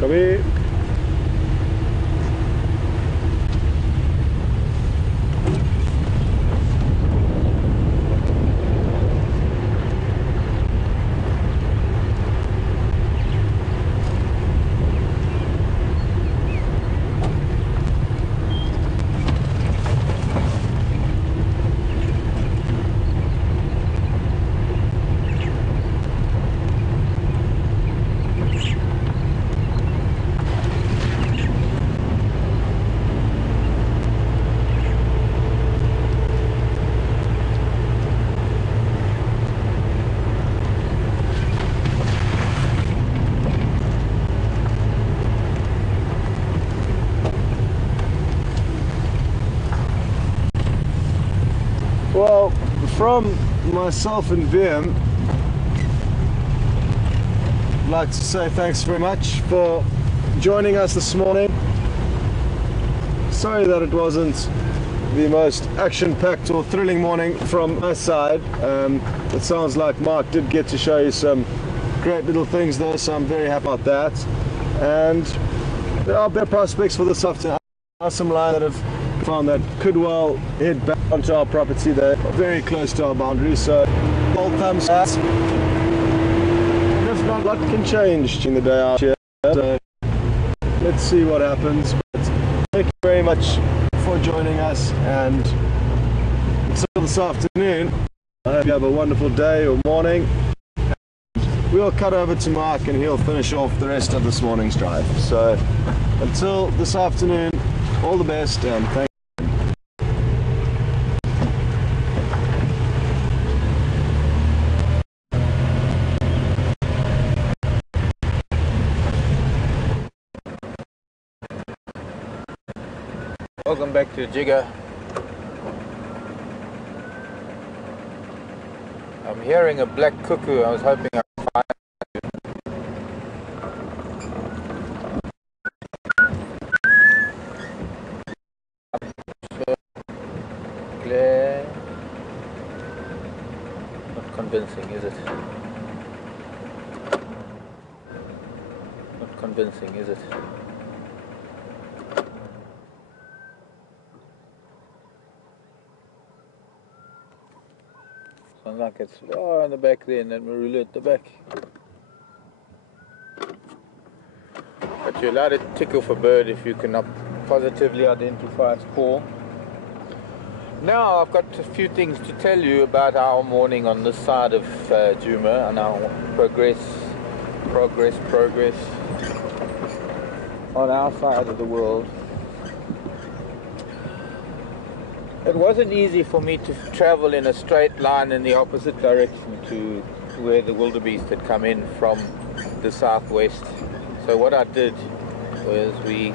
Come here. Well, from myself and Vim, I'd like to say thanks very much for joining us this morning. Sorry that it wasn't the most action-packed or thrilling morning from my side. It sounds like Mark did get to show you some great little things though, so I'm very happy about that. And there are better prospects for this afternoon. There are some line that have found that could well head back onto our property. They're very close to our boundary, so all thumbs up. And if not, a lot can change in the day out here, so let's see what happens. But thank you very much for joining us, and until this afternoon, I hope you have a wonderful day or morning. We'll cut over to Mark and he'll finish off the rest of this morning's drive. So until this afternoon, all the best, and thank you. Welcome back to Jigga. I'm I'm hearing a black cuckoo. I was hoping I'd find Glare. Not convincing, is it? Not convincing, is it? Sounds like it's in the back there, and then Marula at the back. But you're allowed to tick off a bird if you cannot positively identify its call. Now I've got a few things to tell you about our morning on this side of Djuma and our progress on our side of the world. It wasn't easy for me to travel in a straight line in the opposite direction to where the wildebeest had come in from the southwest. So what I did was we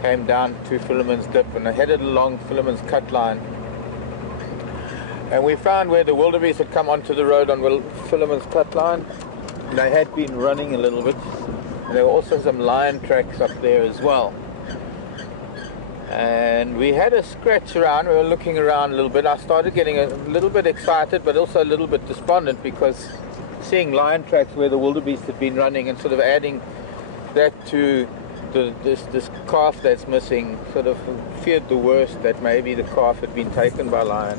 came down to Philemon's Dip and I headed along Philemon's cut line. And we found where the wildebeest had come onto the road on Philemon's cut line. They had been running a little bit. And there were also some lion tracks up there as well. And we had a scratch around. We were looking around a little bit. I started getting a little bit excited, but also a little bit despondent, because seeing lion tracks where the wildebeest had been running and sort of adding that to this calf that's missing, sort of feared the worst, that maybe the calf had been taken by lion.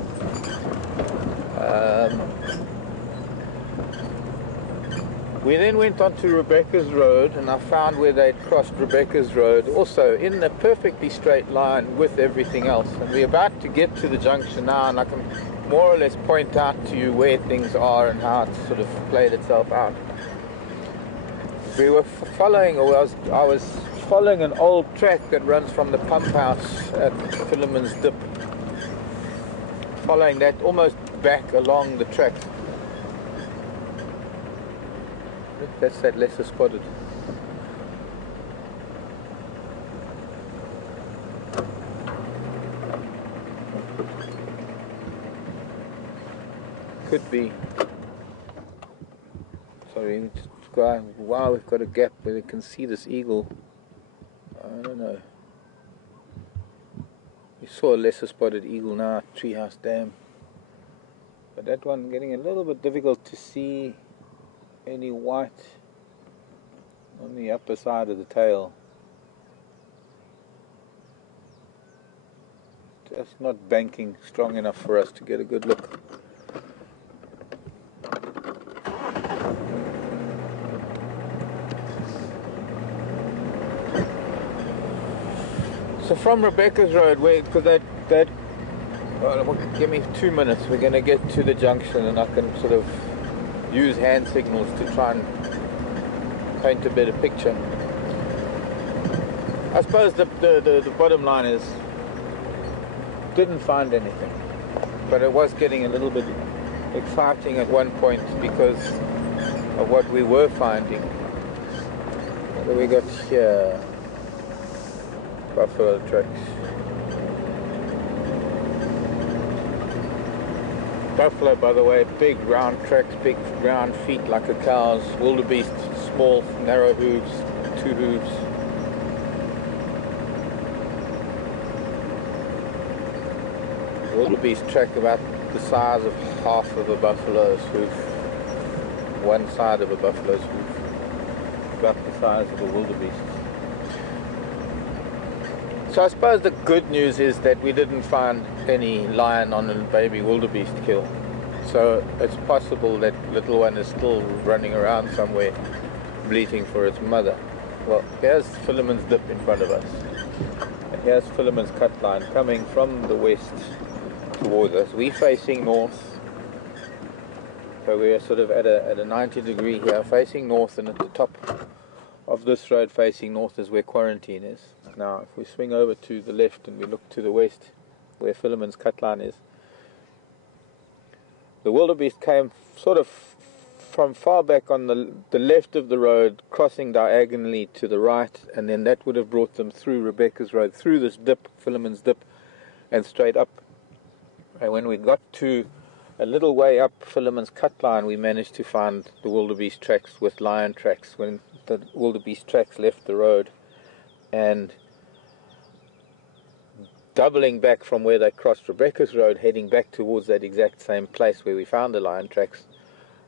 We then went on to Rebecca's Road, and I found where they'd crossed Rebecca's Road, also in a perfectly straight line with everything else. And we're about to get to the junction now, and I can more or less point out to you where things are and how it's sort of played itself out. We were following, or I was following an old track that runs from the pump house at Philemon's Dip, following that almost back along the track. That's that lesser spotted. Could be. Sorry, wow, we've got a gap where we can see this eagle. I don't know. We saw a lesser spotted eagle now at Treehouse Dam. But that one getting a little bit difficult to see any white on the upper side of the tail. Just not banking strong enough for us to get a good look. So from Rebecca's Road, because give me 2 minutes, we're going to get to the junction, and I can sort of use hand signals to try and paint a better picture. I suppose the bottom line is, didn't find anything, but it was getting a little bit exciting at one point because of what we were finding. What do we got here? Buffalo tracks. Buffalo, by the way, big round tracks, big round feet like a cow's. Wildebeest, small, narrow hooves, 2 hooves. Wildebeest track about the size of half of a buffalo's hoof. One side of a buffalo's hoof. About the size of a wildebeest. So I suppose the good news is that we didn't find any lion on a baby wildebeest kill. So it's possible that little one is still running around somewhere, bleating for its mother. Well, here's Philemon's Dip in front of us. And here's Philemon's cut line coming from the west towards us. We're facing north. So we're sort of at a 90 degree here, facing north, and at the top of this road facing north is where quarantine is. Now, if we swing over to the left and we look to the west, where Philemon's cut line is, the wildebeest came sort of from far back on the left of the road, crossing diagonally to the right, and then that would have brought them through Rebecca's Road, through this dip, Philemon's Dip, and straight up. And when we got to a little way up Philemon's cut line, we managed to find the wildebeest tracks with lion tracks when the wildebeest tracks left the road, and doubling back from where they crossed Rebecca's road, heading back towards that exact same place where we found the lion tracks.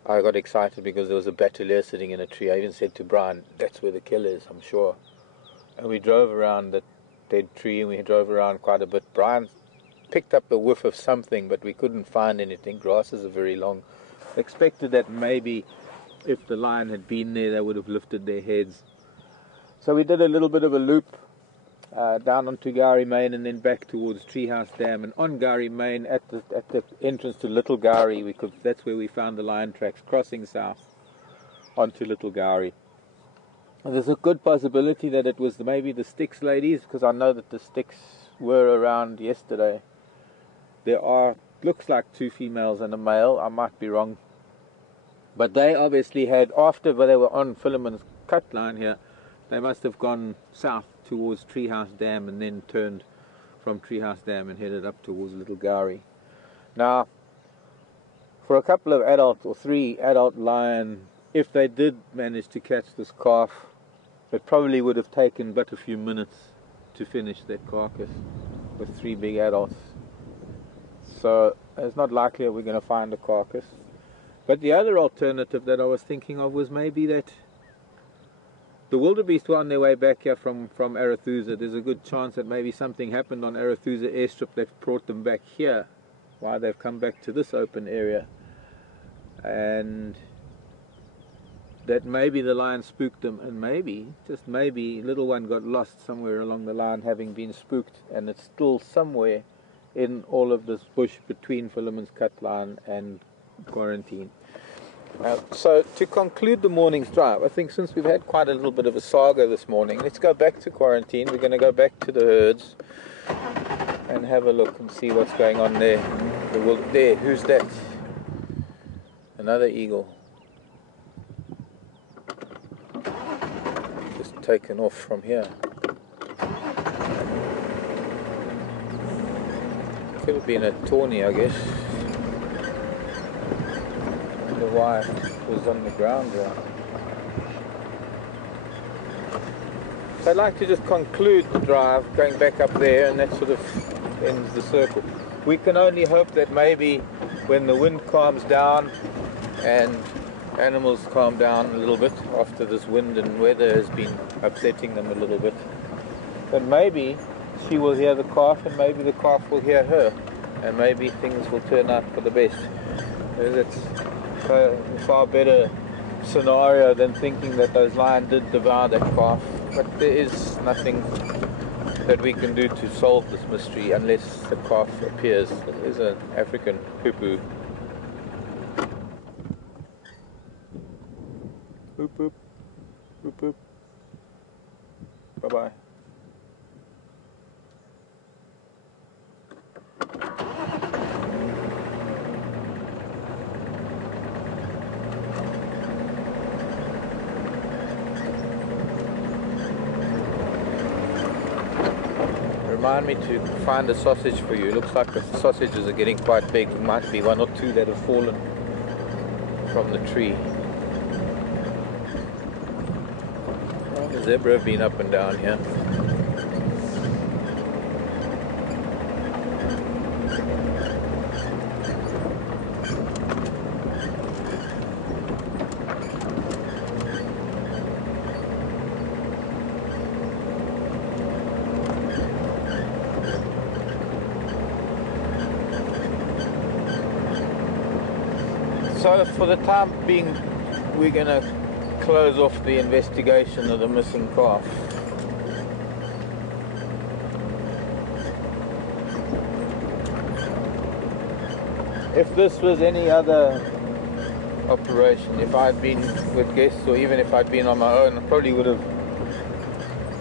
I got excited because there was a batelier sitting in a tree. I even said to Brian, that's where the kill is, I'm sure. And we drove around that dead tree, and we drove around quite a bit. Brian picked up a whiff of something, but we couldn't find anything. Grasses are very long. Expected that maybe if the lion had been there, they would have lifted their heads. So we did a little bit of a loop down onto Gowrie Main and then back towards Treehouse Dam. And on Gowrie Main, at the entrance to Little Gowrie, that's where we found the lion tracks crossing south onto Little Gowrie. And there's a good possibility that it was maybe the Sticks ladies, because I know that the Sticks were around yesterday. There looks like 2 females and a male. I might be wrong. But they obviously had, after they were on Philemon's cut line here, they must have gone south towards Treehouse Dam and then turned from Treehouse Dam and headed up towards Little Gowrie. Now, for a couple of adult or 3 adult lion, if they did manage to catch this calf, it probably would have taken but a few minutes to finish that carcass with 3 big adults. So it's not likely that we're going to find a carcass. But the other alternative that I was thinking of was maybe that the wildebeest were on their way back here from Arathusa. There's a good chance that maybe something happened on Arathusa airstrip that brought them back here, while they've come back to this open area. And that maybe the lion spooked them, and maybe, just maybe, little one got lost somewhere along the line having been spooked, and it's still somewhere in all of this bush between Philemon's cut line and Quarantine. So to conclude the morning's drive, I think since we've had quite a little bit of a saga this morning, let's go back to Quarantine. We're going to go back to the herds and have a look and see what's going on there. There, who's that? Another eagle. Just taken off from here. Could have been a tawny, I guess. Why it was on the ground there. So I'd like to just conclude the drive going back up there, and that sort of ends the circle. We can only hope that maybe when the wind calms down and animals calm down a little bit after this wind and weather has been upsetting them a little bit, then maybe she will hear the calf and maybe the calf will hear her, and maybe things will turn out for the best. It's a far better scenario than thinking that those lions did devour that calf. But there is nothing that we can do to solve this mystery unless the calf appears. It is an African poo-poo. Boop boop. Boop boop. Bye-bye. Remind me to find a sausage for you. It looks like the sausages are getting quite big. There might be 1 or 2 that have fallen from the tree. Well, the zebra have been up and down here. So for the time being, we're going to close off the investigation of the missing calf. If this was any other operation, if I'd been with guests or even if I'd been on my own, I probably would have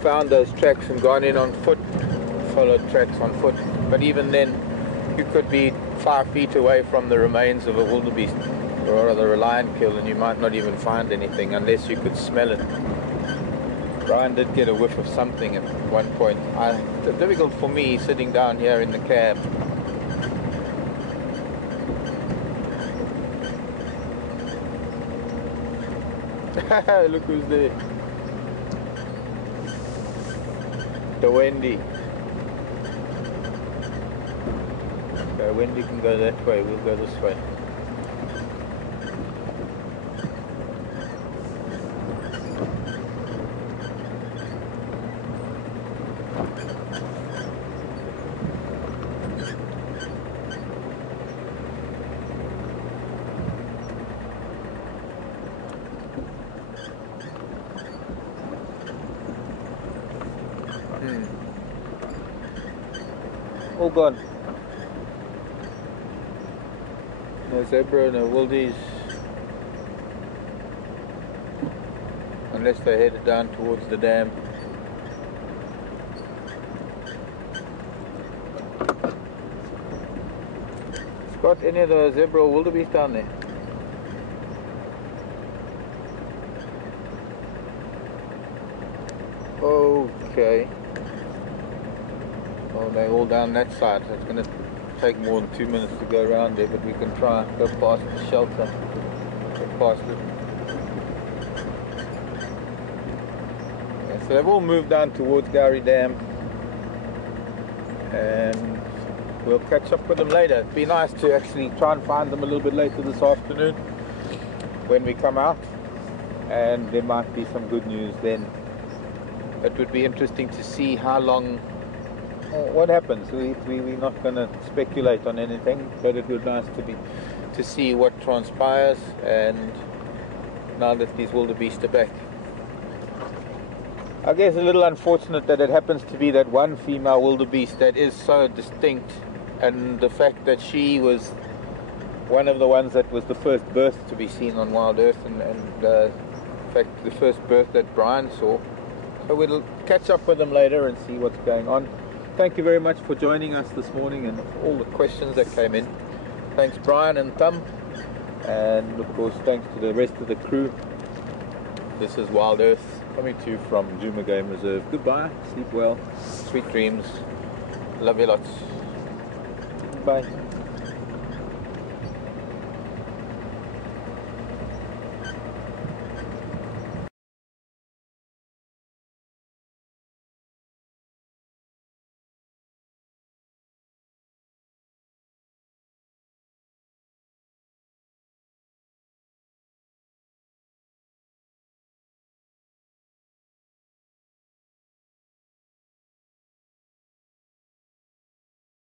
found those tracks and gone in on foot, followed tracks on foot. But even then, you could be 5 feet away from the remains of a wildebeest or rather a lion kill, and you might not even find anything unless you could smell it. Brian did get a whiff of something at one point. It's difficult for me sitting down here in the cab Look who's there. The Wendy. Okay, Wendy can go that way, we'll go this way. All gone. No zebra, no wildies. Unless they headed down towards the dam. Scott, any of the zebra or wildebeest down there? Okay. Oh, they're all down that side, so it's going to take more than 2 minutes to go around there, but we can try go past the shelter. Go past it. Yeah, so they've all moved down towards Gowrie Dam, and we'll catch up with them later. It'd be nice to actually try and find them a little bit later this afternoon when we come out, and there might be some good news then. It would be interesting to see how long, what happens. We're not going to speculate on anything, but it would be nice to see what transpires, and now that these wildebeest are back. I guess a little unfortunate that it happens to be that one female wildebeest that is so distinct, and the fact that she was one of the ones that was the first birth to be seen on Wild Earth, and in fact the first birth that Brian saw. So we'll catch up with them later and see what's going on. Thank you very much for joining us this morning and for all the questions that came in. Thanks Brian and Thumb, and of course thanks to the rest of the crew. This is Wild Earth coming to you from Djuma Game Reserve. Goodbye, sleep well, sweet dreams, love you lots. Bye.